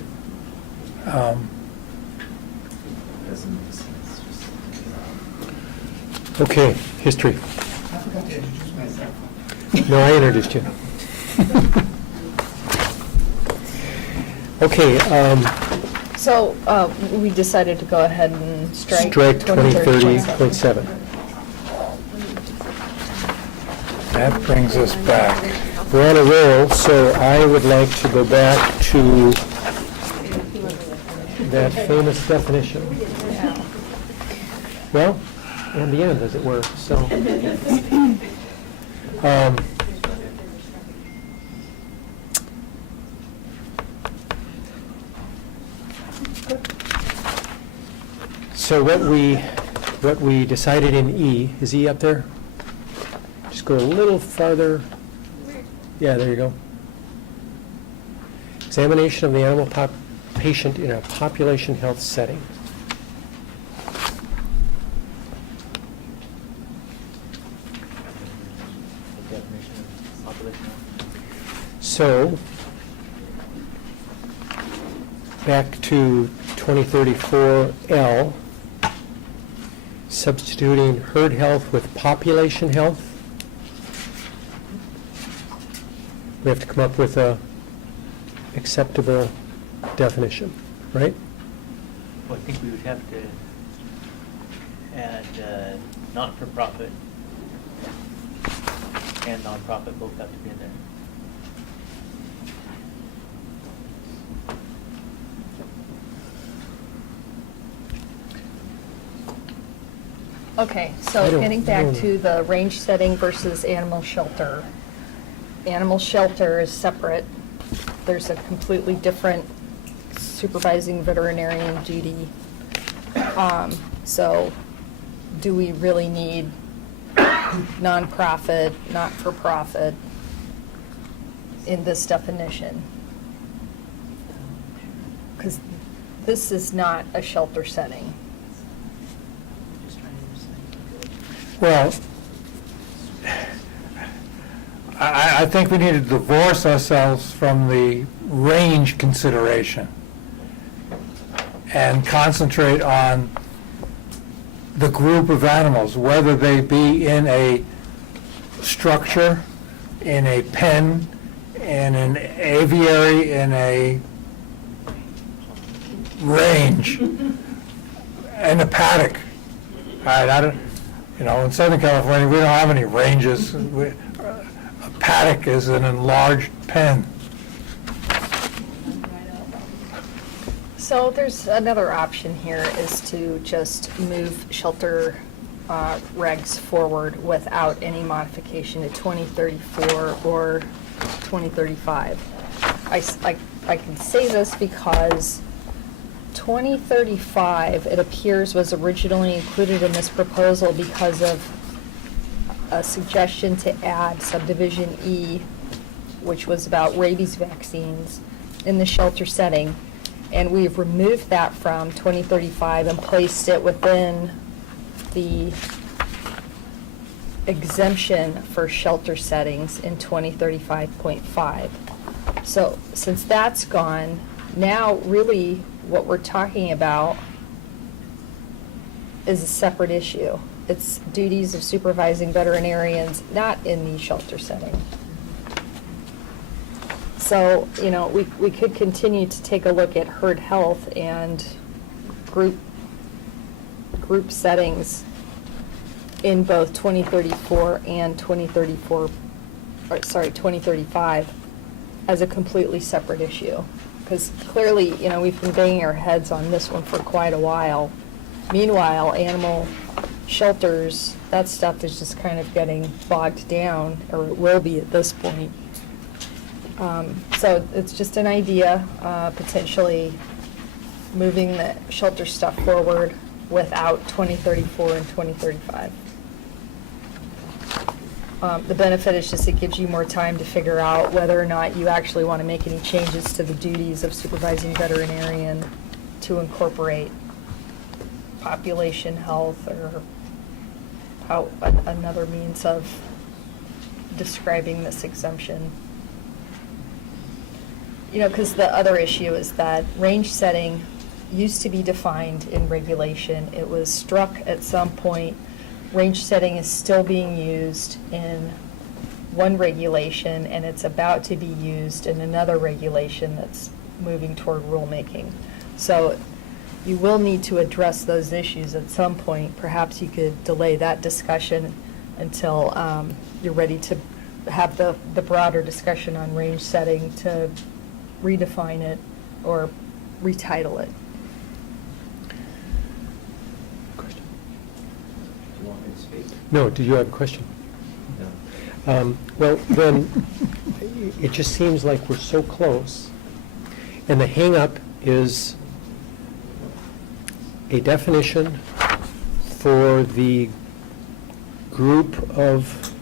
Okay, history. I forgot to introduce myself. No, I introduced you. Okay, So we decided to go ahead and strike strike 2030.7. 2030.7. That brings us back. We're on a roll, so I would like to go back to that famous definition. Well, and the end, as it were, so. So what we decided in E, is E up there? Just go a little farther. Yeah, there you go. Examination of the animal patient in a population health setting. So, back to 2034L, substituting herd health with population health. We have to come up with a acceptable definition, right? Well, I think we would have to add not-for-profit and non-profit both have to be in there. Okay, I so don't- getting I back don't- to the range setting versus animal shelter. Animal shelter is separate. There's a completely different supervising veterinarian duty. So do we really need nonprofit, not-for-profit in this definition? Because this is not a shelter setting. Well, I think we need to divorce ourselves from the range consideration and concentrate on the group of animals, whether they be in a structure, in a pen, in an aviary, in a range, in a paddock. All right, in Southern California, we don't have any ranges. A paddock is an enlarged pen. So there's another option here is to just move shelter regs forward without any modification to 2034 or 2035. I can say this because 2035, it appears, was originally included in this proposal because of a suggestion to add subdivision E, which was about rabies vaccines in the shelter setting. And we've removed that from 2035 and placed it within the exemption for shelter settings in 2035.5. So since that's gone, now really what we're talking about is a separate issue. It's duties of supervising veterinarians, not in the shelter setting. So, we could continue to take a look at herd health and group settings in both 2034 and 2035 as a completely separate issue. Because clearly, we've been banging our heads on this one for quite a while. Meanwhile, animal shelters, that stuff is just kind of getting bogged down, or it will be at this point. So it's just an idea, potentially moving the shelter stuff forward without 2034 and 2035. The benefit is just it gives you more time to figure out whether or not you actually want to make any changes to the duties of supervising veterinarian to incorporate population health or how, another means of describing this exemption. You know, because the other issue is that range setting used to be defined in regulation. It was struck at some point. Range setting is still being used in one regulation, and it's about to be used in another regulation that's moving toward rulemaking. So you will need to address those issues at some point. Perhaps you could delay that discussion until you're ready to have the broader discussion on range setting to redefine it or retitle it. Question? Do you want me to speak? No, do you have a question? No. Well, then, it just seems like we're so close. And the hang-up is a definition for the group of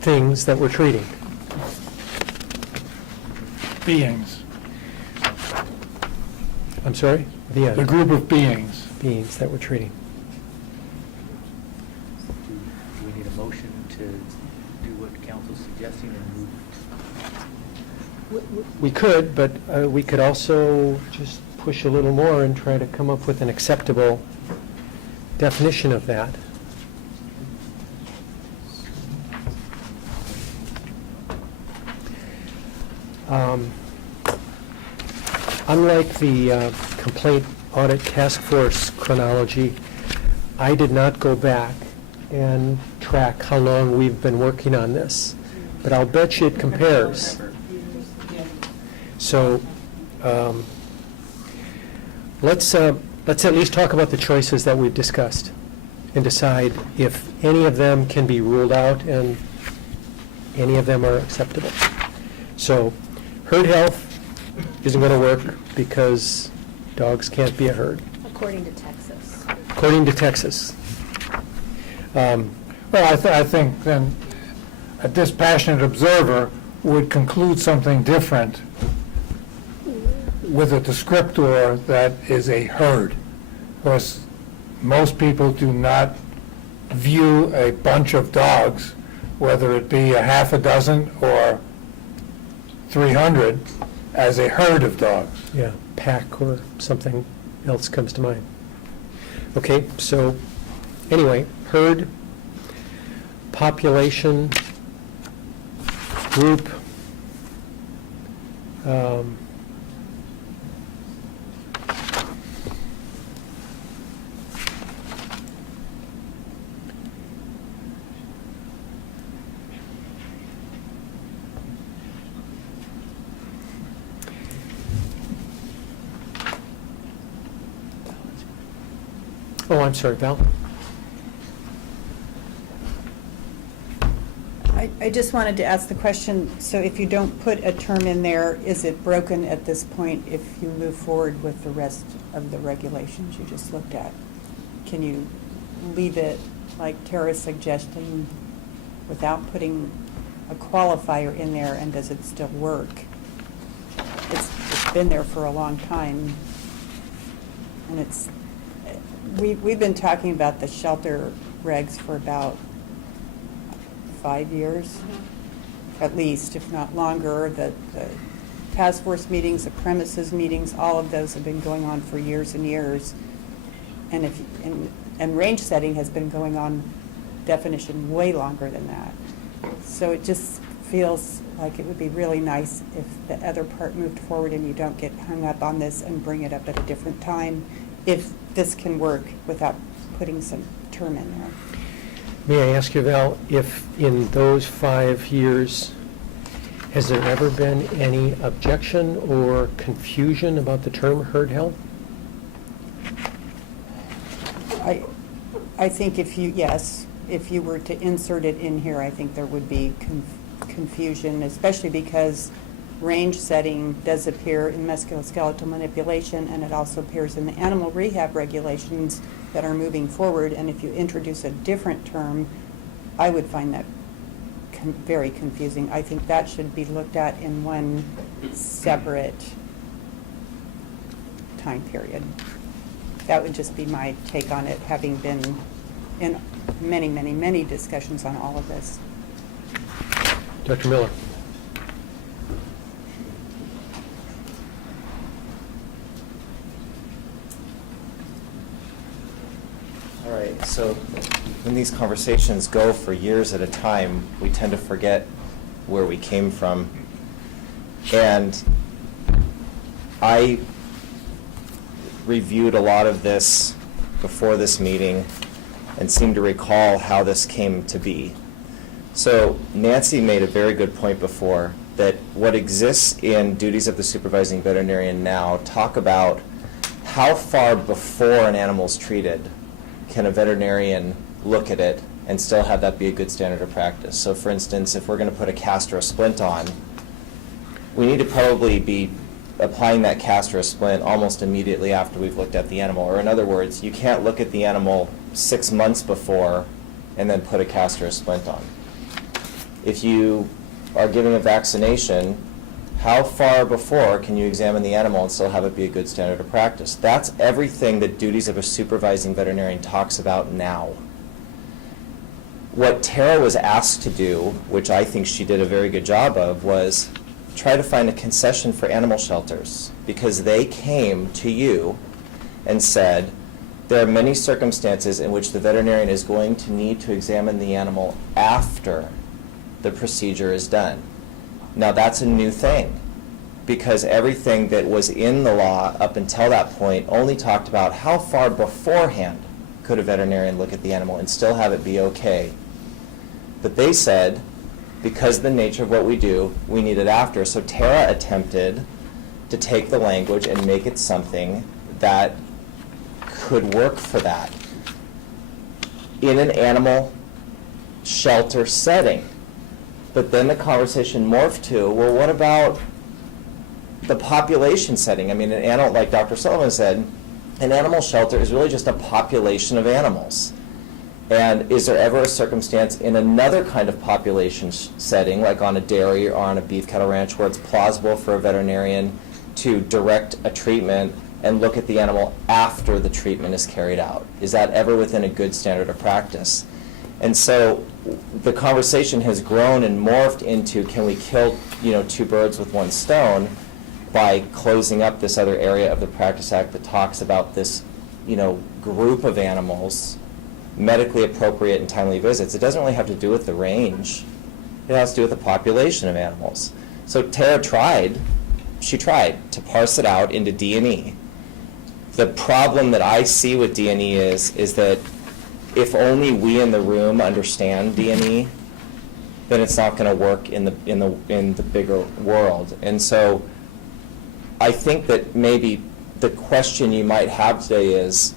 things that we're treating. Beings, I'm sorry? the group of beings. Beings that we're treating. Do we need a motion to do what council's suggesting and move? We could, but we could also just push a little more and try to come up with an acceptable definition of that. Unlike the complaint audit task force chronology, I did not go back and track how long we've been working on this, but I'll bet you it compares. So let's at least talk about the choices that we've discussed and decide if any of them can be ruled out and any of them are acceptable. So herd health isn't going to work because dogs can't be a herd, According to Texas. according to Texas. Well, I think then a dispassionate observer would conclude something different with a descriptor that is a herd. Because most people do not view a bunch of dogs, whether it be a half a dozen or 300, as a herd of dogs. Yeah, pack or something else comes to mind. Okay, so anyway, herd, population, group, oh, I'm sorry, Val. I just wanted to ask the question, so if you don't put a term in there, is it broken at this point if you move forward with the rest of the regulations you just looked at? Can you leave it like Tara's suggesting without putting a qualifier in there, and does it still work? It's been there for a long time, and we've been talking about the shelter regs for about 5 years, at least, if not longer. The task force meetings, the premises meetings, all of those have been going on for years and years. And range setting has been going on, definition, way longer than that. So it just feels like it would be really nice if the other part moved forward and you don't get hung up on this and bring it up at a different time, if this can work without putting some term in there. May I ask you, Val, if in those 5 years, has there ever been any objection or confusion about the term herd health? I think if you were to insert it in here, I think there would be confusion, especially because range setting does appear in musculoskeletal manipulation, and it also appears in the animal rehab regulations that are moving forward. And if you introduce a different term, I would find that very confusing. I think that should be looked at in one separate time period. That would just be my take on it, having been in many, many, many discussions on all of this. Dr. Miller? All right, so when these conversations go for years at a time, we tend to forget where we came from. And I reviewed a lot of this before this meeting and seem to recall how this came to be. So Nancy made a very good point before, that what exists in duties of the supervising veterinarian now talk about how far before an animal is treated can a veterinarian look at it and still have that be a good standard of practice. So for instance, if we're going to put a cast or a splint on, we need to probably be applying that cast or a splint almost immediately after we've looked at the animal. Or in other words, you can't look at the animal 6 months before and then put a cast or a splint on. If you are giving a vaccination, how far before can you examine the animal and still have it be a good standard of practice? That's everything that duties of a supervising veterinarian talks about now. What Tara was asked to do, which I think she did a very good job of, was try to find a concession for animal shelters, because they came to you and said, there are many circumstances in which the veterinarian is going to need to examine the animal after the procedure is done. Now that's a new thing, because everything that was in the law up until that point only talked about how far beforehand could a veterinarian look at the animal and still have it be okay. But they said, because of the nature of what we do, we need it after. So Tara attempted to take the language and make it something that could work for that in an animal shelter setting. But then the conversation morphed to, well, what about the population setting? I mean, an animal, like Dr. Sullivan said, an animal shelter is really just a population of animals. And is there ever a circumstance in another kind of population setting, like on a dairy or on a beef cattle ranch, where it's plausible for a veterinarian to direct a treatment and look at the animal after the treatment is carried out? Is that ever within a good standard of practice? And so the conversation has grown and morphed into, can we kill, two birds with one stone by closing up this other area of the Practice Act that talks about this, group of animals, medically appropriate and timely visits. It doesn't really have to do with the range. It has to do with the population of animals. So Tara tried to parse it out into D&E. The problem that I see with D&E is that if only we in the room understand D&E, then it's not going to work in the bigger world. And so I think that maybe the question you might have today is,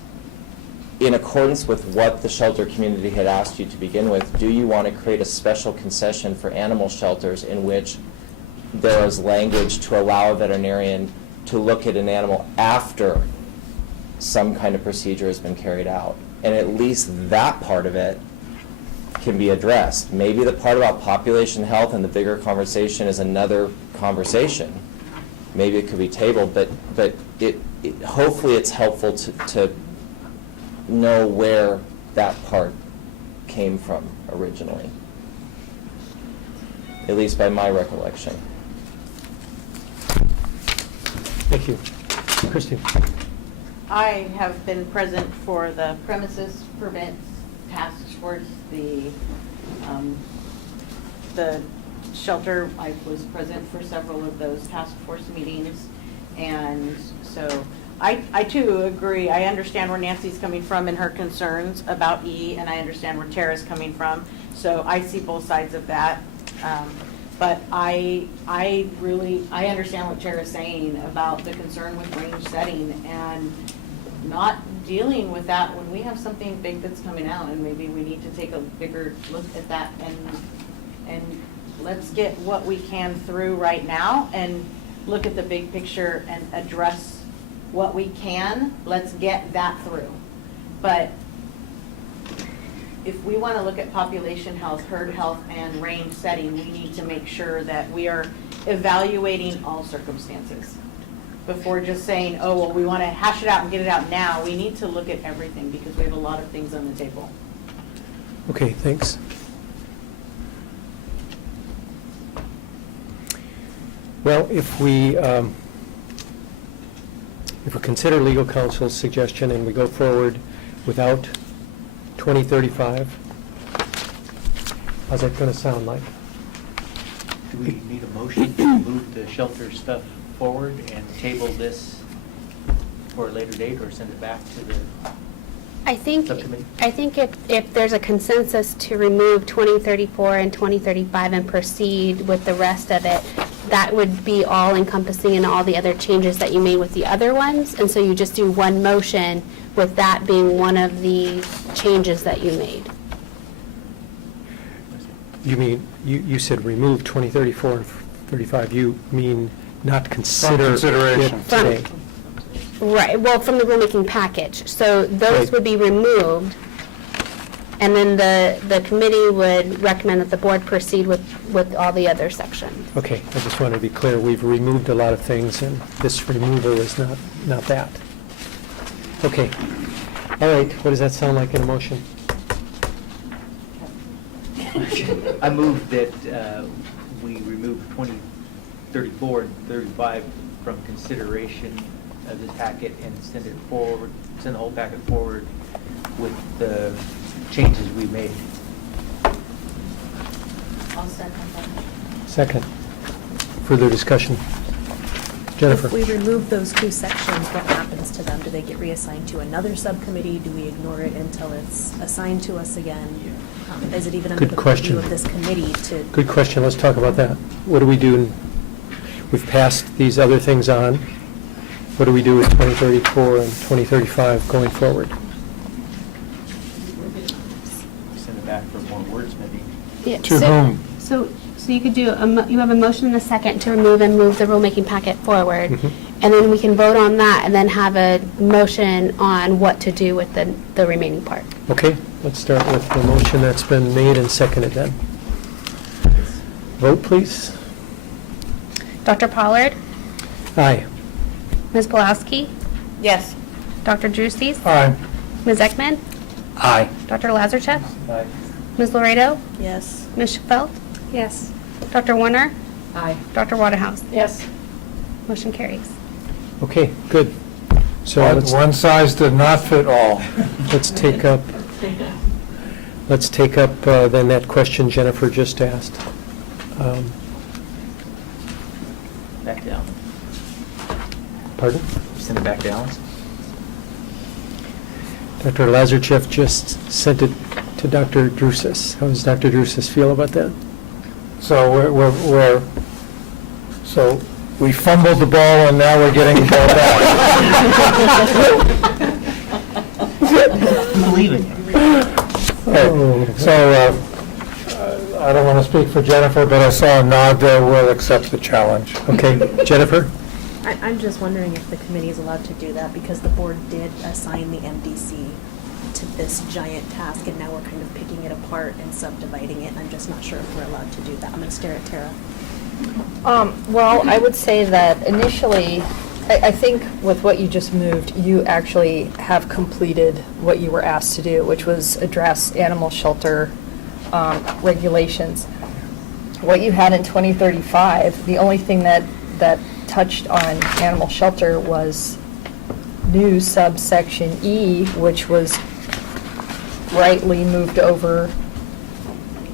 in accordance with what the shelter community had asked you to begin with, do you want to create a special concession for animal shelters in which there is language to allow a veterinarian to look at an animal after some kind of procedure has been carried out? And at least that part of it can be addressed. Maybe the part about population health and the bigger conversation is another conversation. Maybe it could be tabled, but hopefully it's helpful to know where that part came from originally, at least by my recollection. Thank you. Christine? I have been present for the premises permits task force, the shelter. I was present for several of those task force meetings, and so I too agree. I understand where Nancy's coming from and her concerns about E, and I understand where Tara's coming from. So I see both sides of that. But I understand what Tara's saying about the concern with range setting and not dealing with that when we have something big that's coming out, and maybe we need to take a bigger look at that and let's get what we can through right now and look at the big picture and address what we can. Let's get that through. But if we want to look at population health, herd health, and range setting, we need to make sure that we are evaluating all circumstances. before just saying, oh, well, we want to hash it out and get it out now. We need to look at everything because we have a lot of things on the table. Okay, thanks. Well, if we consider legal counsel's suggestion and we go forward without 2035, how's that going to sound like? Do we need a motion to move the shelter stuff forward and table this for a later date, or send it back to the I think subcommittee? if there's a consensus to remove 2034 and 2035 and proceed with the rest of it, that would be all encompassing in all the other changes that you made with the other ones. And so you just do one motion with that being one of the changes that you made. You mean, you said remove 2034 and 35. You mean not consider consideration. it today? Right, well, from the rulemaking package. So those Right. would be removed, and then the committee would recommend that the board proceed with all the other sections. Okay, I just want to be clear. We've removed a lot of things, and this removal is not that. Okay. All right, what does that sound like in a motion? I move that we remove 2034 and 35 from consideration of this packet and send it forward, send the whole packet forward with the changes we made. I'll second that. Second. Further discussion? Jennifer? If we remove those two sections, what happens to them? Do they get reassigned to another subcommittee? Do we ignore it until it's assigned to us again? Is it even under Good the question. purview of this committee to? Good question. Let's talk about that. What do we do? We've passed these other things on. What do we do with 2034 and 2035 going forward? Send it back for more wordsmithing. Yeah, To so- whom? So you could do, you have a motion and a second to remove and move the rulemaking packet forward. Mhm. And then we can vote on that and then have a motion on what to do with the remaining part. Okay, let's start with the motion that's been made and seconded then. Vote, please. Dr. Pollard? Aye. Ms. Pulaski? Yes. Dr. Drustis? Aye. Ms. Ekman? Aye. Dr. Lazarchuk? Aye. Ms. Laredo? Yes. Ms. Felt? Yes. Dr. Warner? Aye. Dr. Waterhouse? Yes. Motion carries. Okay, good. So One size did not fit all. let's take up then that question Jennifer just asked. Back to Alan. Pardon? Send it back to Alan. Dr. Lazarchuk just sent it to Dr. Drusis. How does Dr. Drusis feel about that? So so we fumbled the ball and now we're getting the ball back. I'm believing you. So I don't want to speak for Jennifer, but I saw a nod there. We'll accept the challenge. Okay, Jennifer? I'm just wondering if the committee is allowed to do that, because the board did assign the MDC to this giant task, and now we're kind of picking it apart and subdividing it, and I'm just not sure if we're allowed to do that. I'm going to stare at Tara. Well, I would say that initially, I think with what you just moved, you actually have completed what you were asked to do, which was address animal shelter regulations. What you had in 2035, the only thing that touched on animal shelter was new subsection E, which was rightly moved over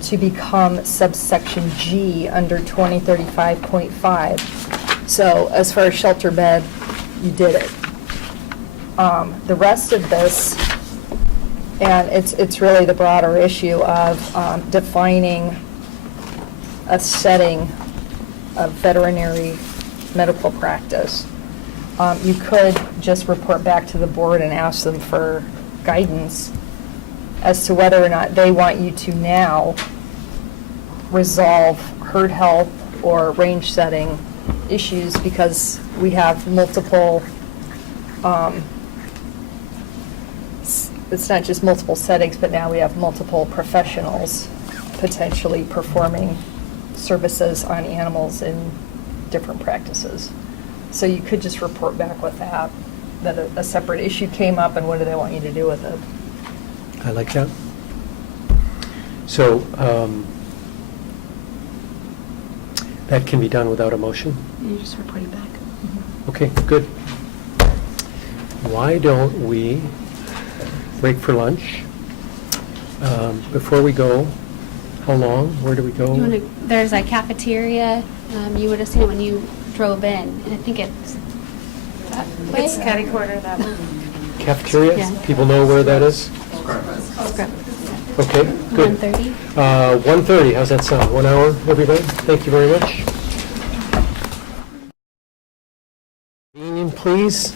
to become subsection G under 2035.5. So as far as shelter bed, you did it. The rest of this, and it's really the broader issue of defining a setting of veterinary medical practice. You could just report back to the board and ask them for guidance as to whether or not they want you to now resolve herd health or range setting issues, because we have multiple, it's not just multiple settings, but now we have multiple professionals potentially performing services on animals in different practices. So you could just report back with that a separate issue came up and what do they want you to do with it? I like that. So that can be done without a motion? You just report it back. Okay, good. Why don't we break for lunch? Before we go, how long? Where do we go? There's a cafeteria. You would have seen it when you drove in, and I think it's that way. It's catty corner, that one. Cafeteria? Yeah. People know where that is? Okay, good. 1:30. 1:30, how's that sound? 1 hour, everybody? Thank you very much. Union, please.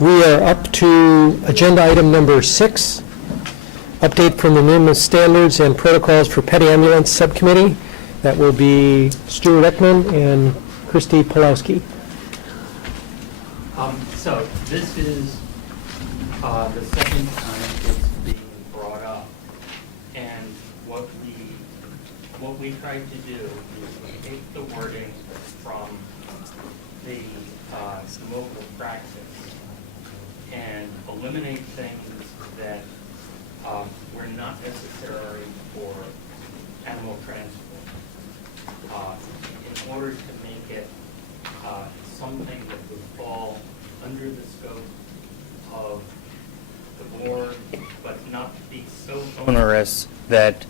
We are up to agenda item number 6, update from the minimum standards and protocols for pet ambulance subcommittee. That will be Stuart Ekman and Christy Pulowski. So this is the second time it's being brought up, and what we tried to do is take the wording from the mobile practice and eliminate things that were not necessary for animal transport in order to make it something that would fall under the scope of the board, but not be so onerous that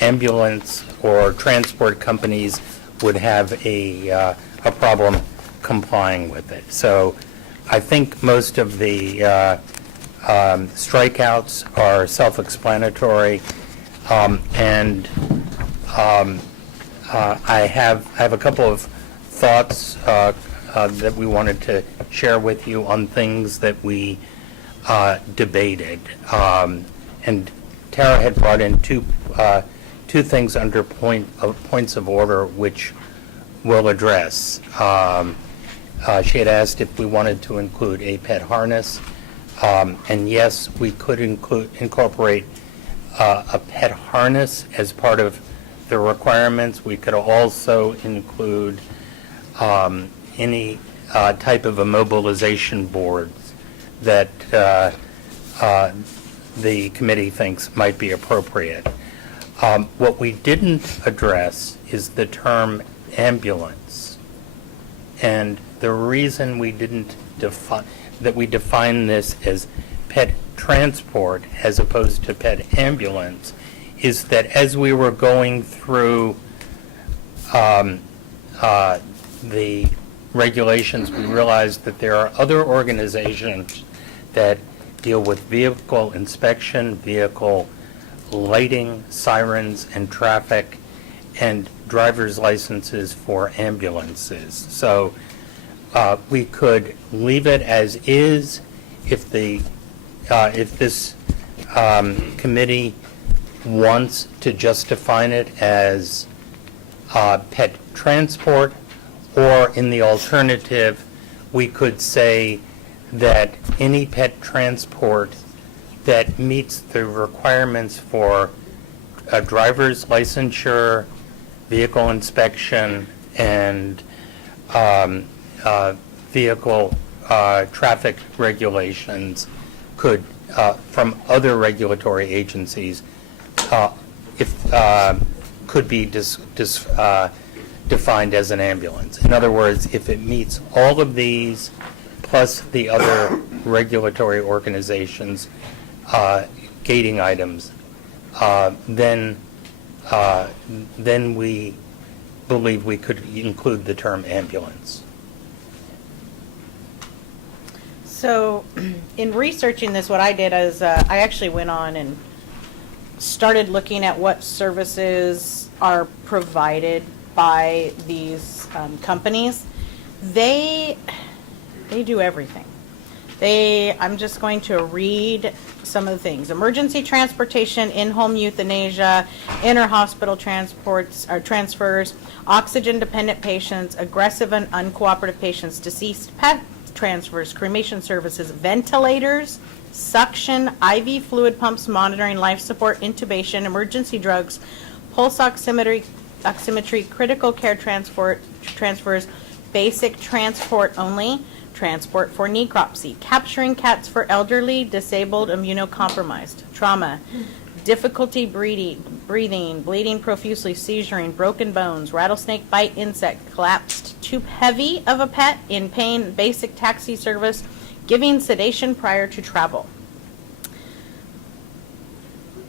ambulance or transport companies would have a problem complying with it. So I think most of the strikeouts are self-explanatory, and I have a couple of thoughts that we wanted to share with you on things that we debated. And Tara had brought in two things under points of order, which we'll address. She had asked if we wanted to include a pet harness, and yes, we could incorporate a pet harness as part of the requirements. We could also include any type of immobilization boards that the committee thinks might be appropriate. What we didn't address is the term ambulance. And the reason we didn't define this as pet transport as opposed to pet ambulance is that as we were going through the regulations, we realized that there are other organizations that deal with vehicle inspection, vehicle lighting, sirens, and traffic, and driver's licenses for ambulances. So we could leave it as is if this committee wants to just define it as pet transport, or in the alternative, we could say that any pet transport that meets the requirements for a driver's licensure, vehicle inspection, and vehicle traffic regulations could, from other regulatory agencies, could be defined as an ambulance. In other words, if it meets all of these plus the other regulatory organizations' gating items, then we believe we could include the term ambulance. So in researching this, what I did is I actually went on and started looking at what services are provided by these companies. They do everything. I'm just going to read some of the things. Emergency transportation, in-home euthanasia, inter-hospital transports or transfers, oxygen-dependent patients, aggressive and uncooperative patients, deceased pet transfers, cremation services, ventilators, suction, IV fluid pumps, monitoring, life support, intubation, emergency drugs, pulse oximetry, critical care transfers, basic transport only, transport for necropsy, capturing cats for elderly, disabled, immunocompromised, trauma, difficulty breathing, bleeding profusely, seizuring, broken bones, rattlesnake bite, insect, collapsed too heavy of a pet, in pain, basic taxi service, giving sedation prior to travel.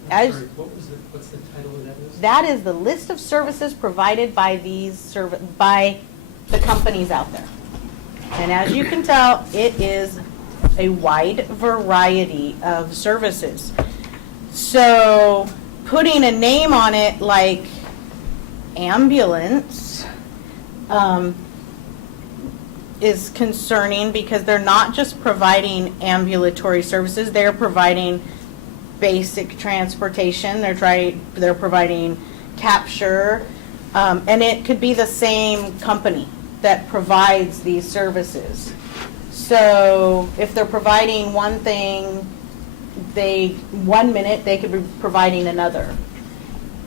What's the title of that list? That is the list of services provided by by the companies out there. And as you can tell, it is a wide variety of services. So putting a name on it like ambulance is concerning, because they're not just providing ambulatory services, they're providing basic transportation, they're providing capture, and it could be the same company that provides these services. So if they're providing one thing, 1 minute they could be providing another.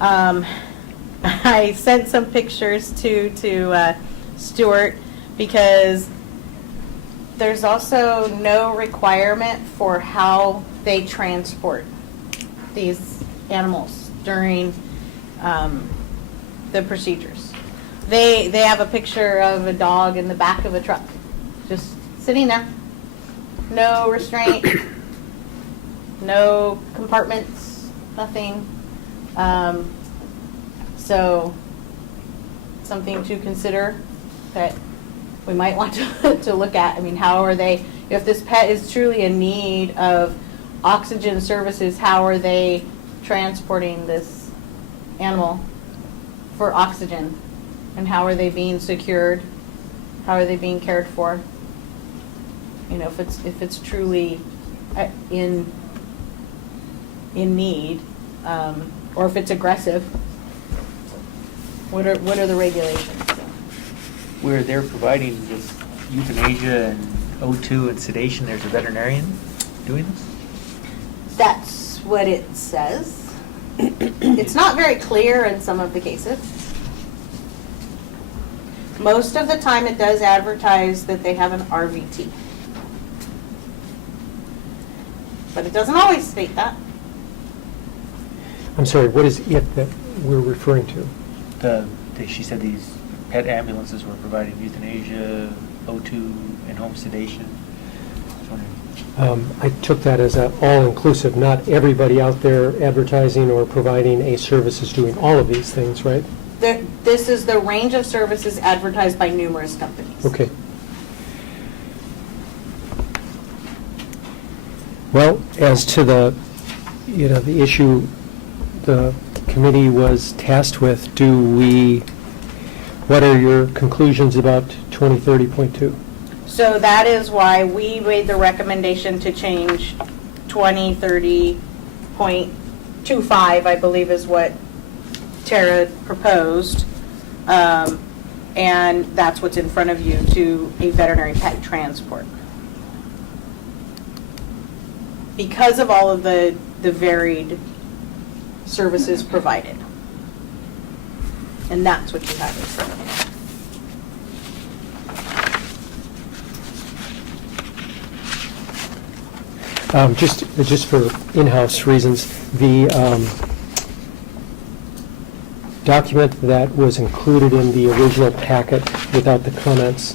I sent some pictures to Stuart, because there's also no requirement for how they transport these animals during the procedures. They have a picture of a dog in the back of a truck, just sitting there. No restraint, no compartments, nothing. So something to consider that we might want to look at. I mean, how are they, if this pet is truly in need of oxygen services, how are they transporting this animal for oxygen? And how are they being secured? How are they being cared for? You know, if it's truly in need, or if it's aggressive, what are the regulations? Where they're providing this euthanasia and O2 and sedation, there's a veterinarian doing this? That's what it says. It's not very clear in some of the cases. Most of the time it does advertise that they have an RVT. But it doesn't always state that. I'm sorry, what is it that we're referring to? She said these pet ambulances were providing euthanasia, O2, and home sedation. I took that as an all-inclusive, not everybody out there advertising or providing a service is doing all of these things, right? This is the range of services advertised by numerous companies. Okay. Well, as to the issue the committee was tasked with, what are your conclusions about 2030.2? So that is why we made the recommendation to change 2030.25, I believe is what Tara proposed. And that's what's in front of you, to a veterinary pet transport. Because of all of the varied services provided. And that's what you have in front of you. Just for in-house reasons, the document that was included in the original packet without the comments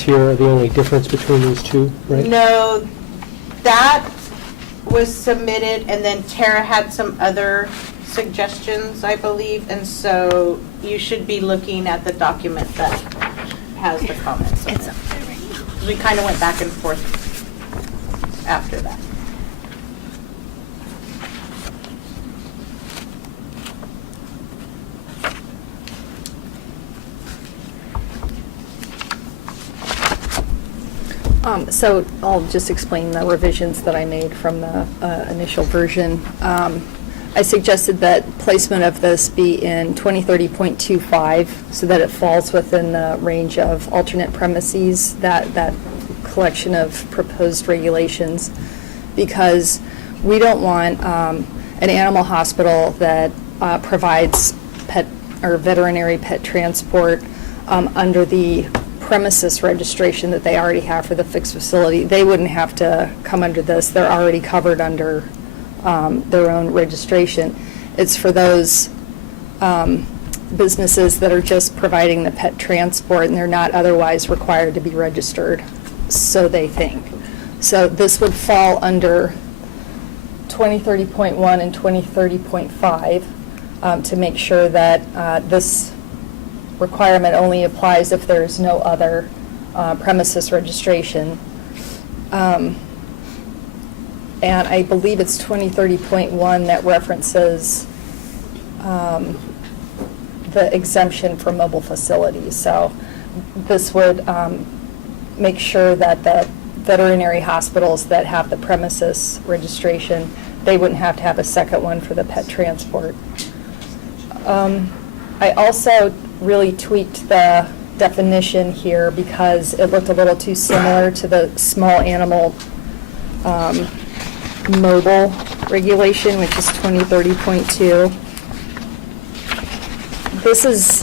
here are the only difference between these two, right? No, that was submitted, and then Tara had some other suggestions, I believe, and so you should be looking at the document that has the comments. It's up there right now. We kind of went back and forth after that. So I'll just explain the revisions that I made from the initial version. I suggested that placement of this be in 2030.25 so that it falls within the range of alternate premises, that collection of proposed regulations, because we don't want an animal hospital that provides pet or veterinary pet transport under the premises registration that they already have for the fixed facility. They wouldn't have to come under this. They're already covered under their own registration. It's for those businesses that are just providing the pet transport and they're not otherwise required to be registered, so they think. So this would fall under 2030.1 and 2030.5 to make sure that this requirement only applies if there is no other premises registration. And I believe it's 2030.1 that references the exemption for mobile facilities. So this would make sure that the veterinary hospitals that have the premises registration, they wouldn't have to have a second one for the pet transport. I also really tweaked the definition here because it looked a little too similar to the small animal mobile regulation, which is 2030.2. This is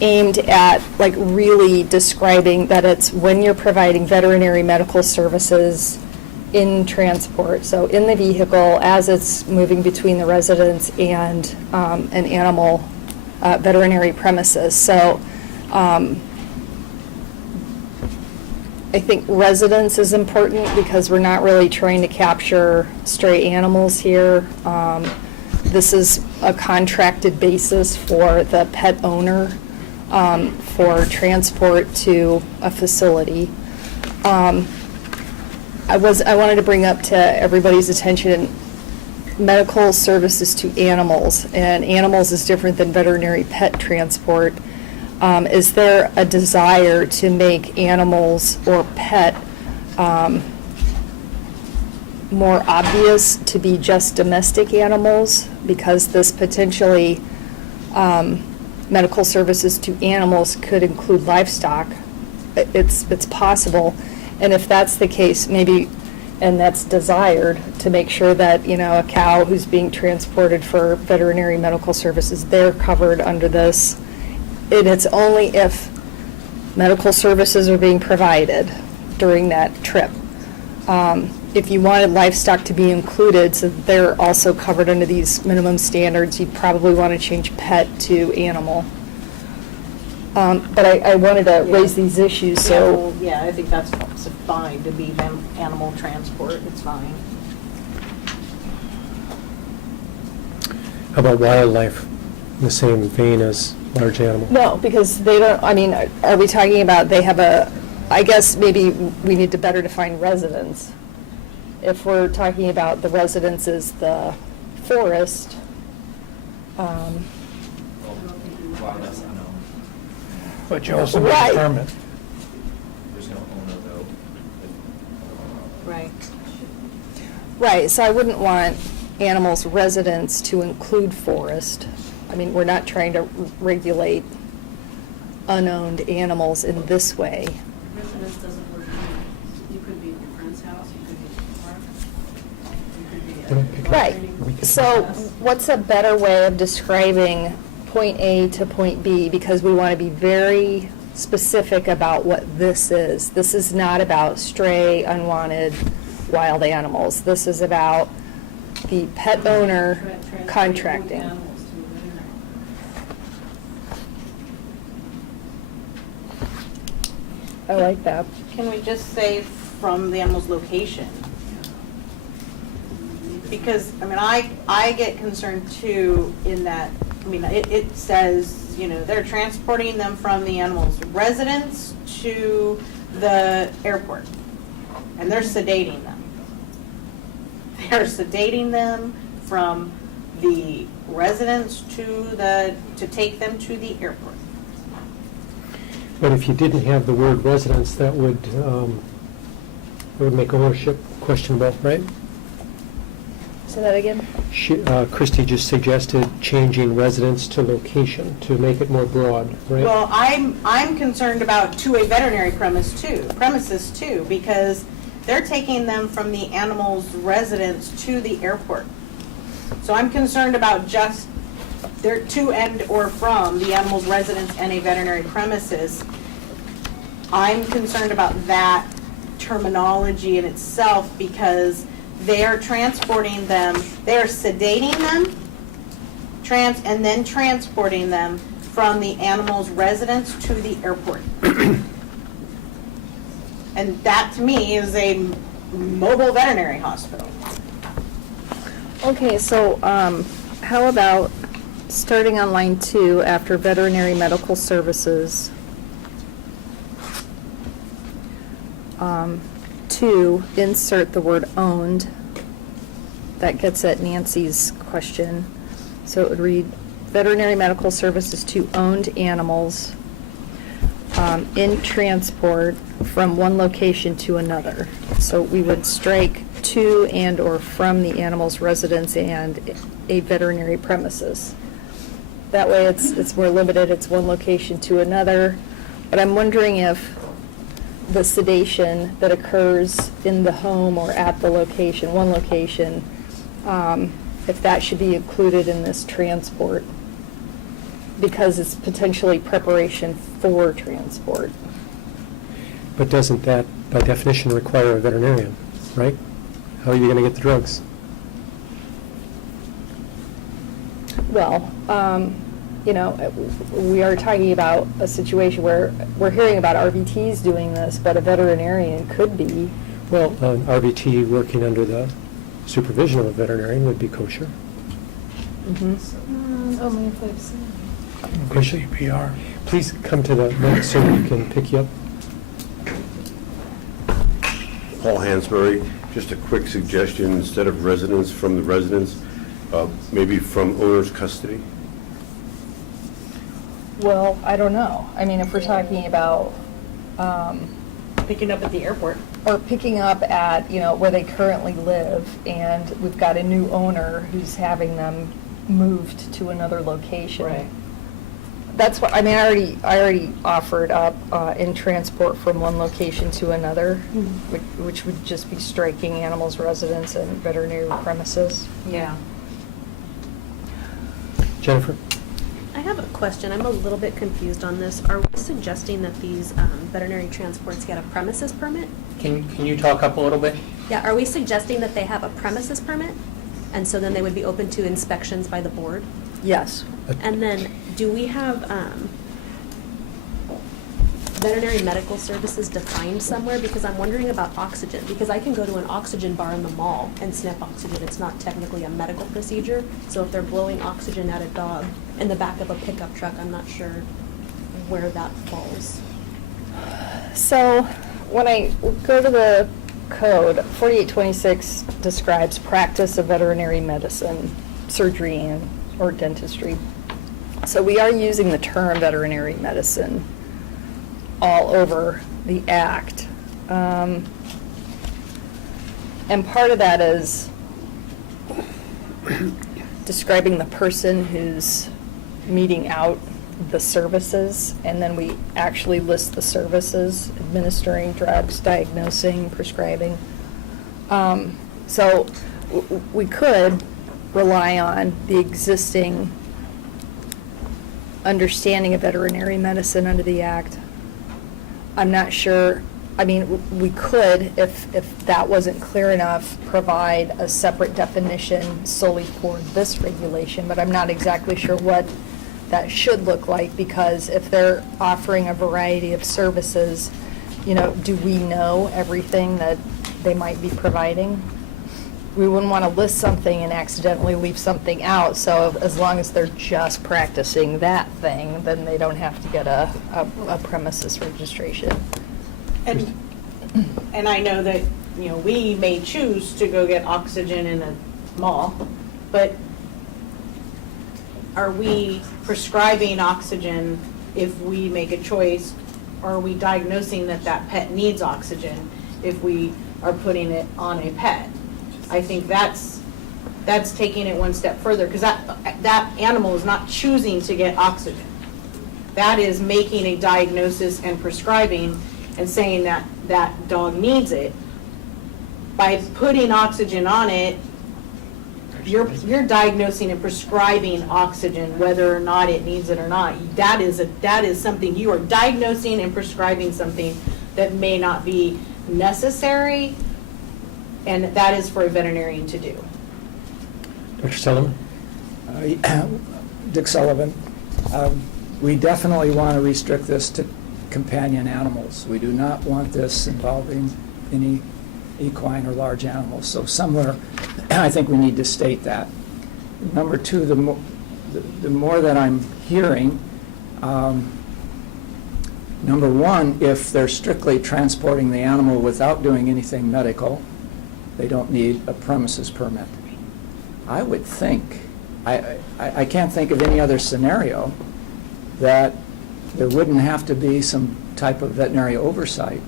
aimed at like really describing that it's when you're providing veterinary medical services in transport, so in the vehicle as it's moving between the residence and an animal veterinary premises. So I think residence is important because we're not really trying to capture stray animals here. This is a contracted basis for the pet owner for transport to a facility. I wanted to bring up to everybody's attention medical services to animals, and animals is different than veterinary pet transport. Is there a desire to make animals or pet more obvious to be just domestic animals? Because this potentially medical services to animals could include livestock. It's possible. And if that's the case, maybe, and that's desired, to make sure that, you know, a cow who's being transported for veterinary medical services, they're covered under this. And it's only if medical services are being provided during that trip. If you wanted livestock to be included, so they're also covered under these minimum standards, you'd probably want to change pet to animal. But I wanted to raise these issues, so. Yeah, I think that's fine to be animal transport, it's fine. How about wildlife, in the same vein as large animal? No, because they don't, I mean, are we talking about they have a, I guess maybe we need to better define residence. If we're talking about the residence is the forest, But you also need Right. a permit. There's no owner though. Right. right, so I wouldn't want animals' residence to include forest. I mean, we're not trying to regulate unowned animals in this way. Residence doesn't work. You could be at your friend's house, you could be at the park, you could be at. Right, so what's a better way of describing point A to point B? Because we want to be very specific about what this is. This is not about stray, unwanted, wild animals. This is about the pet owner contracting. Animals to a veterinary. I like that. Can we just say from the animal's location? Because, I mean, I get concerned too in that, I mean, it says, you know, they're transporting them from the animal's residence to the airport, and they're sedating them. They're sedating them from the residence to take them to the airport. But if you didn't have the word residence, that would make ownership questionable, right? Say that again? Christie just suggested changing residence to location to make it more broad, right? Well, I'm concerned about to a veterinary premises too, because they're taking them from the animal's residence to the airport. So I'm concerned about just, they're to and or from the animal's residence and a veterinary premises. I'm concerned about that terminology in itself because they are transporting them, they are sedating them, and then transporting them from the animal's residence to the airport. And that, to me, is a mobile veterinary hospital. Okay, so how about starting on line 2 after veterinary medical services? 2, insert the word owned. That gets at Nancy's question. So it would read veterinary medical services to owned animals in transport from one location to another. So we would strike to and or from the animal's residence and a veterinary premises. That way it's more limited, it's one location to another. But I'm wondering if the sedation that occurs in the home or at the location, one location, if that should be included in this transport, because it's potentially preparation for transport. But doesn't that, by definition, require a veterinarian, right? How are you going to get the drugs? Well, we are talking about a situation where we're hearing about RVTs doing this, but a veterinarian could be. Well, an RVT working under the supervision of a veterinarian would be kosher. Only if they've seen. VCPR. Please come to the mic so we can pick you up. Paul Hansberry, just a quick suggestion, instead of residence, from the residence, maybe from owner's custody? Well, I don't know. I mean, if we're talking about Picking up at the airport. or picking up at, where they currently live, and we've got a new owner who's having them moved to another location. Right. That's what, I already offered up in transport from one location to another, which would just be striking animals' residence and veterinary premises. Yeah. Jennifer? I have a question. I'm a little bit confused on this. Are we suggesting that these veterinary transports get a premises permit? Can you talk up a little bit? Yeah, are we suggesting that they have a premises permit? And so then they would be open to inspections by the board? Yes. And then, do we have veterinary medical services defined somewhere? Because I'm wondering about oxygen, because I can go to an oxygen bar in the mall and sniff oxygen. It's not technically a medical procedure. So if they're blowing oxygen at a dog in the back of a pickup truck, I'm not sure where that falls. So when I go to the code, 4826 describes practice of veterinary medicine, surgery, or dentistry. So we are using the term veterinary medicine all over the Act. And part of that is describing the person who's meting out the services, and then we actually list the services: administering drugs, diagnosing, prescribing. So we could rely on the existing understanding of veterinary medicine under the Act. I'm not sure, we could, if that wasn't clear enough, provide a separate definition solely for this regulation, but I'm not exactly sure what that should look like, because if they're offering a variety of services, do we know everything that they might be providing? We wouldn't want to list something and accidentally leave something out, so as long as they're just practicing that thing, then they don't have to get a premises registration. And I know that, we may choose to go get oxygen in a mall, but are we prescribing oxygen if we make a choice? Or are we diagnosing that that pet needs oxygen if we are putting it on a pet? I think that's taking it one step further, because that animal is not choosing to get oxygen. That is making a diagnosis and prescribing and saying that that dog needs it. By putting oxygen on it, you're diagnosing and prescribing oxygen, whether or not it needs it or not. That is something, you are diagnosing and prescribing something that may not be necessary, and that is for a veterinarian to do. Dr. Sullivan? Dick Sullivan. We definitely want to restrict this to companion animals. We do not want this involving any equine or large animals. So somewhere, I think we need to state that. Number two, the more that I'm hearing, number one, if they're strictly transporting the animal without doing anything medical, they don't need a premises permit. I would think, I can't think of any other scenario that there wouldn't have to be some type of veterinary oversight.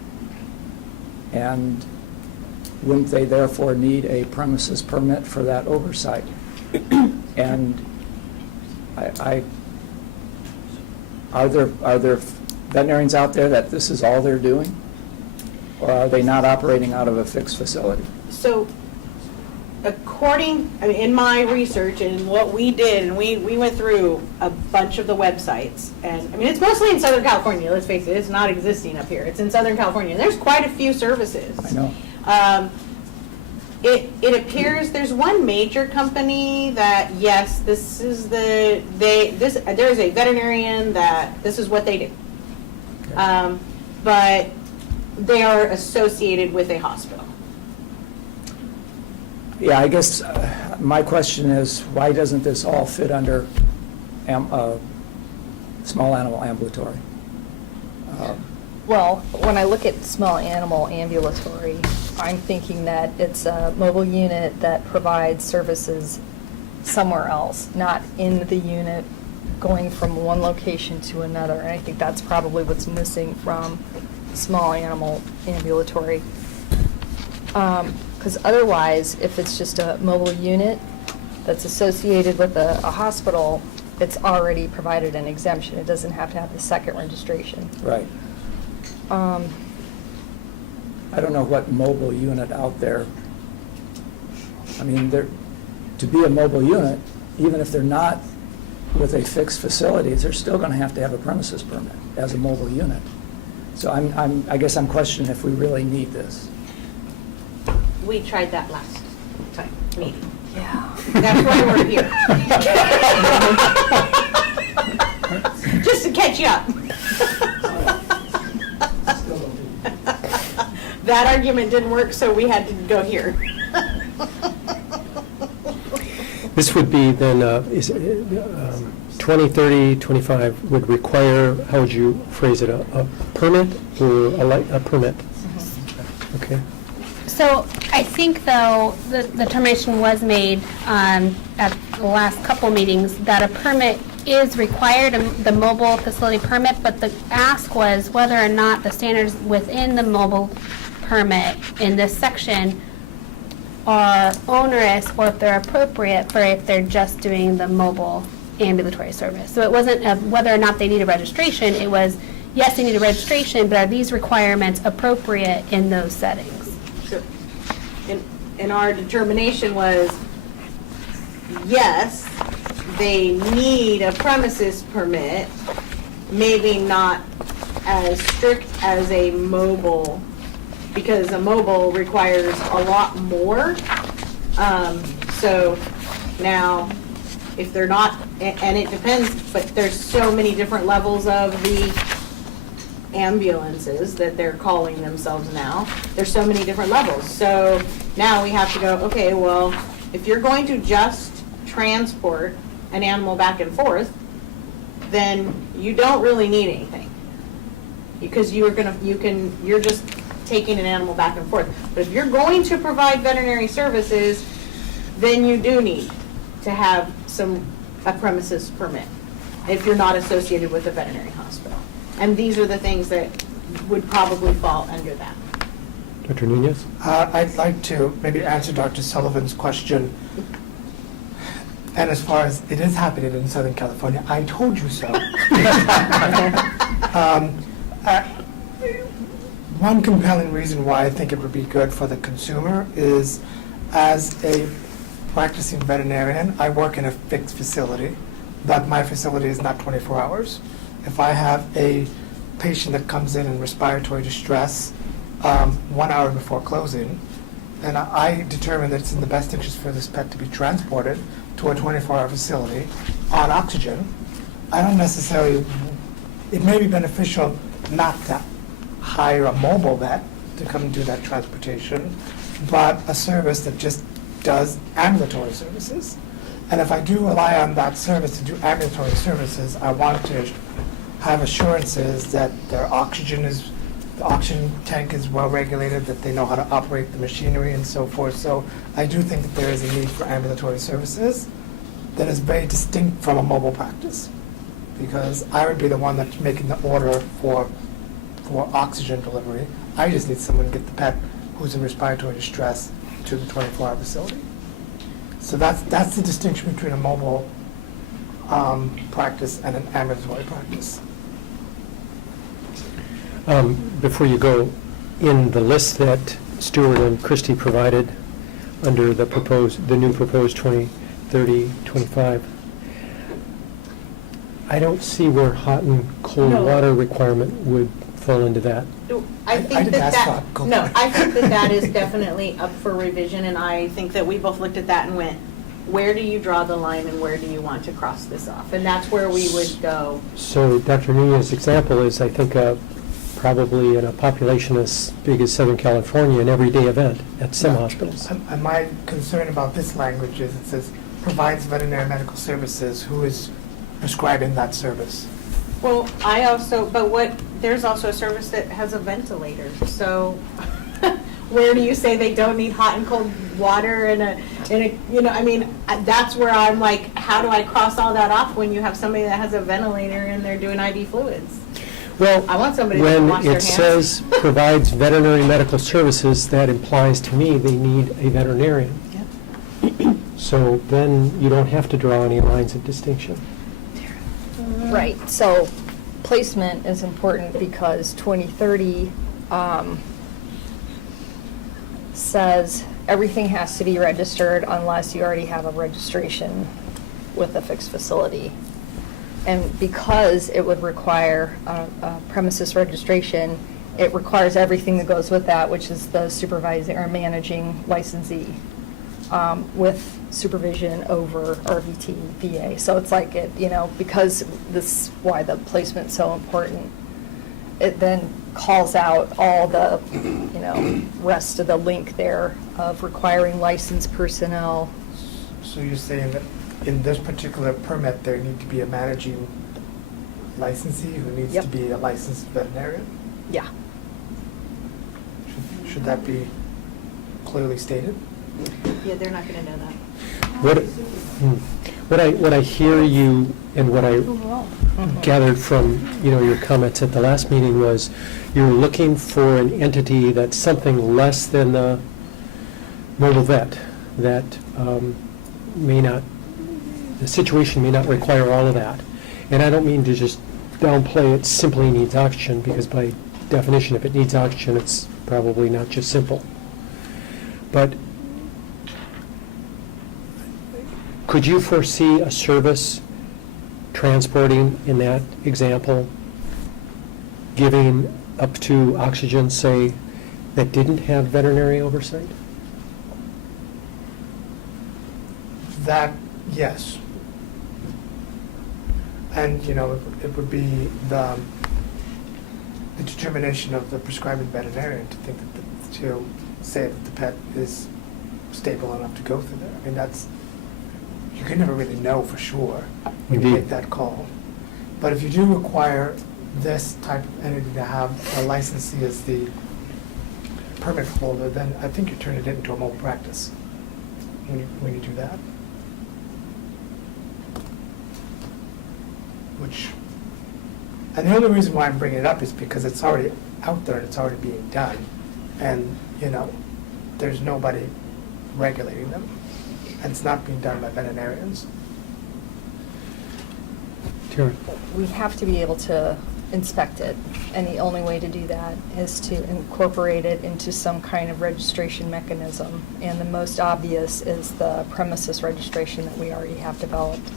And wouldn't they therefore need a premises permit for that oversight? And are there veterinarians out there that this is all they're doing? Or are they not operating out of a fixed facility? So, in my research and what we did, and we went through a bunch of the websites, and I mean, it's mostly in Southern California, let's face it, it's not existing up here. It's in Southern California, and there's quite a few services. I know. It appears there's one major company that, yes, this is there's a veterinarian that this is what they do. Okay. But they are associated with a hospital. Yeah, I guess my question is, why doesn't this all fit under small animal ambulatory? Well, when I look at small animal ambulatory, I'm thinking that it's a mobile unit that provides services somewhere else, not in the unit going from one location to another. And I think that's probably what's missing from small animal ambulatory. Because otherwise, if it's just a mobile unit that's associated with a hospital, it's already provided an exemption. It doesn't have to have the second registration. Right. I don't know what mobile unit out there, I mean, to be a mobile unit, even if they're not with a fixed facility, they're still going to have a premises permit as a mobile unit. So I guess I'm questioning if we really need this. We tried that last time meeting. Yeah. That's why we're here. Just to catch you up. That argument didn't work, so we had to go here. This would be then, 20, 30, 25 would require, how would you phrase it, a permit or a permit? Okay. So I think, though, the determination was made at the last couple meetings that a permit is required, the mobile facility permit, but the ask was whether or not the standards within the mobile permit in this section are onerous or if they're appropriate for if they're just doing the mobile ambulatory service. So it wasn't whether or not they need a registration, it was, yes, they need a registration, but are these requirements appropriate in those settings? Sure. And our determination was, yes, they need a premises permit, maybe not as strict as a mobile, because a mobile requires a lot more. So now, if they're not, and it depends, but there's so many different levels of the ambulances that they're calling themselves now. There's so many different levels. So now we have to go, okay, well, if you're going to just transport an animal back and forth, then you don't really need anything. Because you're just taking an animal back and forth. But if you're going to provide veterinary services, then you do need to have a premises permit if you're not associated with a veterinary hospital. And these are the things that would probably fall under that. Dr. Nunez? I'd like to maybe answer Dr. Sullivan's question. And as far as it is happening in Southern California, I told you so. One compelling reason why I think it would be good for the consumer is as a practicing veterinarian. I work in a fixed facility, but my facility is not 24 hours. If I have a patient that comes in respiratory distress 1 hour before closing, and I determine that it's in the best interest for this pet to be transported to a 24-hour facility on oxygen, I don't necessarily, it may be beneficial not to hire a mobile vet to come and do that transportation, but a service that just does ambulatory services. And if I do rely on that service to do ambulatory services, I want to have assurances that their the oxygen tank is well regulated, that they know how to operate the machinery and so forth. So I do think that there is a need for ambulatory services that is very distinct from a mobile practice, because I would be the one that's making the order for oxygen delivery. I just need someone to get the pet who's in respiratory distress to the 24-hour facility. So that's the distinction between a mobile practice and an ambulatory practice. Before you go, in the list that Stuart and Christie provided under the new proposed 2030, 25, I don't see where hot and cold No. water requirement would fall into that. I think didn't ask that, for a no, I think that is definitely up for revision, and I think that we both looked at that and went, where do you draw the line and where do you want to cross this off? And that's where we would go. So Dr. Nunes' example is, I think, probably in a population as big as Southern California, an everyday event at some Yeah. hospitals. And my concern about this language is it says provides veterinary medical services. Who is prescribing that service? Well, there's also a service that has a ventilator, so where do you say they don't need hot and cold water that's where I'm like, how do I cross all that off when you have somebody that has a ventilator and they're doing IV fluids? Well, I want somebody that can wash when their it hands. says provides veterinary medical services, that implies to me they need a veterinarian. So then you don't have to draw any lines of distinction. Right, so placement is important because 2030 says everything has to be registered unless you already have a registration with a fixed facility. And because it would require a premises registration, it requires everything that goes with that, which is the supervising or managing licensee with supervision over RVT, VA. So it's like because this why the placement's so important, it then calls out all the, rest of the link there of requiring licensed personnel. So you're saying that in this particular permit, there need to be a managing licensee who needs Yep. to be a licensed veterinarian? Yeah. Should that be clearly stated? Yeah, they're not gonna know that. What I hear you and what I gathered from, your comments at the last meeting was you're looking for an entity that's something less than the mobile vet, that the situation may not require all of that. And I don't mean to just downplay it simply needs oxygen, because by definition, if it needs oxygen, it's probably not just simple. But could you foresee a service transporting, in that example, giving up to oxygen, say, that didn't have veterinary oversight? That, yes. And, it would be the determination of the prescribing veterinarian to think to say that the pet is stable enough to go through there. I mean, you can never really know for sure when you Indeed. make that call. But if you do require this type of entity to have a licensee as the permit holder, then I think you're turning it into a mobile practice when you do that. And the only reason why I'm bringing it up is because it's already out there and it's already being done. And, there's nobody regulating them. And it's not being done by veterinarians. Tara? We have to be able to inspect it. And the only way to do that is to incorporate it into some kind of registration mechanism. And the most obvious is the premises registration that we already have developed.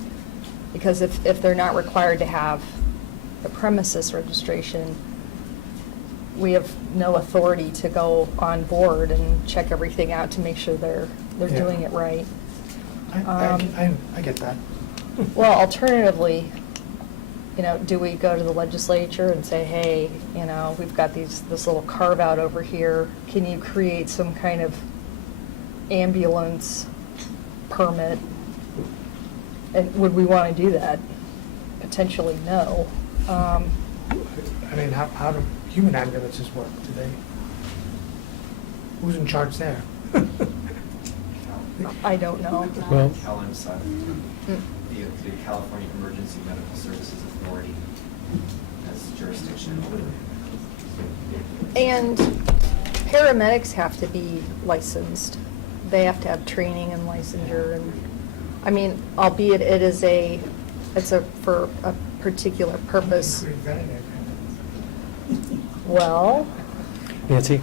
Because if they're not required to have the premises registration, we have no authority to go on board and check everything out to make sure they're Yeah. doing it right. I get that. Well, alternatively, do we go to the legislature and say, hey, we've got this little carve out over here. Can you create some kind of ambulance permit? And would we want to do that? Potentially, no. I mean, how do human ambulances work? Do they? Who's in charge there? I don't know. Well- CalEM side, the California Emergency Medical Services Authority has jurisdiction over it. And paramedics have to be licensed. They have to have training and licensure, and, I mean, albeit it's for a particular purpose. Well, Nancy?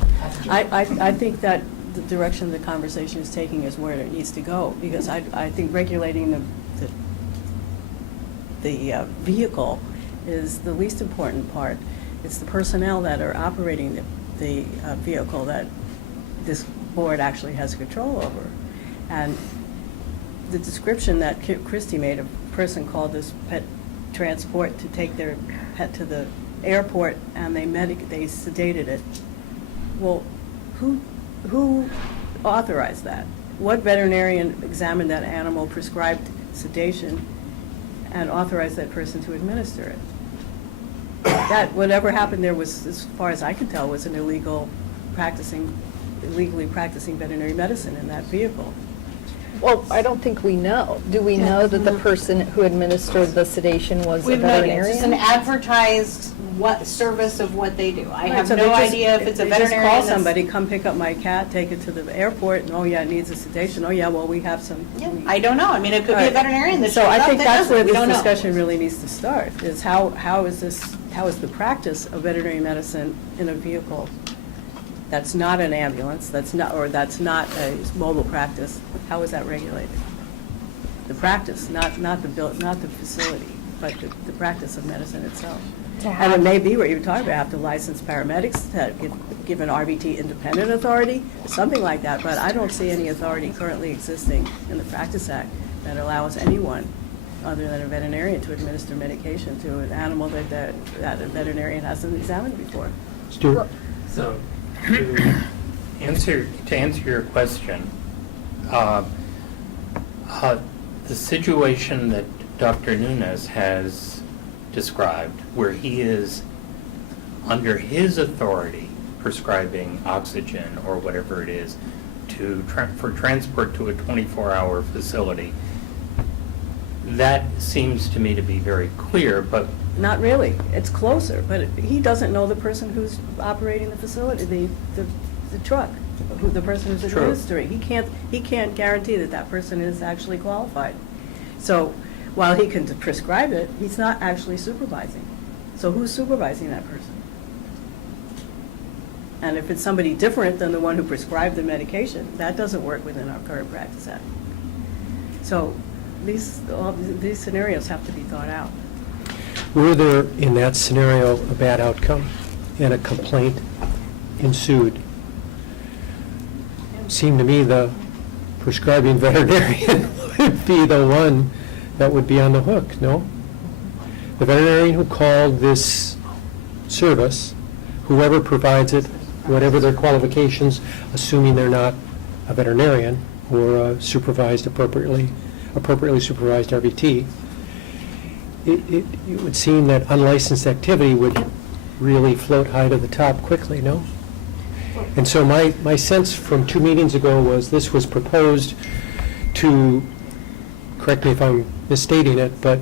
I think that the direction the conversation is taking is where it needs to go, because I think regulating the vehicle is the least important part. It's the personnel that are operating the vehicle that this board actually has control over. And the description that Christy made, a person called this pet transport to take their pet to the airport, and they sedated it. Well, who authorized that? What veterinarian examined that animal, prescribed sedation, and authorized that person to administer it? That, whatever happened there was, as far as I can tell, was an illegally practicing veterinary medicine in that vehicle. well, I don't think we know. Do we know that the person who administered the sedation was a We've noticed, veterinarian? it's an advertised service of what they do. I Right, have so no they just- idea if it's a they veterinarian. just call that's- somebody, come pick up my cat, take it to the airport, and, oh yeah, it needs a sedation, oh yeah, well, we have some. Yeah, I don't know, I mean, it could be a Right. veterinarian that So shows I up think that that's does it. where We this don't know. discussion really needs to start, is how is the practice of veterinary medicine in a vehicle that's not an ambulance, that's not a mobile practice, how is that regulated? The practice, not the facility, but the practice of medicine itself. And it may be what you're talking about, have to license paramedics, to give an RVT independent authority, something like that, but I don't see any authority currently existing in the Practice Act that allows anyone other than a veterinarian to administer medication to an animal that a veterinarian hasn't examined before. Stuart? So, to answer your question, the situation that Dr. Nunes has described, where he is, under his authority, prescribing oxygen or whatever it is for transport to a 24-hour facility, that seems to me to be very clear, but Not really, it's closer, but he doesn't know the person who's operating the facility, the truck, the person who's True. administering. He can't guarantee that person is actually qualified. So while he can prescribe it, he's not actually supervising. So who's supervising that person? And if it's somebody different than the one who prescribed the medication, that doesn't work within our current Practice Act. So all these scenarios have to be thought out. Were there, in that scenario, a bad outcome and a complaint ensued? Seemed to me the prescribing veterinarian would be the one that would be on the hook, no? The veterinarian who called this service, whoever provides it, whatever their qualifications, assuming they're not a veterinarian or a appropriately supervised RVT, it would seem that unlicensed activity would really float high to the top quickly, no? And so my sense from 2 meetings ago was this was proposed to, correct me if I'm misstating it, but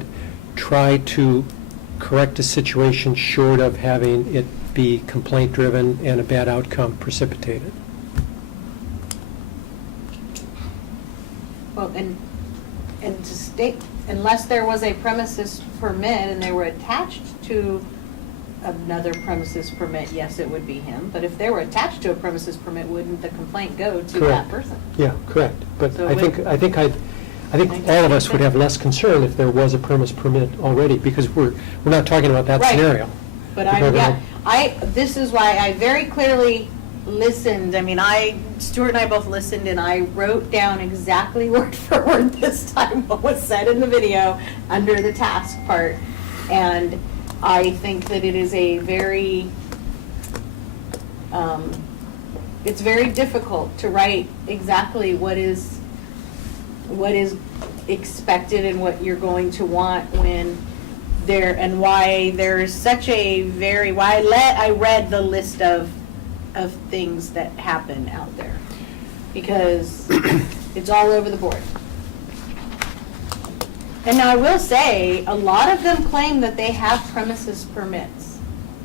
try to correct a situation short of having it be complaint-driven and a bad outcome precipitated. Well, and to state, unless there was a premises permit and they were attached to another premises permit, yes, it would be him. But if they were attached to a premises permit, wouldn't the complaint go to that Correct. person? Yeah, correct. But So I think all of us would have less concern if there was a premise permit already, because we're not talking about that Right. scenario. But We're talking this is why I very clearly listened. I mean, Stuart and I both listened, and I wrote down exactly word for word this time what was said in the video under the task part. And I think that it is a very, it's very difficult to write exactly what is expected and what you're going to want when there, and why there's such a very, I read the list of things that happen out there, because it's all over the board. And now I will say, a lot of them claim that they have premises permits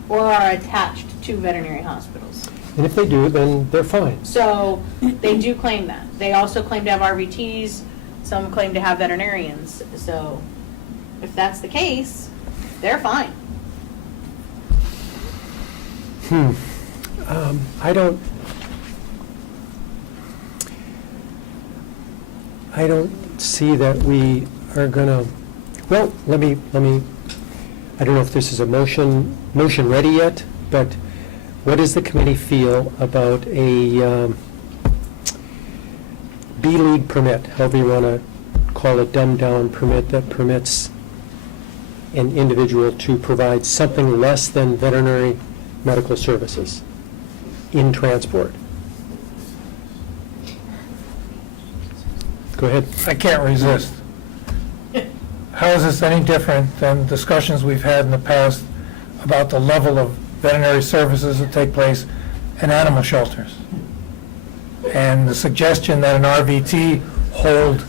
or are attached to veterinary hospitals. And if they do, then they're fine. So they do claim that. They also claim to have RVTs, some claim to have veterinarians. So if that's the case, they're fine. I don't see that we are gonna, well, let me, I don't know if this is a motion ready yet, but what does the committee feel about a B-League permit, however you want to call it, dumbed-down permit that permits an individual to provide something less than veterinary medical services in transport? Go ahead. I can't resist. How is this any different than discussions we've had in the past about the level of veterinary services that take place in animal shelters? And the suggestion that an RVT hold,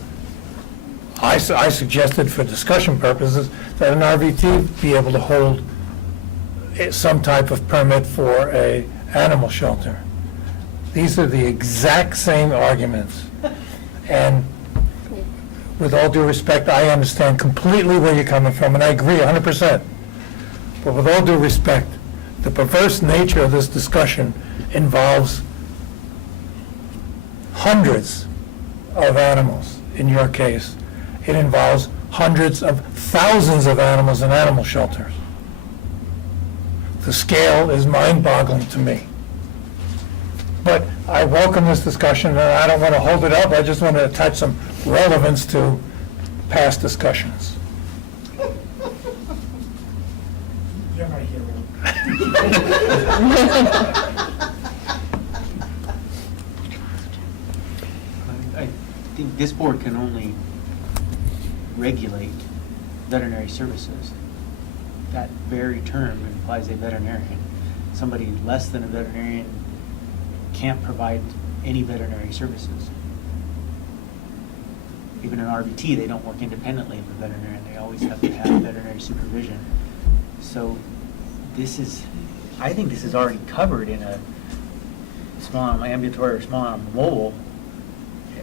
I suggested for discussion purposes, that an RVT be able to hold some type of permit for a animal shelter. These are the exact same arguments. And with all due respect, I understand completely where you're coming from, and I agree 100%. But with all due respect, the perverse nature of this discussion involves hundreds of animals in your case. It involves hundreds of thousands of animals in animal shelters. The scale is mind-boggling to me. But I welcome this discussion, and I don't want to hold it up. I just want to attach some relevance to past discussions. You're my hero. I think this board can only regulate veterinary services. That very term implies a veterinarian. Somebody less than a veterinarian can't provide any veterinary services. Even an RVT, they don't work independently of a veterinarian. They always have to have veterinary supervision. So I think this is already covered in a small animal ambulatory or small animal mobile.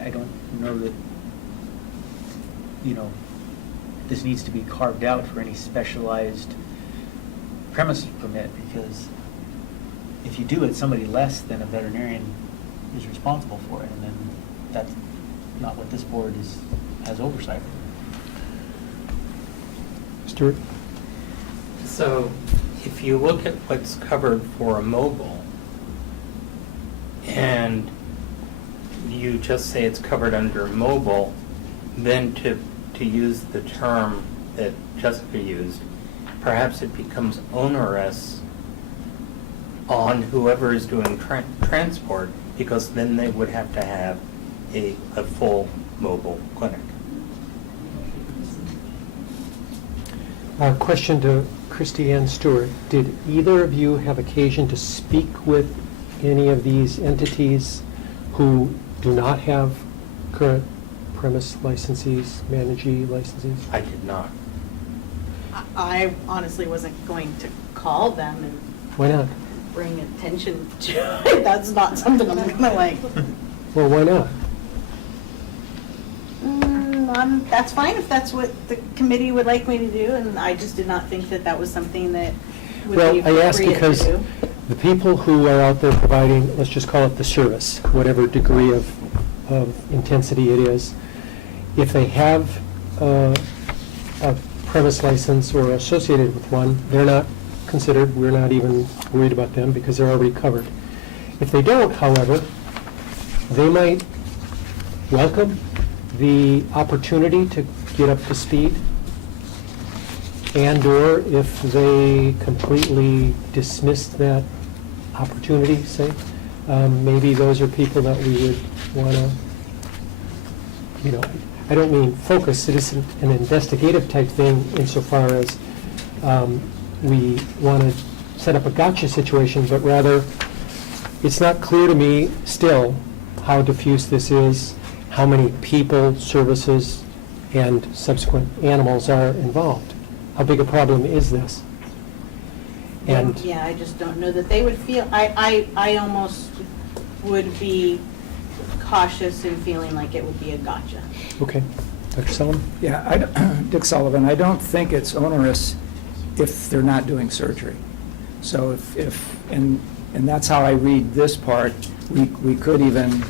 I don't know that, this needs to be carved out for any specialized premises permit, because if you do it, somebody less than a veterinarian is responsible for it, and then that's not what this board has oversight of. Stuart? So if you look at what's covered for a mobile, and you just say it's covered under mobile, then to use the term that Jessica used, perhaps it becomes onerous on whoever is doing transport, because then they would have to have a full mobile clinic. Question to Christy Ann Stewart. Did either of you have occasion to speak with any of these entities who do not have current premise licensees, managee licensees? I did not. I honestly wasn't going to call them and Why not? bring attention to it. That's not something I'm gonna like. Well, why not? That's fine if that's what the committee would like me to do, and I just did not think that that was something that would Well, be I ask appropriate to because do. the people who are out there providing, let's just call it the service, whatever degree of intensity it is, if they have a premise license or associated with one, they're not considered, we're not even worried about them because they're already covered. If they don't, however, they might welcome the opportunity to get up to speed, and/or if they completely dismissed that opportunity, say, maybe those are people that we would want to, you know, I don't mean focus, it isn't an investigative type thing insofar as we want to set up a gotcha situation, but rather, it's not clear to me still how diffuse this is, how many people, services, and subsequent animals are involved. How big a problem is this? And Yeah, I just don't know that they would feel, I almost would be cautious in feeling like it would be a gotcha. okay, Dr. Sullivan? Yeah, Dick Sullivan, I don't think it's onerous if they're not doing surgery. So and that's how I read this part, we could even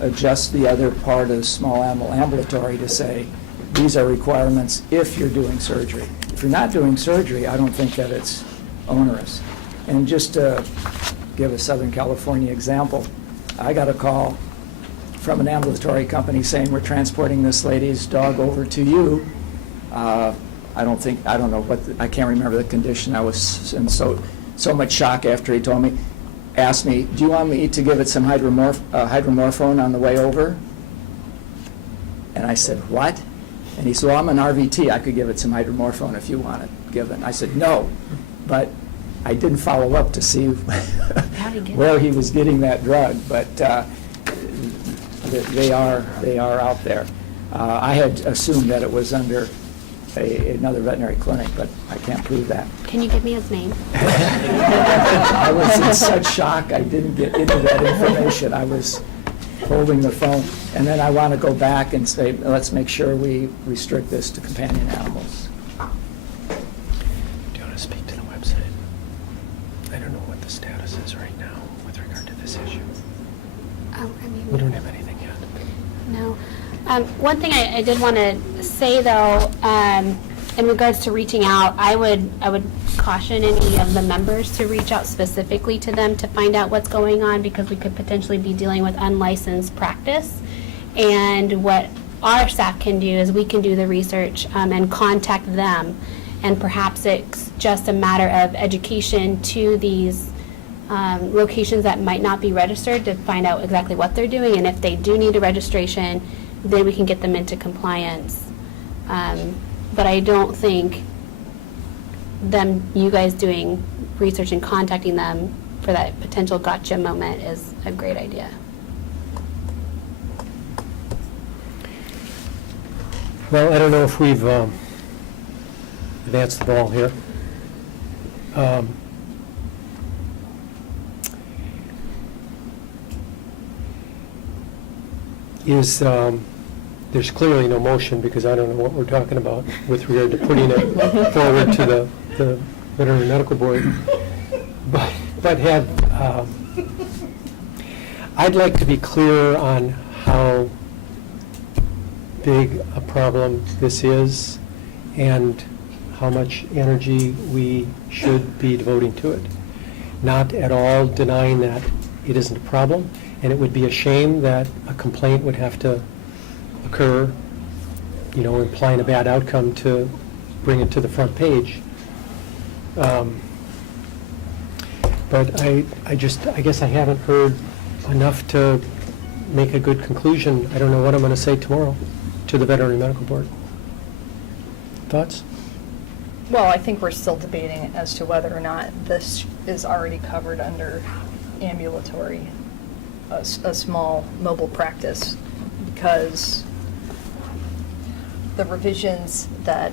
adjust the other part of small animal ambulatory to say, these are requirements if you're doing surgery. If you're not doing surgery, I don't think that it's onerous. And just to give a Southern California example, I got a call from an ambulatory company saying, we're transporting this lady's dog over to you. I don't know what, I can't remember the condition. I was in so much shock after he told me, asked me, do you want me to give it some hydromorphone on the way over? And I said, what? And he said, well, I'm an RVT. I could give it some hydromorphone if you want it given. I said, no. But I didn't follow up to see where he was getting that drug. But they are out there. I had assumed that it was under another veterinary clinic, but I can't prove that. Can you give me his name? I was in such shock, I didn't get into that information. I was holding the phone. And then I want to go back and say, let's make sure we restrict this to companion animals. Do you want to speak to the website? I don't know what the status is right now with regard to this issue. We don't have anything yet. No. One thing I did want to say, though, in regards to reaching out, I would caution any of the members to reach out specifically to them to find out what's going on, because we could potentially be dealing with unlicensed practice. And what our staff can do is we can do the research and contact them. And perhaps it's just a matter of education to these locations that might not be registered to find out exactly what they're doing. And if they do need a registration, then we can get them into compliance. But I don't think you guys doing research and contacting them for that potential gotcha moment is a great idea. Well, I don't know if we've advanced the ball here. There's clearly no motion, because I don't know what we're talking about with regard to putting it forward to the Veterinary Medical Board. But I'd like to be clear on how big a problem this is and how much energy we should be devoting to it. Not at all denying that it isn't a problem, and it would be a shame that a complaint would have to occur, implying a bad outcome to bring it to the front page. But I guess I haven't heard enough to make a good conclusion. I don't know what I'm going to say tomorrow to the Veterinary Medical Board. Thoughts? Well, I think we're still debating as to whether or not this is already covered under ambulatory, a small mobile practice, because the revisions that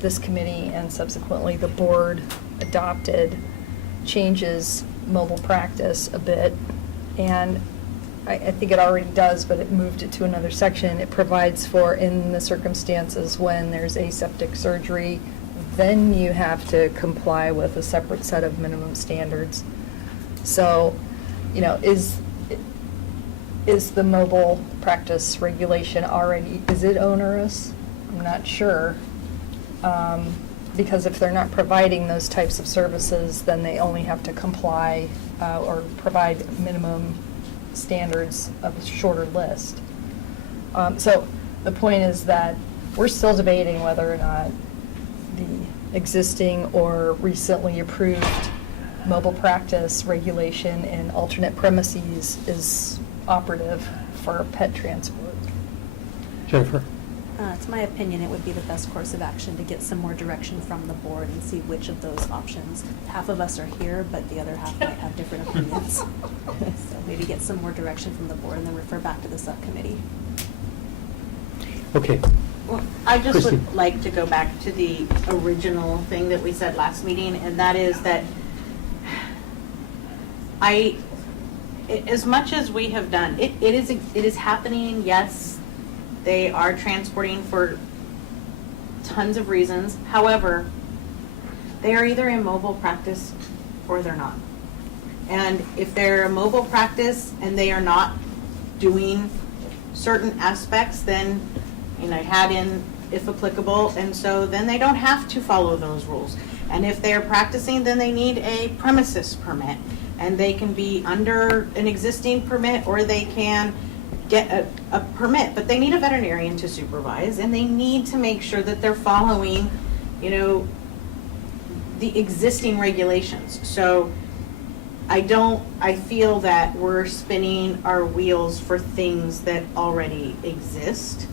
this committee and subsequently the board adopted changes mobile practice a bit, and I think it already does, but it moved it to another section. It provides for, in the circumstances when there's aseptic surgery, then you have to comply with a separate set of minimum standards. So, is the mobile practice regulation already, is it onerous? I'm not sure. Because if they're not providing those types of services, then they only have to comply or provide minimum standards of a shorter list. So the point is that we're still debating whether or not the existing or recently approved mobile practice regulation in alternate premises is operative for pet transport. Jennifer? It's my opinion it would be the best course of action to get some more direction from the board and see which of those options. Half of us are here, but the other half might have different opinions. So maybe get some more direction from the board and then refer back to the subcommittee. Okay. Well, I just Christine. would like to go back to the original thing that we said last meeting, and that is that as much as we have done, it is happening, yes, they are transporting for tons of reasons. However, they are either in mobile practice or they're not. And if they're a mobile practice and they are not doing certain aspects, then, add in if applicable, and so then they don't have to follow those rules. And if they're practicing, then they need a premises permit. And they can be under an existing permit or they can get a permit, but they need a veterinarian to supervise, and they need to make sure that they're following, the existing regulations. So I feel that we're spinning our wheels for things that already exist.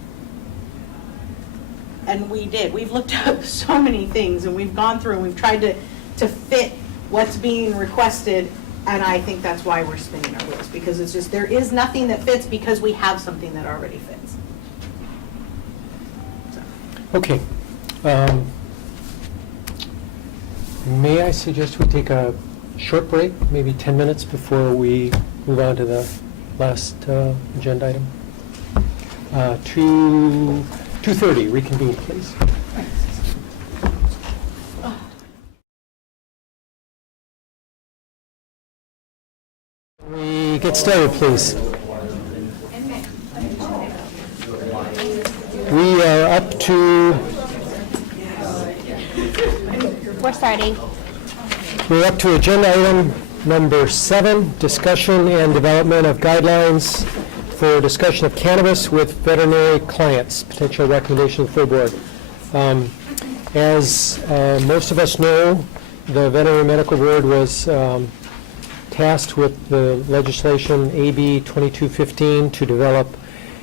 And we've looked up so many things, and we've gone through and we've tried to fit what's being requested. And I think that's why we're spinning our wheels, because it's just, there is nothing that fits because we have something that already fits. Okay. May I suggest we take a short break, maybe 10 minutes before we move on to the last agenda item? 2:30, reconvene, please. We get started, please. We are up to, We're starting. we're up to agenda item number 7, discussion and development of guidelines for discussion of cannabis with veterinary clients, potential recommendation for the board. As most of us know, the Veterinary Medical Board was tasked with the legislation AB 2215 to develop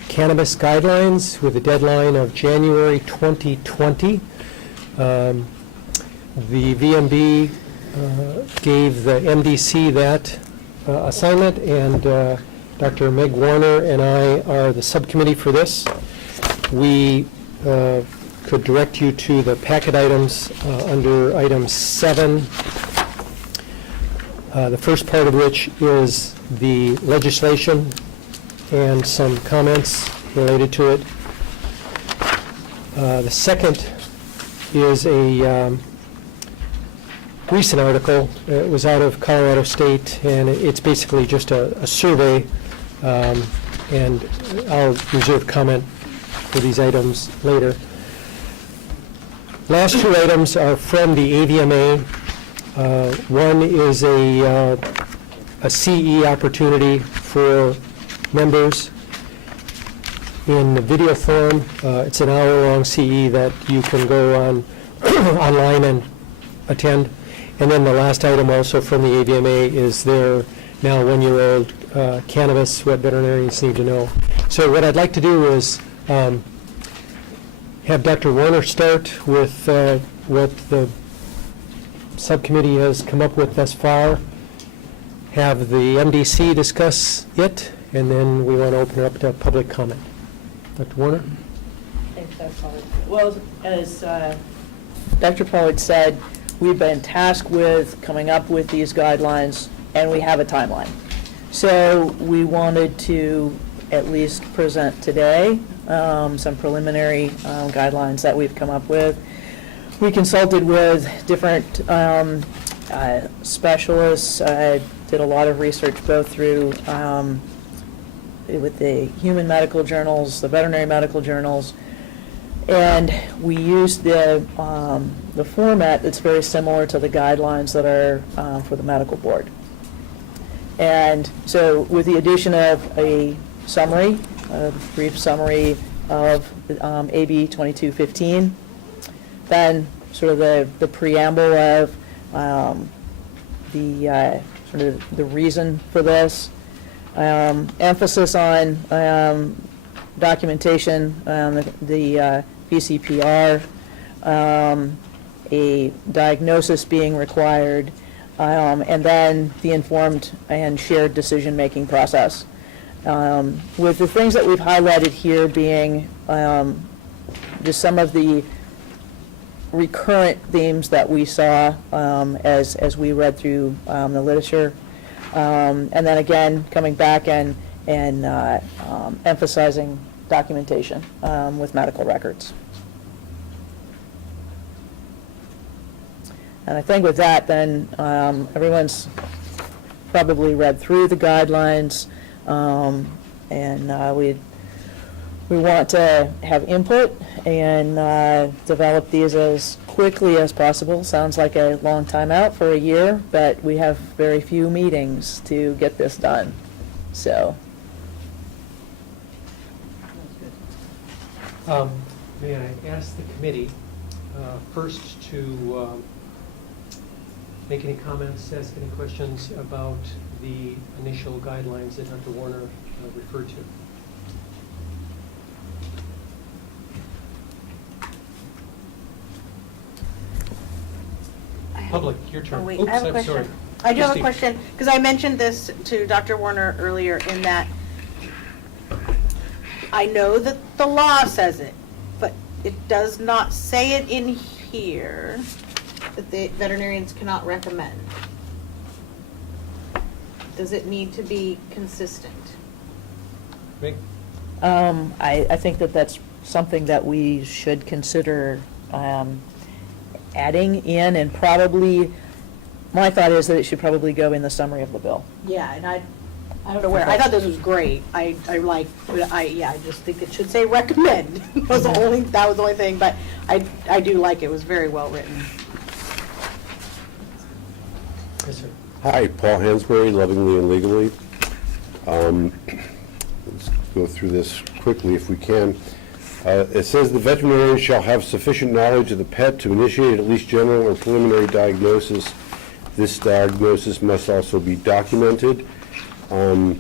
cannabis guidelines with a deadline of January 2020. The VMB gave the MDC that assignment, and Dr. Meg Warner and I are the subcommittee for this. We could direct you to the packet items under item 7. The first part of which is the legislation and some comments related to it. The second is a recent article. It was out of Colorado State, and it's basically just a survey, and I'll reserve comment for these items later. Last 2 items are from the AVMA. One is a CE opportunity for members in the video form. It's an hour-long CE that you can go on online and attend. And then the last item also from the AVMA is their now 1-year-old cannabis, what veterinarians need to know. So what I'd like to do is have Dr. Warner start with what the subcommittee has come up with thus far, have the MDC discuss it, and then we want to open it up to public comment. Dr. Warner? Thanks, Dr. Pollard. Well, as Dr. Pollard said, we've been tasked with coming up with these guidelines, and we have a timeline. So we wanted to at least present today some preliminary guidelines that we've come up with. We consulted with different specialists, did a lot of research both through with the human medical journals, the veterinary medical journals, and we used the format that's very similar to the guidelines that are for the medical board. And so with the addition of a summary, a brief summary of AB 2215, then sort of the preamble of sort of the reason for this, emphasis on documentation, the VCPR, a diagnosis being required, and then the informed and shared decision-making process. With the things that we've highlighted here being just some of the recurrent themes that we saw as we read through the literature, and then again coming back and emphasizing documentation with medical records. And I think with that, then everyone's probably read through the guidelines, and we want to have input and develop these as quickly as possible. Sounds like a long time out for a year, but we have very few meetings to get this done. So. May I ask the committee first to make any comments, ask any questions about the initial guidelines that Dr. Warner referred to? Public, your turn. Oh, wait, Oops, I have a I'm question. sorry. I do have a Christie. question, because I mentioned this to Dr. Warner earlier in that I know that the law says it, but it does not say it in here that the veterinarians cannot recommend. Does it need to be consistent? Meg? I think that that's something that we should consider adding in, and probably, my thought is that it should probably go in the summary of the bill. Yeah, and I don't know where, I thought this was great. I like, but I just think it should say recommend. That was the only thing, but I do like it. It was very well written. Yes, sir. Hi, Paul Hansberry, Lovingly and Legally. Let's go through this quickly if we can. It says the veterinarian shall have sufficient knowledge of the pet to initiate at least general or preliminary diagnosis. This diagnosis must also be documented. Also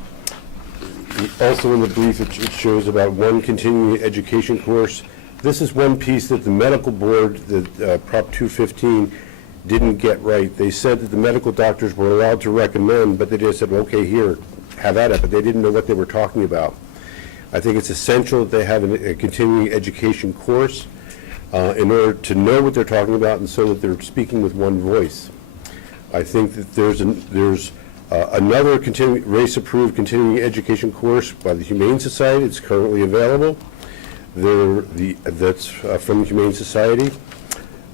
in the brief, it shows about one continuing education course. This is one piece that the medical board, Prop 215, didn't get right. They said that the medical doctors were allowed to recommend, but they just said, okay, here, have at it, but they didn't know what they were talking about. I think it's essential that they have a continuing education course in order to know what they're talking about and so that they're speaking with one voice. I think that there's another race-approved continuing education course by the Humane Society. It's currently available. That's from the Humane Society.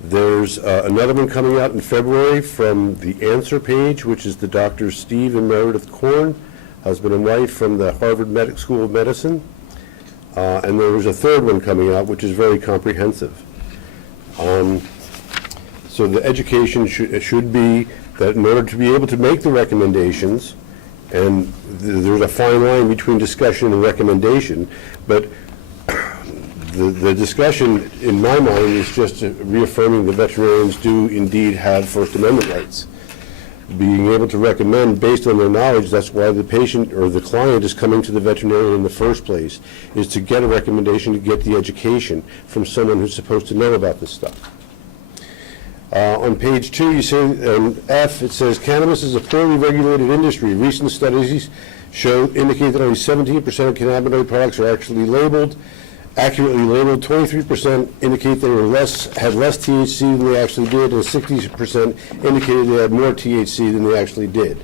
There's another one coming out in February from the Answer page, which is the Drs. Steve and Meredith Korn, husband and wife from the Harvard School of Medicine. And there was a third one coming out, which is very comprehensive. So the education should be that in order to be able to make the recommendations, and there's a fine line between discussion and recommendation, but the discussion, in my mind, is just reaffirming the veterinarians do indeed have First Amendment rights. Being able to recommend based on their knowledge, that's why the patient or the client is coming to the veterinarian in the first place, is to get a recommendation, to get the education from someone who's supposed to know about this stuff. On page 2, you say, F, it says, cannabis is a poorly regulated industry. Recent studies indicate that only 17% of cannabinoid products are actually accurately labeled. 23% indicate they had less THC than they actually did, and 60% indicated they had more THC than they actually did.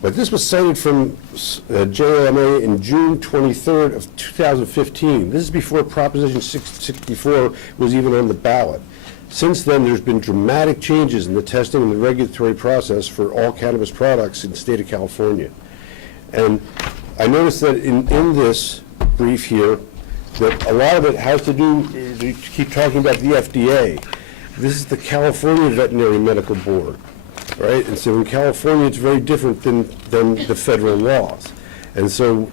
But this was cited from JLMA in June 23rd of 2015. This is before Proposition 664 was even on the ballot. Since then, there's been dramatic changes in the testing and the regulatory process for all cannabis products in the state of California. And I noticed that in this brief here, that a lot of it has to do, you keep talking about the FDA. This is the California Veterinary Medical Board, right? And so in California, it's very different than the federal laws. And so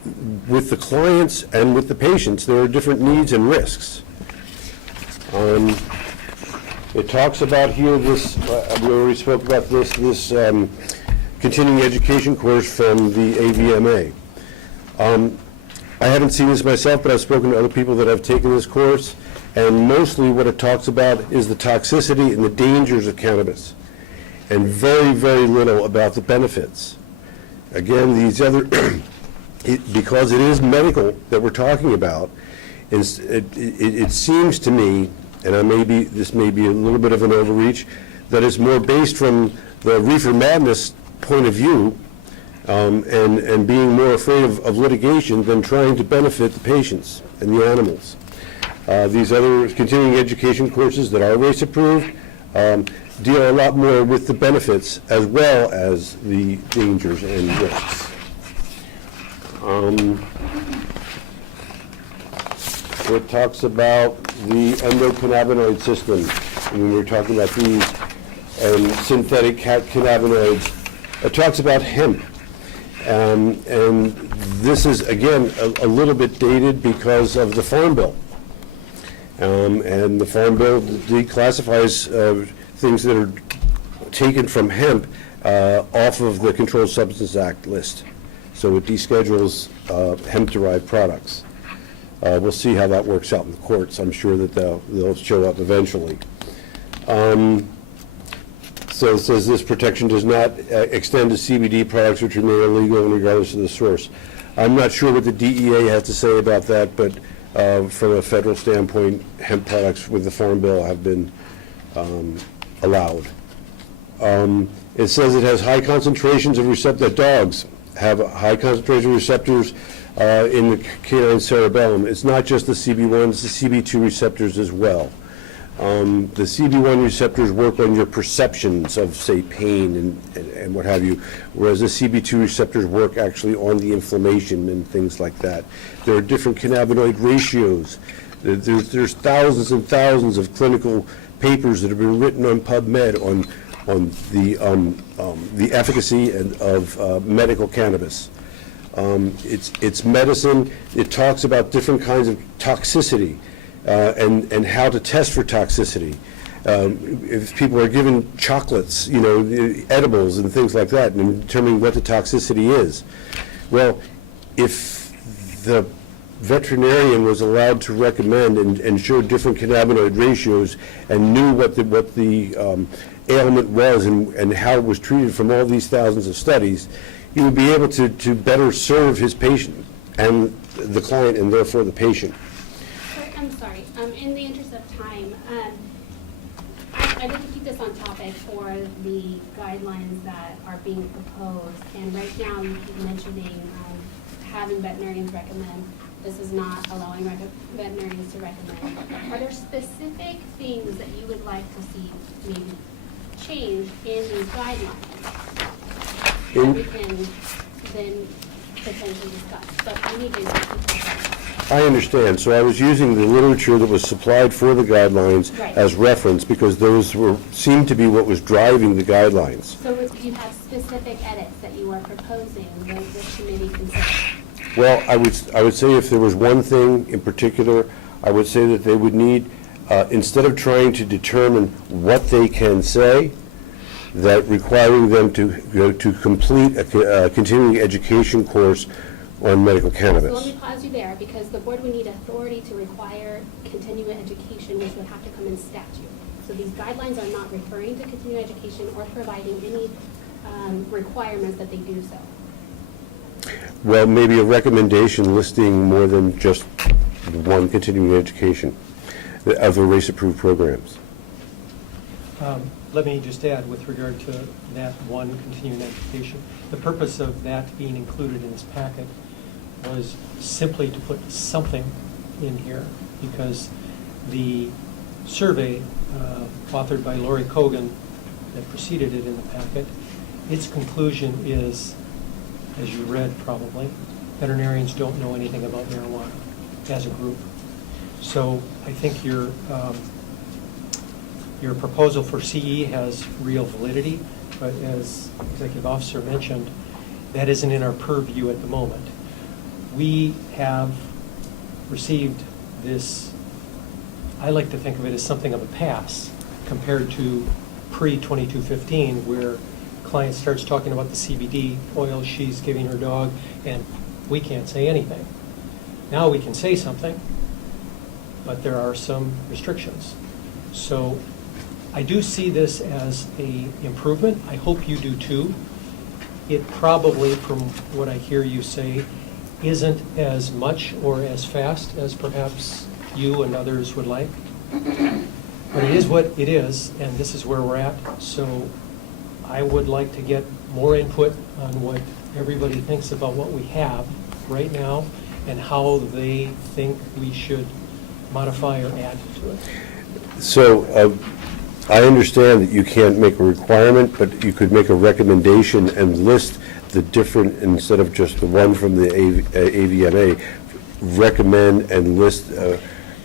with the clients and with the patients, there are different needs and risks. It talks about here this, we already spoke about this continuing education course from the AVMA. I haven't seen this myself, but I've spoken to other people that have taken this course, and mostly what it talks about is the toxicity and the dangers of cannabis, and very, very little about the benefits. Again, these other, because it is medical that we're talking about, it seems to me, and this may be a little bit of an overreach, that it's more based from the reefer madness point of view, and being more afraid of litigation than trying to benefit the patients and the animals. These other continuing education courses that are race approved deal a lot more with the benefits as well as the dangers and risks. It talks about the endocannabinoid system, when we're talking about these, and synthetic cannabinoids. It talks about hemp. And this is, again, a little bit dated because of the Farm Bill. And the Farm Bill declassifies things that are taken from hemp off of the Controlled Substances Act list. So it deschedules hemp-derived products. We'll see how that works out in the courts. I'm sure that they'll show up eventually. So it says this protection does not extend to CBD products which remain illegal regardless of the source. I'm not sure what the DEA has to say about that, but from a federal standpoint, hemp products with the Farm Bill have been allowed. It says it has high concentrations of receptors. Dogs have high concentration of receptors in the canine cerebellum. It's not just the CB1, it's the CB2 receptors as well. The CB1 receptors work on your perceptions of, say, pain and what have you, whereas the CB2 receptors work actually on the inflammation and things like that. There are different cannabinoid ratios. There's thousands and thousands of clinical papers that have been written on PubMed on the efficacy of medical cannabis. It's medicine. It talks about different kinds of toxicity. And how to test for toxicity. If people are given chocolates, edibles and things like that, and determining what the toxicity is. Well, if the veterinarian was allowed to recommend and show different cannabinoid ratios and knew what the ailment was and how it was treated from all these thousands of studies, he would be able to better serve his patient and the client and therefore the patient. I'm sorry, in the interest of time, I'd like to keep this on topic for the guidelines that are being proposed. And right now, you keep mentioning having veterinarians recommend. This is not allowing veterinarians to recommend. Are there specific things that you would like to see maybe change in these guidelines that we can then potentially discuss? But we need to keep that. I understand. So I was using the literature that was supplied for the guidelines Right. as reference because those seemed to be what was driving the guidelines. So if you have specific edits that you are proposing, will this committee consider? Well, I would say if there was one thing in particular, I would say that they would need, instead of trying to determine what they can say, that requiring them to complete a continuing education course on medical cannabis. So let me pause you there, because the board would need authority to require continuing education, which would have to come in statute. So these guidelines are not referring to continuing education or providing any requirements that they do so. Well, maybe a recommendation listing more than just one continuing education of the race-approved programs. Let me just add with regard to that one continuing education, the purpose of that being included in this packet was simply to put something in here because the survey authored by Lori Kogan that preceded it in the packet. Its conclusion is, as you read probably, veterinarians don't know anything about marijuana as a group. So I think your proposal for CE has real validity, but as Executive Officer mentioned, that isn't in our purview at the moment. We have received this, I like to think of it as something of a pass compared to pre-2215, where client starts talking about the CBD oil she's giving her dog, and we can't say anything. Now we can say something, but there are some restrictions. So I do see this as an improvement. I hope you do too. It probably, from what I hear you say, isn't as much or as fast as perhaps you and others would like. But it is what it is, and this is where we're at. So I would like to get more input on what everybody thinks about what we have right now and how they think we should modify or add to it. So I understand that you can't make a requirement, but you could make a recommendation and list the different, instead of just the one from the AVMA, recommend and list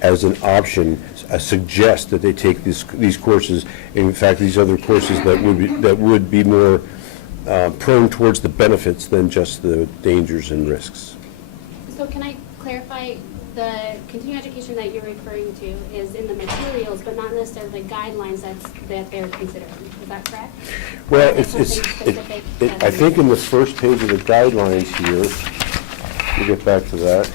as an option, suggest that they take these courses. In fact, these other courses that would be more prone towards the benefits than just the dangers and risks. So can I clarify, the continuing education that you're referring to is in the materials, but not necessarily the guilines that they're considering. Is that correct? Well, Or is it something specific that I think in the first page of the guidelines here, we'll get back to that.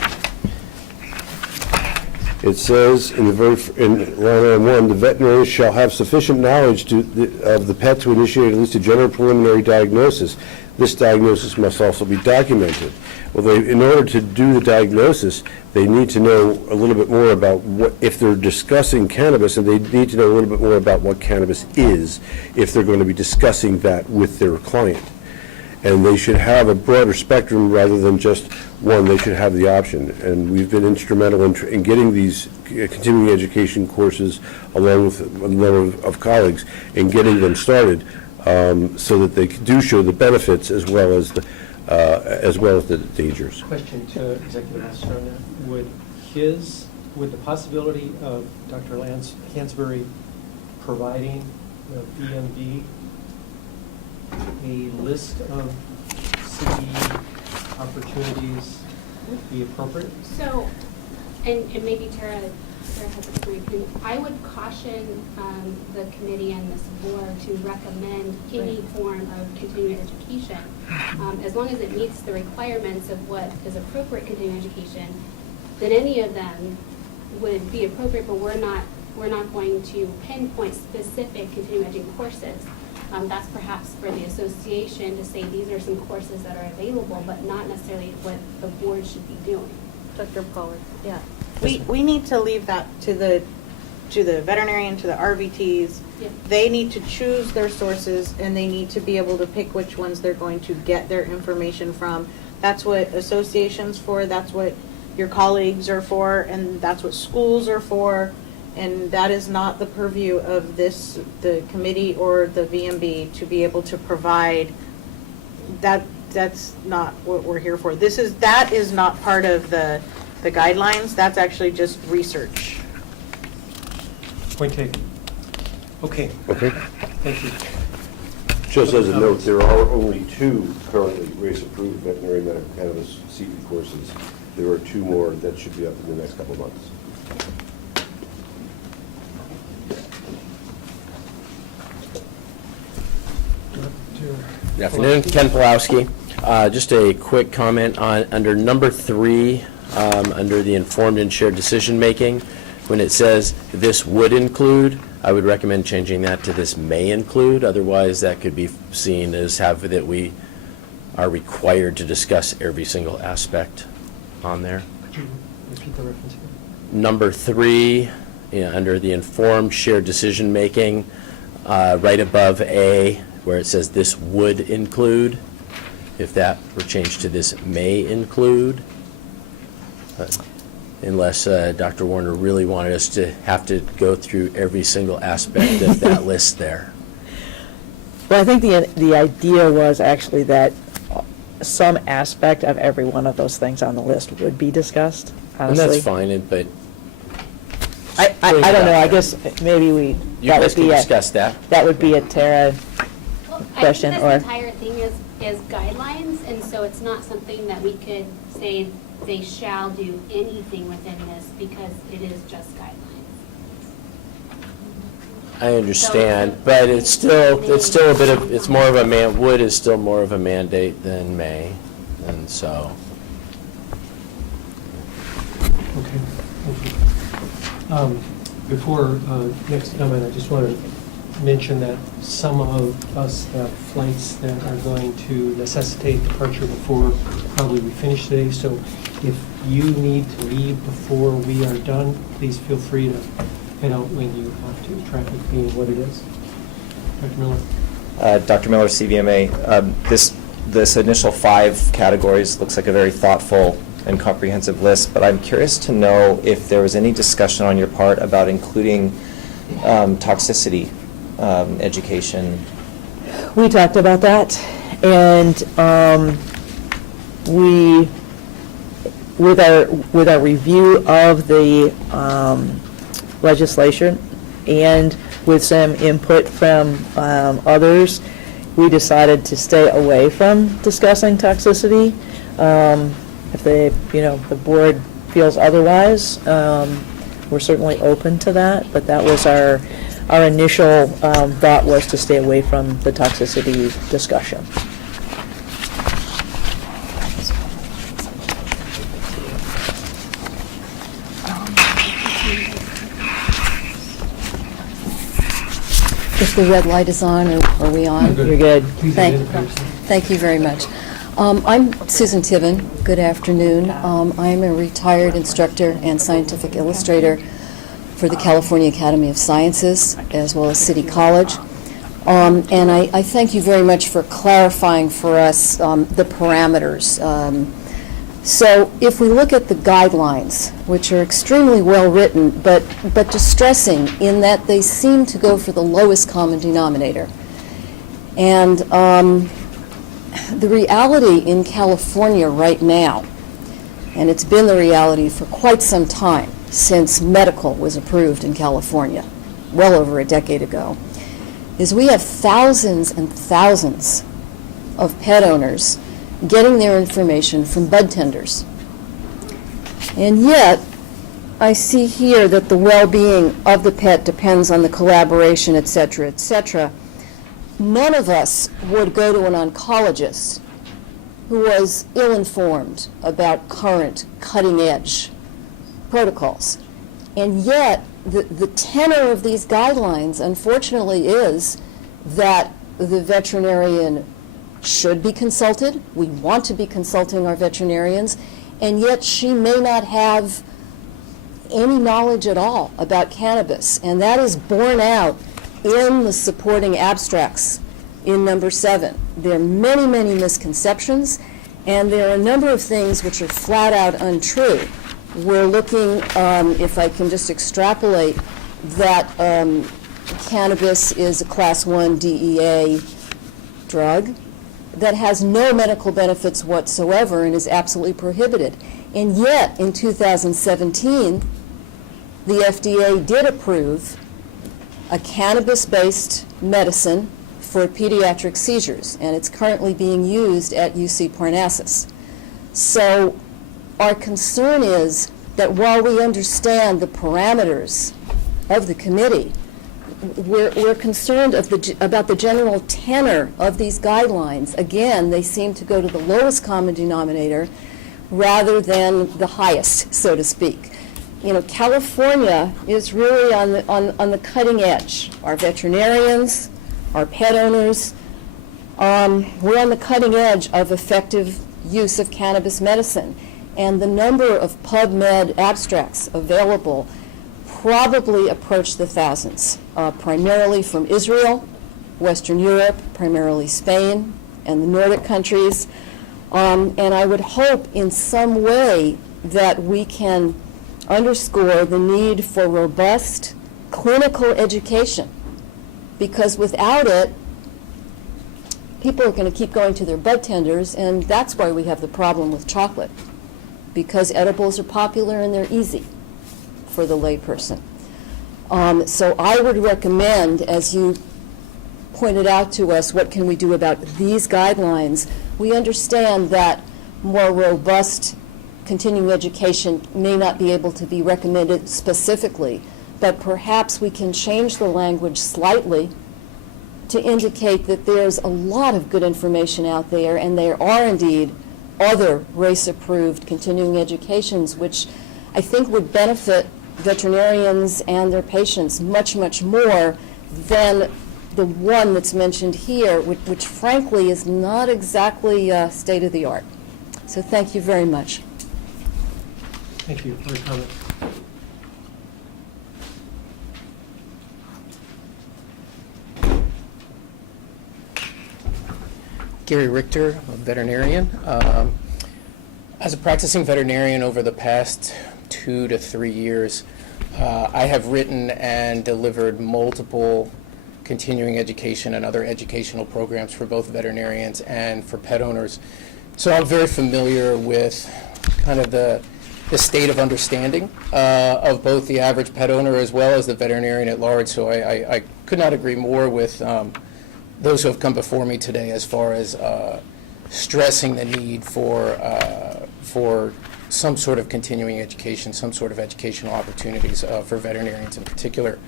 It says in line 1, the veterinarian shall have sufficient knowledge of the pet to initiate at least a general preliminary diagnosis. This diagnosis must also be documented. Well, in order to do the diagnosis, they need to know a little bit more about what, if they're discussing cannabis, and they need to know a little bit more about what cannabis is if they're going to be discussing that with their client. And they should have a broader spectrum rather than just one. They should have the option. And we've been instrumental in getting these continuing education courses, along with a number of colleagues, in getting them started so that they do show the benefits as well as the dangers. Question to Executive Officer on that. Would the possibility of Dr. Hansberry providing the VMB a list of CE opportunities be appropriate? So, and maybe Tara has a different opinion. I would caution the committee and this board to recommend any form of continuing education. As long as it meets the requirements of what is appropriate continuing education, then any of them would be appropriate, but we're not going to pinpoint specific continuing education courses. That's perhaps for the association to say these are some courses that are available, but not necessarily what the board should be doing. Dr. Pollard, yeah. We need to leave that to the veterinarian, to the RVTs. Yep. They need to choose their sources, and they need to be able to pick which ones they're going to get their information from. That's what associations for, that's what your colleagues are for, and that's what schools are for. And that is not the purview of the committee or the VMB to be able to provide that. That's not what we're here for. That is not part of the guidelines. That's actually just research. Point taken. Okay. Okay. Thank you. Just as a note, there are only 2 currently race-approved veterinary medical cannabis CE courses. There are 2 more that should be up in the next couple of months. Good afternoon, Ken Pulowski. Just a quick comment on under number 3, under the informed and shared decision making. When it says this would include, I would recommend changing that to this may include. Otherwise, that could be seen as that we are required to discuss every single aspect on there. Could you repeat the reference here? Number 3, under the informed shared decision making, right above A, where it says this would include, if that were changed to this may include. unless Dr. Warner really wanted us to have to go through every single aspect of that list there. Well, I think the idea was actually that some aspect of every one of those things on the list would be discussed, honestly. And that's fine, but I don't know, I guess maybe we, you that guys would can be discuss that. that would be a Tara question, I think or, this entire thing is guidelines, and so it's not something that we could say they shall do anything within this, because it is just guidelines. I understand, but it's still a bit of, it's more of a would is still more of a mandate than may, and so. Okay, thank you. Before next comment, I just want to mention that some of us have flights that are going to necessitate departure before probably we finish today, so if you need to leave before we are done, please feel free to head out when you have to, traffic being what it is. Dr. Miller? Dr. Miller, CVMA. This initial 5 categories looks like a very thoughtful and comprehensive list, but I'm curious to know if there was any discussion on your part about including toxicity education. we talked about that, and we, with our review of the legislation and with some input from others, we decided to stay away from discussing toxicity. If the board feels otherwise, we're certainly open to that, but that was our initial thought, was to stay away from the toxicity discussion. If the red light is on, are we on? You're good. Thank you very much. I'm Susan Tibbin. Good afternoon. I'm a retired instructor and scientific illustrator for the California Academy of Sciences, as well as City College. And I thank you very much for clarifying for us the parameters. So if we look at the guidelines, which are extremely well written, but distressing in that they seem to go for the lowest common denominator. And the reality in California right now, and it's been the reality for quite some time since medical was approved in California, well over a decade ago, is we have thousands and thousands of pet owners getting their information from bud tenders. And yet, I see here that the well-being of the pet depends on the collaboration, et cetera, et cetera. None of us would go to an oncologist who was ill-informed about current cutting-edge protocols. And yet, the tenor of these guidelines, unfortunately, is that the veterinarian should be consulted. We want to be consulting our veterinarians, and yet she may not have any knowledge at all about cannabis. And that is borne out in the supporting abstracts in number 7. There are many, many misconceptions, and there are a number of things which are flat out untrue. We're looking, if I can just extrapolate, that cannabis is a Class 1 DEA drug that has no medical benefits whatsoever and is absolutely prohibited. And yet, in 2017, the FDA did approve a cannabis-based medicine for pediatric seizures, and it's currently being used at UC Parnassus. So our concern is that while we understand the parameters of the committee, we're concerned about the general tenor of these guidelines. Again, they seem to go to the lowest common denominator rather than the highest, so to speak. You know, California is really on the cutting edge. Our veterinarians, our pet owners, we're on the cutting edge of effective use of cannabis medicine. And the number of PubMed abstracts available probably approach the thousands, primarily from Israel, Western Europe, primarily Spain, and the Nordic countries. And I would hope in some way that we can underscore the need for robust clinical education, because without it, people are going to keep going to their bud tenders, and that's why we have the problem with chocolate, because edibles are popular and they're easy for the layperson. So I would recommend, as you pointed out to us, what can we do about these guidelines? We understand that more robust continuing education may not be able to be recommended specifically, but perhaps we can change the language slightly to indicate that there's a lot of good information out there, and there are indeed other race-approved continuing educations, which I think would benefit veterinarians and their patients much, much more than the one that's mentioned here, which frankly is not exactly state-of-the-art. So thank you very much. Thank you for your comment. Gary Richter, a veterinarian. As a practicing veterinarian over the past 2 to 3 years, I have written and delivered multiple continuing education and other educational programs for both veterinarians and for pet owners. So I'm very familiar with kind of the state of understanding of both the average pet owner as well as the veterinarian at large. So I could not agree more with those who have come before me today as far as stressing the need for some sort of continuing education, some sort of educational opportunities for veterinarians in particular.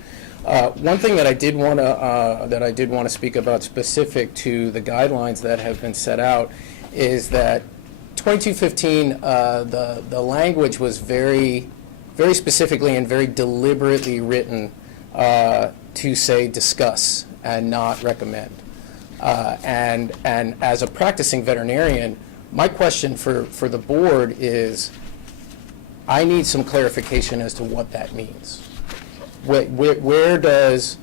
One thing that I did want to speak about specific to the guidelines that have been set out is that 2215, the language was very, very specifically and very deliberately written to say discuss and not recommend. And as a practicing veterinarian, my question for the board is, I need some clarification as to what that means. Where does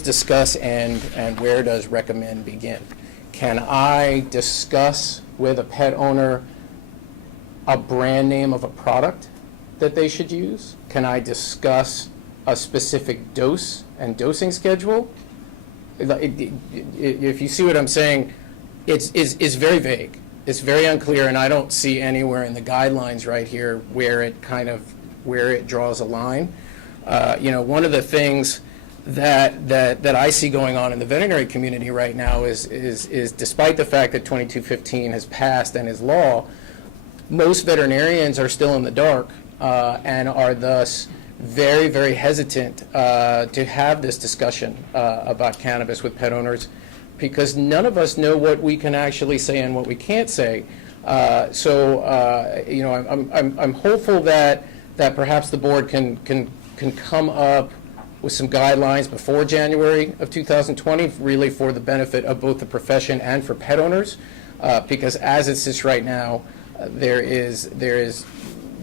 discuss end and where does recommend begin? Can I discuss with a pet owner a brand name of a product that they should use? Can I discuss a specific dose and dosing schedule? If you see what I'm saying, it's very vague. It's very unclear, and I don't see anywhere in the guidelines right here where it draws a line. One of the things that I see going on in the veterinary community right now is despite the fact that 2215 has passed and is law, most veterinarians are still in the dark and are thus very, very hesitant to have this discussion about cannabis with pet owners, because none of us know what we can actually say and what we can't say. I'm hopeful that perhaps the board can come up with some guidelines before January of 2020, really for the benefit of both the profession and for pet owners, because as it sits right now, there is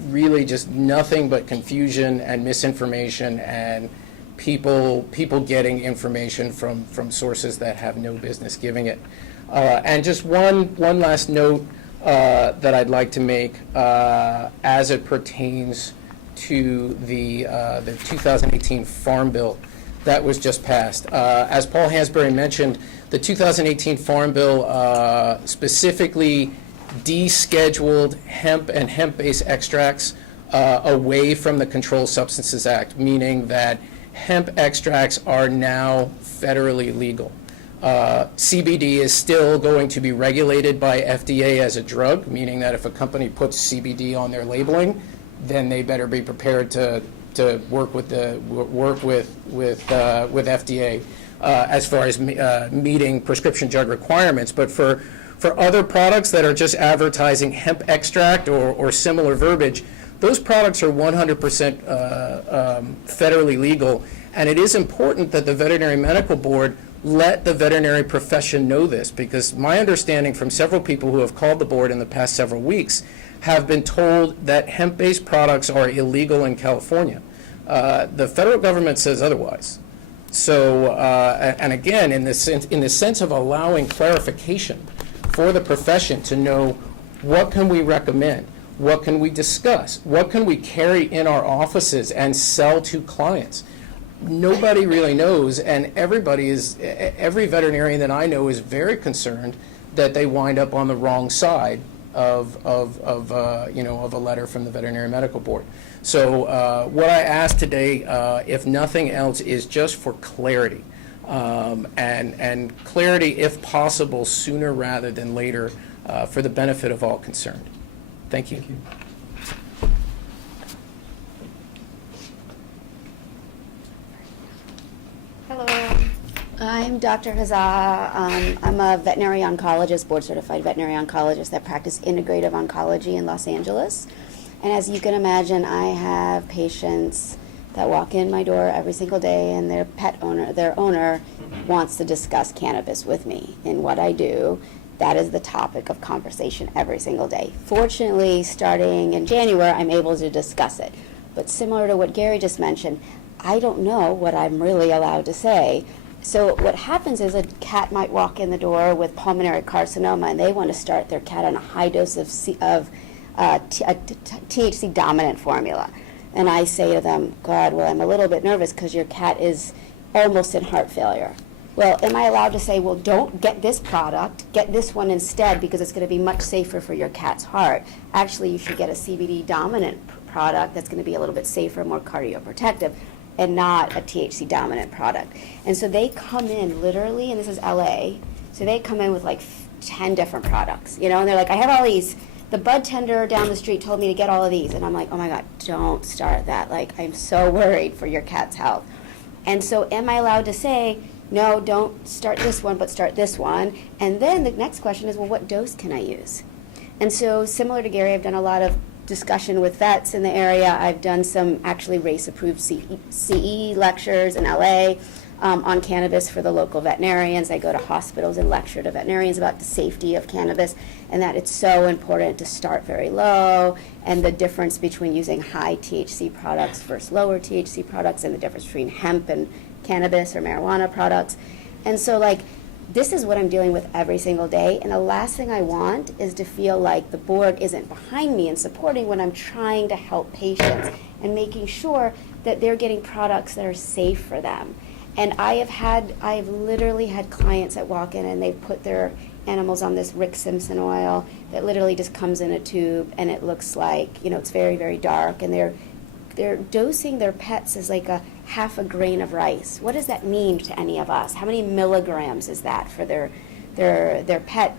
really just nothing but confusion and misinformation and people getting information from sources that have no business giving it. And just one last note that I'd like to make as it pertains to the 2018 Farm Bill that was just passed. As Paul Hansberry mentioned, the 2018 Farm Bill specifically descheduled hemp and hemp-based extracts away from the Controlled Substances Act, meaning that hemp extracts are now federally legal. CBD is still going to be regulated by FDA as a drug, meaning that if a company puts CBD on their labeling, then they better be prepared to work with FDA as far as meeting prescription drug requirements. But for other products that are just advertising hemp extract or similar verbiage, those products are 100% federally legal, and it is important that the Veterinary Medical Board let the veterinary profession know this, because my understanding from several people who have called the board in the past several weeks have been told that hemp-based products are illegal in California. The federal government says otherwise. So, and again, in the sense of allowing clarification for the profession to know what can we recommend, What can we discuss? What can we carry in our offices and sell to clients? Nobody really knows, and every veterinarian that I know is very concerned that they wind up on the wrong side of a letter from the Veterinary Medical Board. So what I ask today, if nothing else, is just for clarity, and clarity, if possible, sooner rather than later, for the benefit of all concerned. Thank you. Hello, I'm Dr. Hazza. I'm a veterinary oncologist, board-certified veterinary oncologist that practice integrative oncology in Los Angeles. And as you can imagine, I have patients that walk in my door every single day, and their owner wants to discuss cannabis with me. And what I do, that is the topic of conversation every single day. Fortunately, starting in January, I'm able to discuss it. But similar to what Gary just mentioned, I don't know what I'm really allowed to say. So what happens is a cat might walk in the door with pulmonary carcinoma, and they want to start their cat on a high dose of THC dominant formula. And I say to them, God, well, I'm a little bit nervous because your cat is almost in heart failure. Well, am I allowed to say, well, don't get this product, get this one instead because it's going to be much safer for your cat's heart? Actually, you should get a CBD dominant product that's going to be a little bit safer, more cardioprotective, and not a THC dominant product. And so they come in literally, and this is LA, so they come in with like 10 different products, and they're like, I have all these. The bud tender down the street told me to get all of these. And I'm like, oh my God, don't start that. Like, I'm so worried for your cat's health. And so am I allowed to say, no, don't start this one, but start this one? And then the next question is, well, what dose can I use? And so similar to Gary, I've done a lot of discussion with vets in the area. I've done some actually race-approved CE lectures in LA on cannabis for the local veterinarians. I go to hospitals and lecture to veterinarians about the safety of cannabis and that it's so important to start very low, and the difference between using high THC products versus lower THC products, and the difference between hemp and cannabis or marijuana products. And so this is what I'm dealing with every single day, and the last thing I want is to feel like the board isn't behind me and supporting when I'm trying to help patients and making sure that they're getting products that are safe for them. And I've literally had clients that walk in and they've put their animals on this Rick Simpson oil that literally just comes in a tube, and it looks like, it's very, very dark, and they're dosing their pets as like a half a grain of rice. What does that mean to any of us? How many milligrams is that for their pet?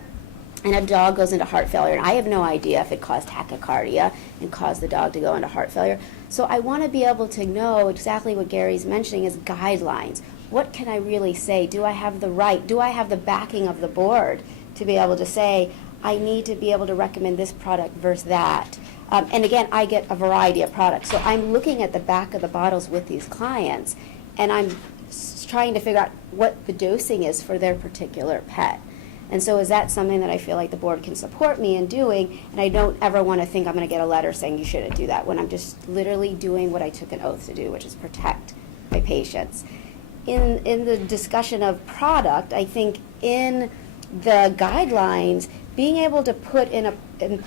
And a dog goes into heart failure, and I have no idea if it caused tachycardia and caused the dog to go into heart failure. So I want to be able to know exactly what Gary's mentioning is guidelines. What can I really say? Do I have the right? Do I have the backing of the board to be able to say, I need to be able to recommend this product versus that? And again, I get a variety of products. So I'm looking at the back of the bottles with these clients, and I'm trying to figure out what the dosing is for their particular pet. And so is that something that I feel like the board can support me in doing? And I don't ever want to think I'm going to get a letter saying you shouldn't do that, when I'm just literally doing what I took an oath to do, which is protect my patients. In the discussion of product, I think in the guidelines, being able to put in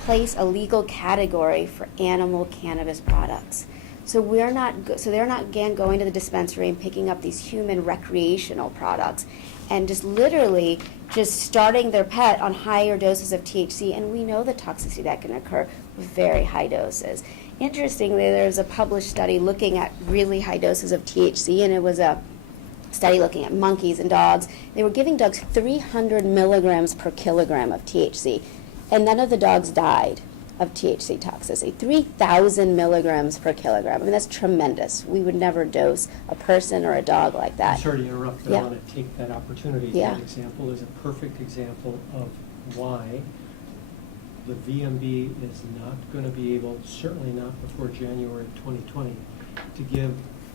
place a legal category for animal cannabis products. So they're not again going to the dispensary and picking up these human recreational products and just literally just starting their pet on higher doses of THC, and we know the toxicity that can occur with very high doses. Interestingly, there's a published study looking at really high doses of THC, and it was a study looking at monkeys and dogs. They were giving dogs 300 milligrams per kilogram of THC, and none of the dogs died of THC toxicity. 3,000 milligrams per kilogram. I mean, that's tremendous. We would never dose a person or a dog like that. I'm sorry to interrupt, but Yeah. I want to take that opportunity. Yeah. That example is a perfect example of why the VMB is not going to be able, certainly not before January of 2020, to give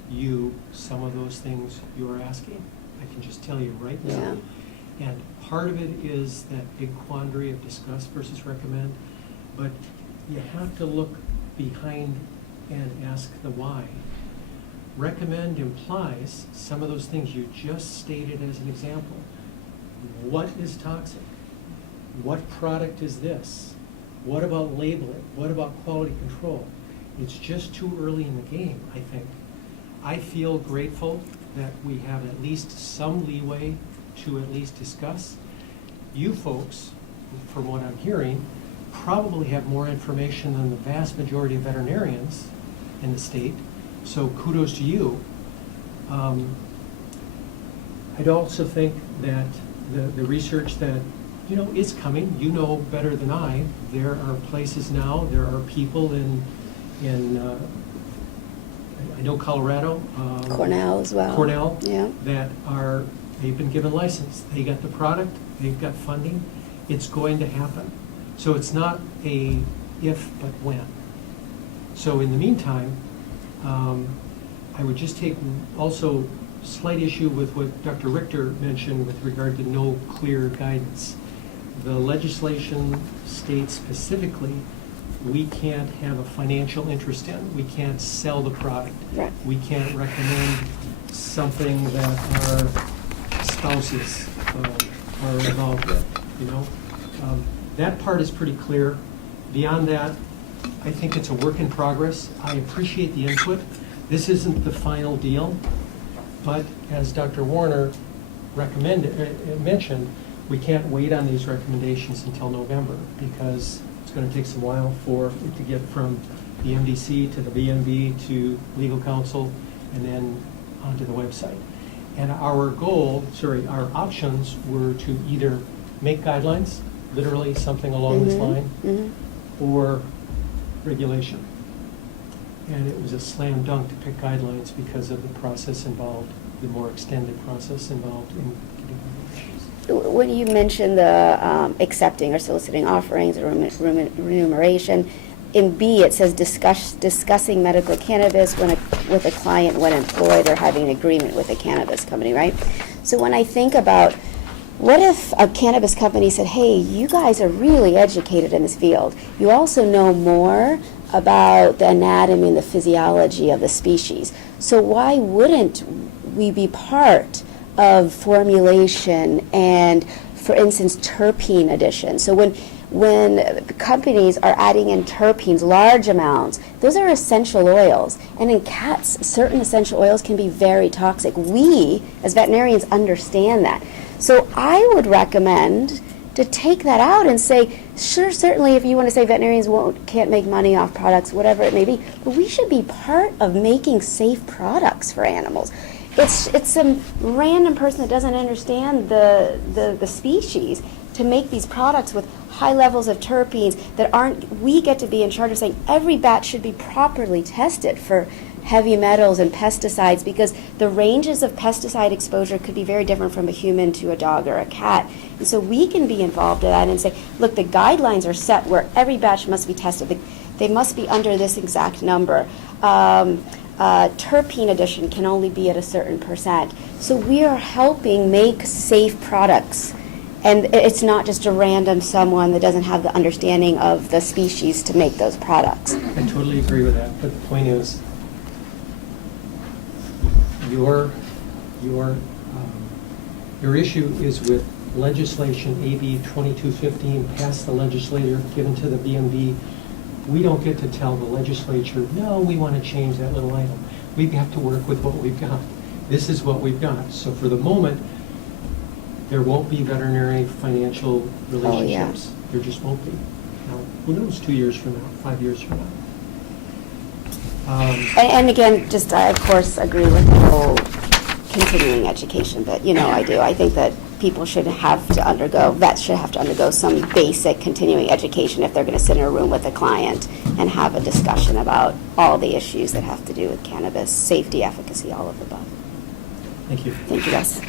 you some of those things you are asking. I can just tell you right now. Yeah. And part of it is that big quandary of discuss versus recommend, but you have to look behind and ask the why. Recommend implies some of those things you just stated as an example. What is toxic? What product is this? What about labeling? What about quality control? It's just too early in the game, I think. I feel grateful that we have at least some leeway to at least discuss. You folks, from what I'm hearing, probably have more information than the vast majority of veterinarians in the state, so kudos to you. I'd also think that the research that, is coming, better than I. There are places now, there are people in I know Colorado. Cornell as well. Cornell. Yeah. They've been given license. They got the product, they've got funding. It's going to happen. So it's not a if, but when. So in the meantime, I would just take also slight issue with what Dr. Richter mentioned with regard to no clear guidance. The legislation states specifically we can't have a financial interest in. We can't sell the product. Right. We can't recommend something that our spouses are involved with, That part is pretty clear. Beyond that, I think it's a work in progress. I appreciate the input. This isn't the final deal, but as Dr. Warner mentioned, we can't wait on these recommendations until November because it's going to take some while for it to get from the MDC to the VMB to legal counsel and then onto the website. And our options were to either make guidelines, literally something along this line, or regulation. And it was a slam dunk to pick guidelines because of the process involved, the more extended process involved in getting regulations. When you mentioned the accepting or soliciting offerings or remuneration, in B it says discussing medical cannabis with a client when employed or having an agreement with a cannabis company, right? So when I think about what if a cannabis company said, hey, you guys are really educated in this field. You also know more about the anatomy and the physiology of the species. So why wouldn't we be part of formulation and, for instance, terpene addition? So when companies are adding in terpenes, large amounts, those are essential oils. And in cats, certain essential oils can be very toxic. We, as veterinarians, understand that. So I would recommend to take that out and say, sure, certainly if you want to say veterinarians can't make money off products, whatever it may be, but we should be part of making safe products for animals. It's some random person that doesn't understand the species to make these products with high levels of terpenes that we get to be in charge of saying every batch should be properly tested for heavy metals and pesticides because the ranges of pesticide exposure could be very different from a human to a dog or a cat. And so we can be involved in that and say, look, the guidelines are set where every batch must be tested. They must be under this exact number. Terpene addition can only be at a certain percent. So we are helping make safe products. And it's not just a random someone that doesn't have the understanding of the species to make those products. I totally agree with that, but the point is, your issue is with legislation AB 2215 passed the legislature, given to the VMB. We don't get to tell the legislature, no, we want to change that little item. We have to work with what we've got. This is what we've got. So for the moment, there won't be veterinary financial relationships. Oh, yeah. There just won't be. Now, who knows 2 years from now, 5 years from now? And again, just I, of course, agree with the whole continuing education, but, I do. I think that vets should have to undergo some basic continuing education if they're going to sit in a room with a client and have a discussion about all the issues that have to do with cannabis, safety, efficacy, all of the above. Thank you. Thank you, Russ.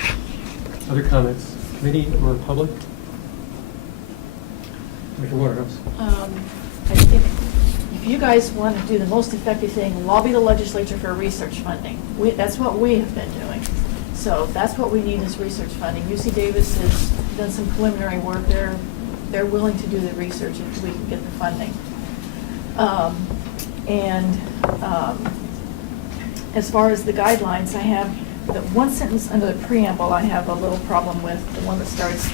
Other comments, committee or public? Dr. Waterhouse. I think if you guys want to do the most effective thing, lobby the legislature for research funding. That's what we have been doing. So that's what we need is research funding. UC Davis has done some preliminary work. They're willing to do the research if we can get the funding. As far as the guidelines, I have the one sentence under the preamble I have a little problem with, the one that starts,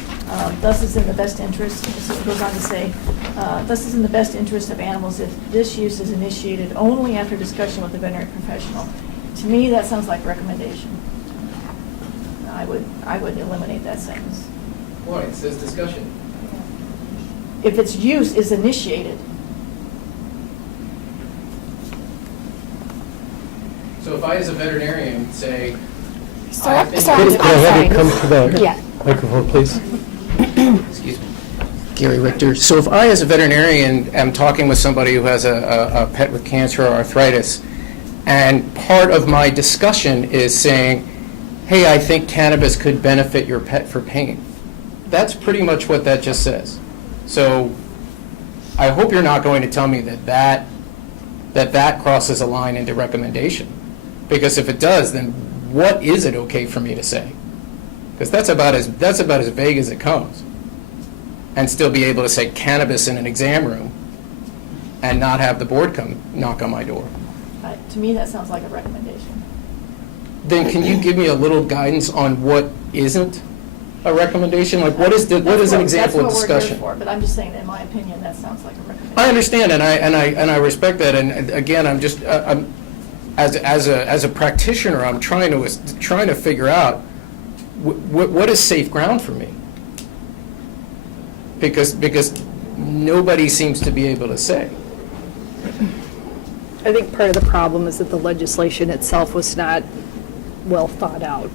Thus is in the best interest, so it goes on to say, thus is in the best interest of animals if this use is initiated only after discussion with a veterinary professional. To me, that sounds like recommendation. I would eliminate that sentence. Why? It says discussion. If its use is initiated. So if I, as a veterinarian, say, Could I have you come to the Yeah. microphone, please? excuse me, Gary Richter. So if I, as a veterinarian, am talking with somebody who has a pet with cancer or arthritis, and part of my discussion is saying, hey, I think cannabis could benefit your pet for pain. That's pretty much what that just says. So I hope you're not going to tell me that crosses a line into recommendation. Because if it does, then what is it okay for me to say? Because that's about as vague as it comes. And still be able to say cannabis in an exam room and not have the board come knock on my door. To me, that sounds like a recommendation. Then can you give me a little guidance on what isn't a recommendation? Like what is an example of discussion? That's what we're here for, but I'm just saying, in my opinion, that sounds like a recommendation. I understand, and I respect that. And again, I'm just as a practitioner, I'm trying to figure out what is safe ground for me, because nobody seems to be able to say. I think part of the problem is that the legislation itself was not well thought out.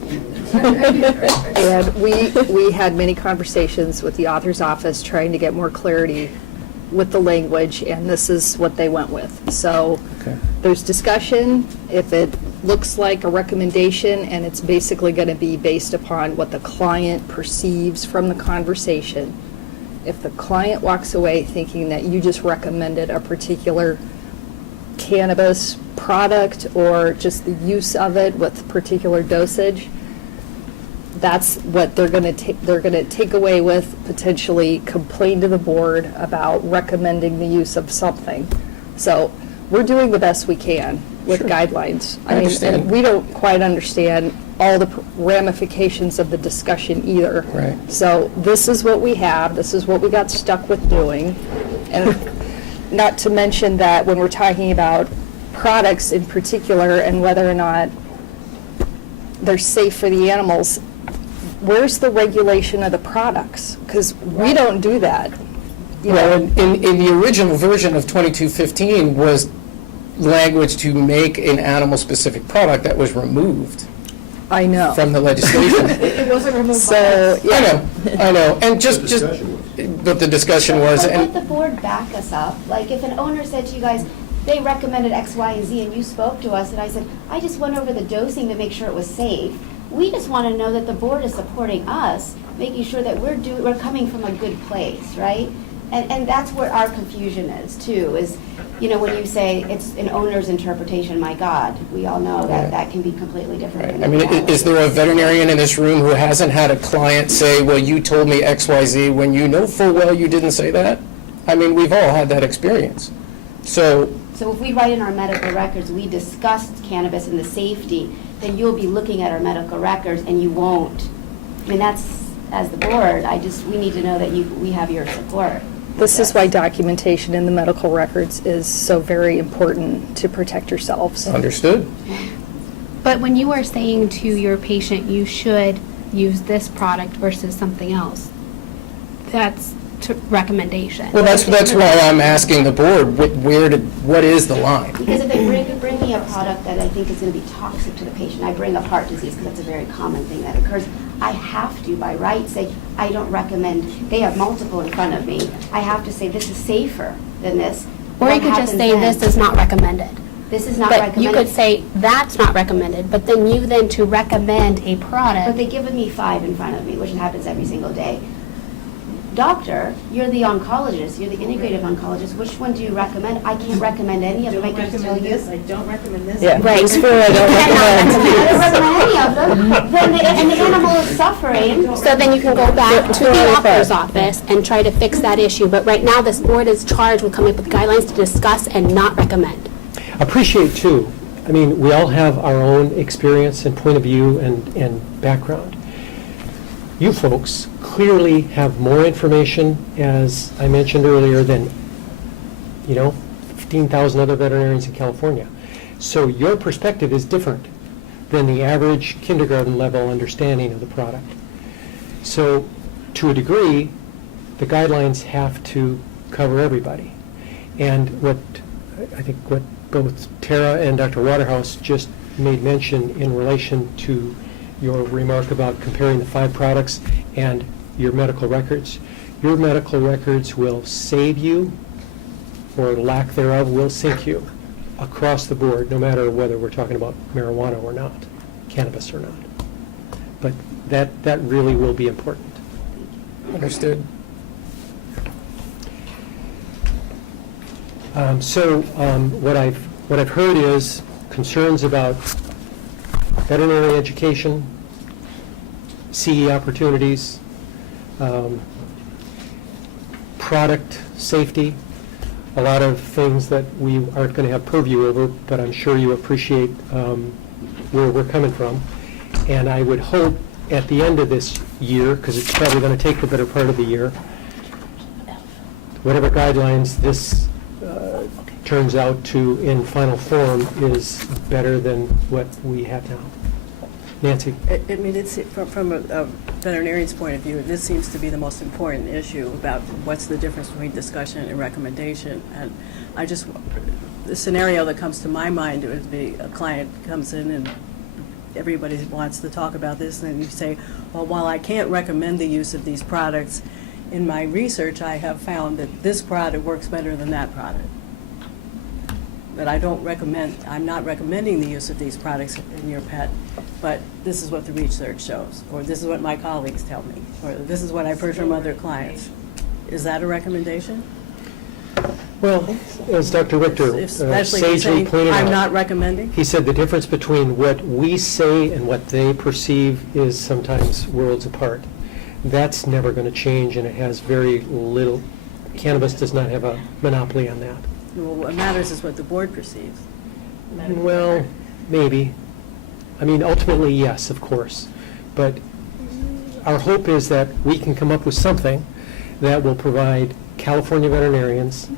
And we had many conversations with the author's office trying to get more clarity with the language, and this is what they went with. So there's discussion. If it looks like a recommendation and it's basically going to be based upon what the client perceives from the conversation, if the client walks away thinking that you just recommended a particular cannabis product or just the use of it with particular dosage, that's what they're going to take away with, potentially complain to the board about recommending the use of something. So we're doing the best we can with guidelines. I understand. And we don't quite understand all the ramifications of the discussion either. Right. So this is what we have. This is what we got stuck with doing. And not to mention that when we're talking about products in particular and whether or not they're safe for the animals, where's the regulation of the products? Because we don't do that. Well, in the original version of 2215 was language to make an animal-specific product that was removed. I know. From the legislation. It wasn't removed. So, yeah. I know, and but the discussion was, But and let the board back us up. Like, if an owner said to you guys, they recommended X, Y, and Z, and you spoke to us, and I said, I just went over the dosing to make sure it was safe. We just want to know that the board is supporting us, making sure that we're coming from a good place, right? And that's what our confusion is, too, is, when you say it's an owner's interpretation, my God, we all know that that can be completely different. I mean, is there a veterinarian in this room who hasn't had a client say, well, you told me X, Y, Z, when you know full well you didn't say that? I mean, we've all had that experience. So if we write in our medical records, we discussed cannabis and the safety, then you'll be looking at our medical records and you won't. I mean, that's, as the board, we need to know that we have your support. This is why documentation in the medical records is so very important to protect yourselves. Understood. But when you are saying to your patient, you should use this product versus something else, that's recommendation. Well, that's why I'm asking the board, what is the line? Because if they bring me a product that I think is going to be toxic to the patient, I bring up heart disease because that's a very common thing that occurs, I have to, by right, say, I don't recommend, they have multiple in front of me, I have to say this is safer than this. Or you could just say this is not recommended. This is not But recommended. you could say that's not recommended, but then you then to recommend a product. But they've given me 5 in front of me, which happens every single day. Doctor, you're the oncologist, you're the integrative oncologist, which one do you recommend? I can't recommend any of them. I can just tell you. I don't recommend this. Yeah, Right. thanks for, I don't recommend. I don't recommend any of them. Then the animal is suffering. So then you can go back to the author's office and try to fix that issue. But right now, this board is charged with coming up with guidelines to discuss and not recommend. Appreciate, too. I mean, we all have our own experience and point of view and background. you folks clearly have more information, as I mentioned earlier, than, 15,000 other veterinarians in California. So your perspective is different than the average kindergarten level understanding of the product. So to a degree, the guidelines have to cover everybody. And I think what both Tara and Dr. Waterhouse just made mention in relation to your remark about comparing the 5 products and your medical records. Your medical records will save you, or lack thereof will sink you across the board, no matter whether we're talking about marijuana or not, cannabis or not. But that really will be important. Understood. What I've heard is concerns about veterinary education, CE opportunities, product safety, a lot of things that we aren't going to have purview over, but I'm sure you appreciate where we're coming from. And I would hope at the end of this year, because it's probably going to take the better part of the year, whatever guidelines this turns out to in final form is better than what we have now. Nancy? I mean, it's from a veterinarian's point of view, this seems to be the most important issue about what's the difference between discussion and recommendation. And the scenario that comes to my mind would be a client comes in and everybody wants to talk about this, and you say, well, while I can't recommend the use of these products, in my research I have found that this product works better than that product. But I'm not recommending the use of these products in your pet, but this is what the research shows, or this is what my colleagues tell me, or this is what I've heard from other clients. Is that a recommendation? Well, as Dr. Richter Especially sagely saying, pointed out, I'm not recommending? he said the difference between what we say and what they perceive is sometimes worlds apart. That's never going to change, and it has very little, cannabis does not have a monopoly on that. Well, what matters is what the board perceives. Well, maybe. I mean, ultimately, yes, of course. But our hope is that we can come up with something that will provide California veterinarians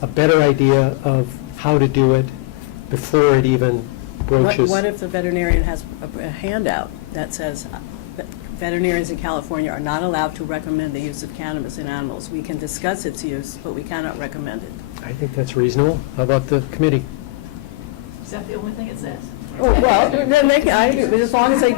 a better idea of how to do it before it even broaches. What if the veterinarian has a handout that says veterinarians in California are not allowed to recommend the use of cannabis in animals? We can discuss its use, but we cannot recommend it. I think that's reasonable. How about the committee? Is that the only thing it says? Oh, well, then as long as they,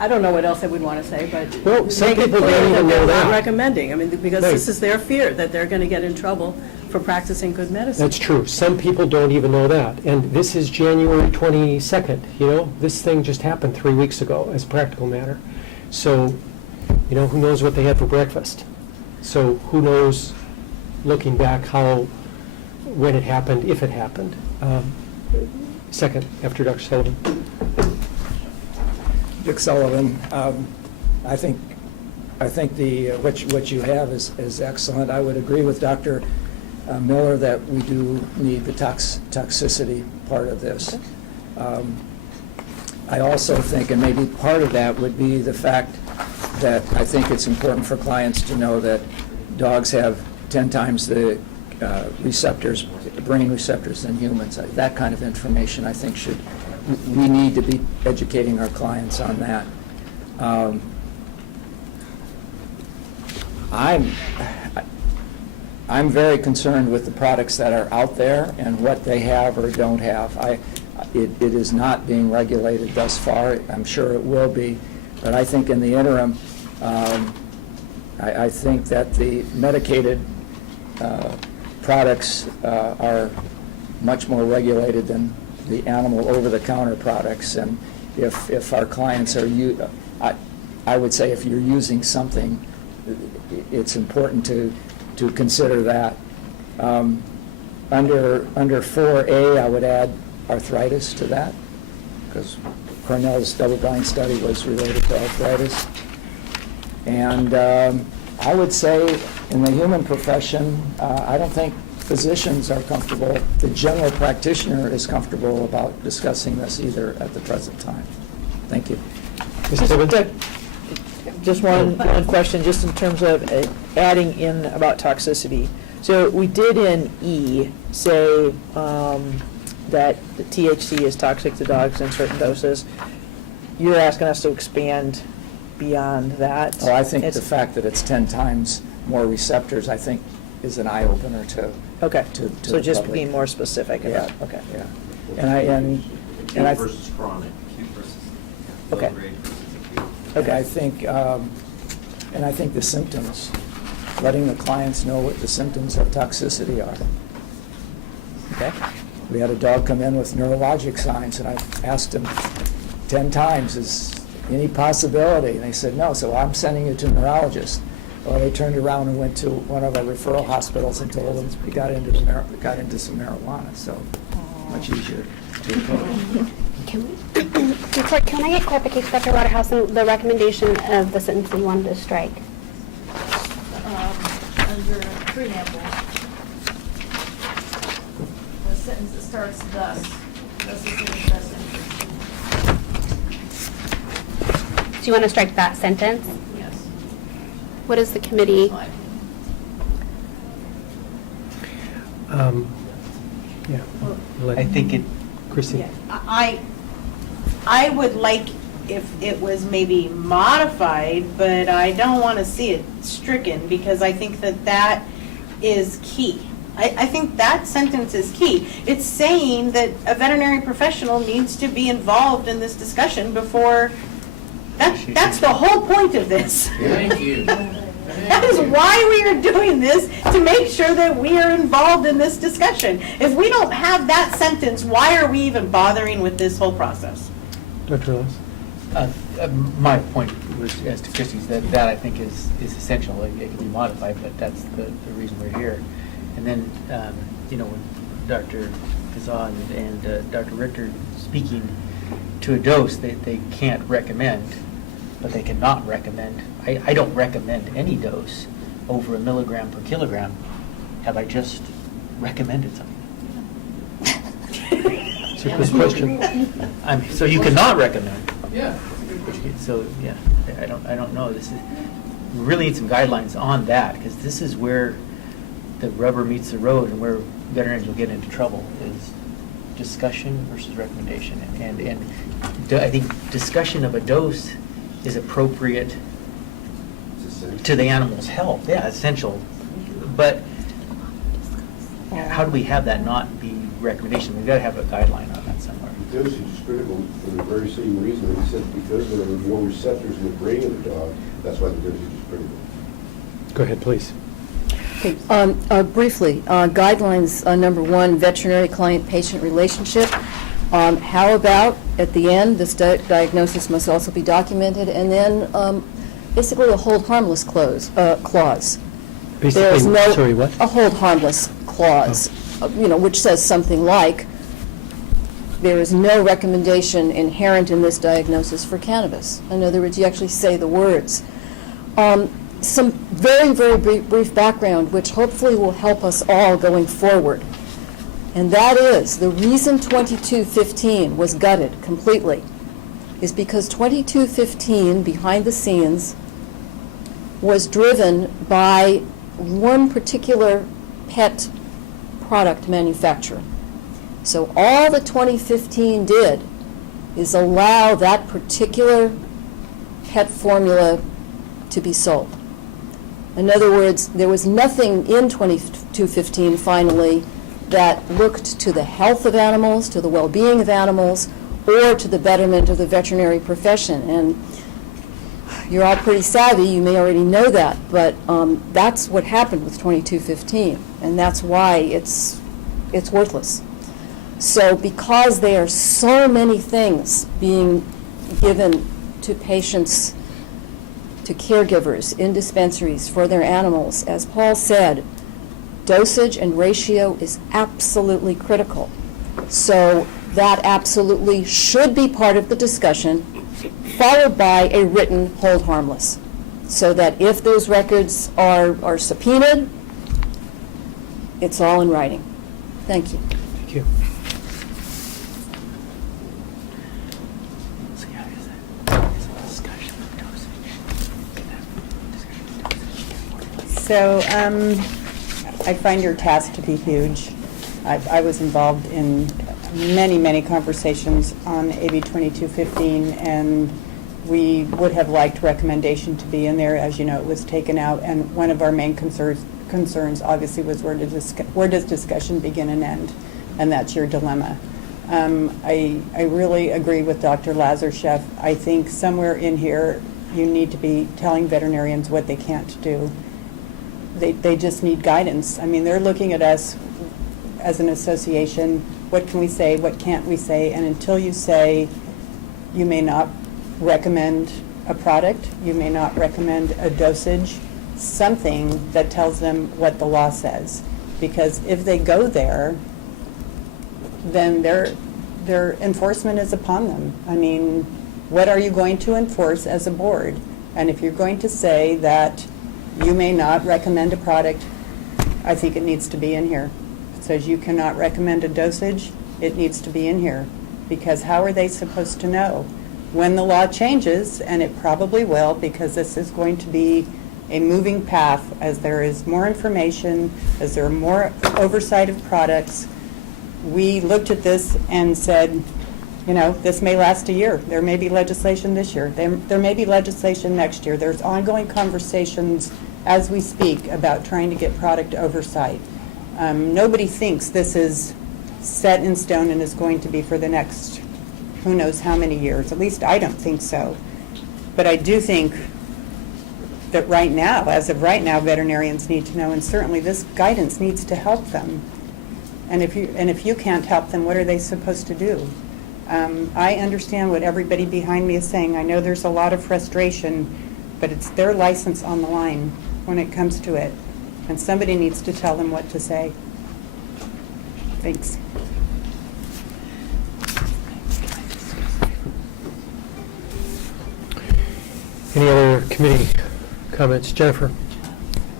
I don't know what else I would want to say, but Well, some make it people clear don't even that know they're not that. recommending. I mean, because Right. this is their fear, that they're going to get in trouble for practicing good medicine. That's true. Some people don't even know that. And this is January 22nd, This thing just happened 3 weeks ago as a practical matter. So, who knows what they had for breakfast? So who knows, looking back, when it happened, if it happened. Second, after Dr. Sullivan. Dick Sullivan, I think what you have is excellent. I would agree with Dr. Miller that we do need the toxicity part of this. I also think, and maybe part of that would be the fact that I think it's important for clients to know that dogs have 10 times the brain receptors than humans. That kind of information, I think, we need to be educating our clients on that. I'm very concerned with the products that are out there and what they have or don't have. It is not being regulated thus far. I'm sure it will be, but I think in the interim, I think that the medicated products are much more regulated than the animal over-the-counter products. And if our clients are, I would say if you're using something, it's important to consider that. Under 4A, I would add arthritis to that, because Cornell's double-blind study was related to arthritis. And I would say in the human profession, I don't think physicians are comfortable, the general practitioner is comfortable about discussing this either at the present time. Thank you. Mr. Tibbins? Just one question, just in terms of adding in about toxicity. So we did in E say that the THC is toxic to dogs in certain doses. You're asking us to expand beyond that? Oh, I think the fact that it's 10 times more receptors, I think, is an eye-opener to Okay, to so the just public. being more specific about, okay. Yeah, and I versus chronic, acute versus Okay. low grade versus acute. and I think the symptoms, letting the clients know what the symptoms of toxicity are. Okay. We had a dog come in with neurologic signs, and I asked him 10 times, is any possibility? And they said, no, so I'm sending you to a neurologist. Well, they turned around and went to one of our referral hospitals and told them we got into some marijuana, so much easier to approach. Can I get clarification, Dr. Waterhouse, on the recommendation of the sentence that you wanted to strike? Under preamble, the sentence that starts thus is in the best interest. Do you want to strike that sentence? Yes. What is the committee? Yeah. I think it, Chrissy? I would like if it was maybe modified, but I don't want to see it stricken because I think that is key. I think that sentence is key. It's saying that a veterinary professional needs to be involved in this discussion before, that's the whole point of this. Thank you. That is why we are doing this, to make sure that we are involved in this discussion. If we don't have that sentence, why are we even bothering with this whole process? Dr. Lewis? my point was, as to Christie's, that I think is essential. It can be modified, but that's the reason we're here. And then, when Dr. Kazan and Dr. Richter speaking to a dose that they can't recommend, but they cannot recommend. I don't recommend any dose over 1 milligram per kilogram. Have I just recommended something? It's a good question. So you cannot recommend. Yeah. So, yeah, I don't know. We really need some guidelines on that, because this is where the rubber meets the road and where veterinarians will get into trouble, is discussion versus recommendation. And I think discussion of a dose is appropriate to the animal's health. Yeah, essential. But how do we have that not be recommendation? We've got to have a guideline on that somewhere. The dosage is critical for the very same reason. We said because there are more receptors in the brain of the dog, that's why the dosage is critical. Go ahead, please. Okay, briefly, guidelines, number 1, veterinary client-patient relationship. How about, at the end, this diagnosis must also be documented, and then basically a hold harmless clause. Basically, sorry, what? A hold harmless clause, which says something like, there is no recommendation inherent in this diagnosis for cannabis. In other words, you actually say the words. Some very, very brief background, which hopefully will help us all going forward. And that is, the reason 2215 was gutted completely is because 2215, behind the scenes, was driven by one particular pet product manufacturer. So all that 2015 did is allow that particular pet formula to be sold. In other words, there was nothing in 2215 finally that looked to the health of animals, to the well-being of animals, or to the betterment of the veterinary profession. And you're all pretty savvy, you may already know that, but that's what happened with 2215, and that's why it's worthless. So because there are so many things being given to patients, to caregivers in dispensaries for their animals, as Paul said, dosage and ratio is absolutely critical. So that absolutely should be part of the discussion, followed by a written hold harmless, so that if those records are subpoenaed, it's all in writing. Thank you. Thank you. So I find your task to be huge. I was involved in many, many conversations on AB 2215, and we would have liked recommendation to be in there. As you know, it was taken out, and one of our main concerns obviously was where does discussion begin and end, and that's your dilemma. I really agree with Dr. Lazarsheff. I think somewhere in here you need to be telling veterinarians what they can't do. They just need guidance. I mean, they're looking at us as an association. What can we say? What can't we say? And until you say you may not recommend a product, you may not recommend a dosage, something that tells them what the law says. Because if they go there, then their enforcement is upon them. I mean, what are you going to enforce as a board? And if you're going to say that you may not recommend a product, I think it needs to be in here. If it says you cannot recommend a dosage, it needs to be in here. Because how are they supposed to know? When the law changes, and it probably will, because this is going to be a moving path as there is more information, as there are more oversight of products. We looked at this and said, you know, this may last a year. There may be legislation this year. There may be legislation next year. There's ongoing conversations as we speak about trying to get product oversight. Nobody thinks this is set in stone and is going to be for the next who knows how many years. At least I don't think so. But I do think that right now, as of right now, veterinarians need to know, and certainly this guidance needs to help them. And if you can't help them, what are they supposed to do? I understand what everybody behind me is saying. I know there's a lot of frustration, but it's their license on the line when it comes to it. And somebody needs to tell them what to say. Thanks. Any other committee comments? Jennifer?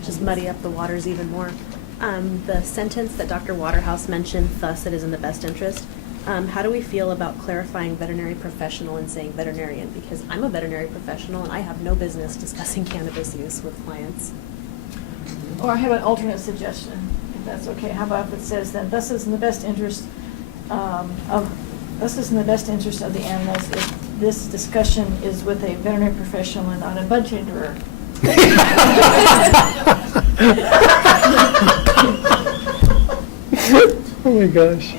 Just muddy up the waters even more. The sentence that Dr. Waterhouse mentioned, thus it is in the best interest, how do we feel about clarifying veterinary professional and saying veterinarian? Because I'm a veterinary professional and I have no business discussing cannabis use with clients. Or I have an alternate suggestion, if that's okay. How about if it says that this is in the best interest of the animals if this discussion is with a veterinary professional and not a bud tenderer. Oh my gosh.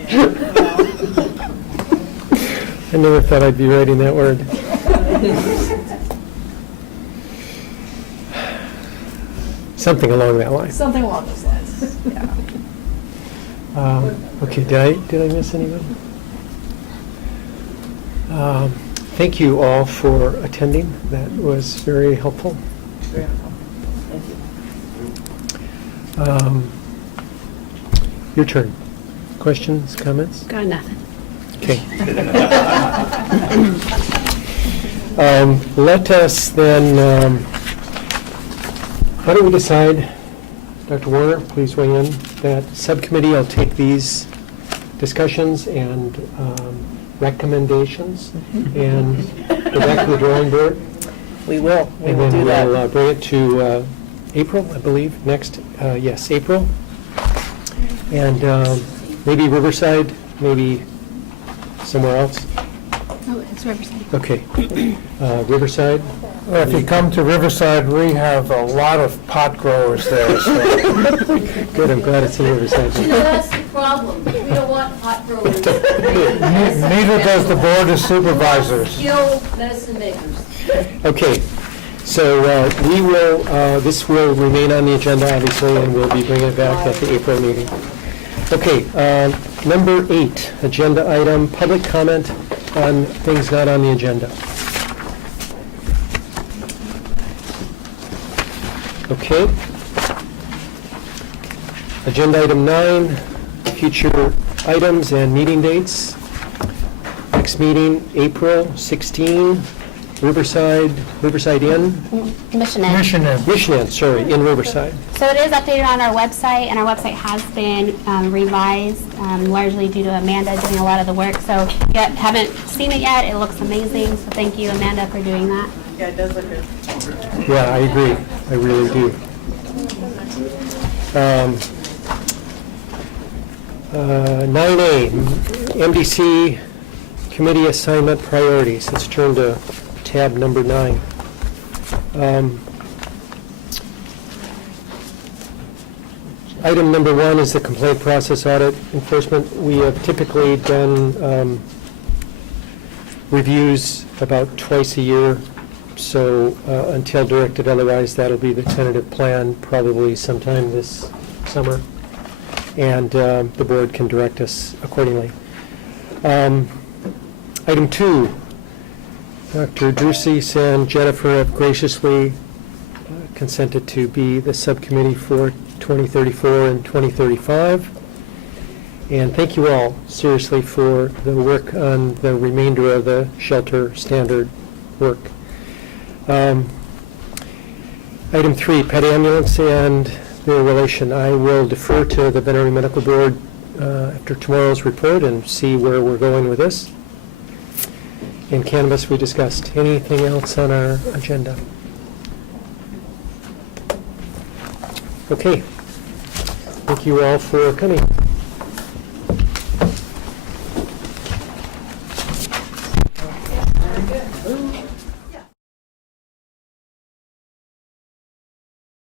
I never thought I'd be writing that word. Something along that line. Something along those lines, yeah. Okay, did I miss anybody? Thank you all for attending. That was very helpful. Very helpful. Thank you. Your turn. Questions, comments? Got nothing. Okay. Let us then, how do we decide, Dr. Warner, please weigh in, that subcommittee will take these discussions and recommendations and go back to the drawing board? We will. We And will then do that. we'll bring it to April, I believe, next, yes, April. And maybe Riverside, maybe somewhere else? Oh, it's Riverside. Okay. Riverside? Well, if you come to Riverside, we have a lot of pot growers there, so. Good, I'm glad it's in Riverside. You know, that's the problem. We don't want pot growers. Neither does the Board of Supervisors. Skilled medicine makers. Okay, so we will, this will remain on the agenda, obviously, and we'll be bringing it back at the April meeting. Okay, number 8, agenda item, public comment on things not on the agenda. Okay. Agenda item 9, future items and meeting dates. Next meeting, April 16, Riverside Inn? Mission Inn. Mission Inn, sorry, in Riverside. So it is updated on our website, and our website has been revised, largely due to Amanda doing a lot of the work. So if you haven't seen it yet, it looks amazing. So thank you, Amanda, for doing that. Yeah, it does look good. Yeah, I agree. I really do. 9A, MDC Committee Assignment Priorities. Let's turn to tab number 9. Item number 1 is the complaint process audit enforcement. We have typically done reviews about twice a year, so until directed otherwise, that'll be the tentative plan, probably sometime this summer, and the board can direct us accordingly. Item 2, Dr. Drusis and Jennifer have graciously consented to be the subcommittee for 2034 and 2035. And thank you all, seriously, for the work on the remainder of the shelter standard work. Item 3, pet ambulance and their relation. I will defer to the Veterinary Medical Board after tomorrow's report and see where we're going with this. In cannabis, we discussed. Anything else on our agenda? Okay. Thank you all for coming.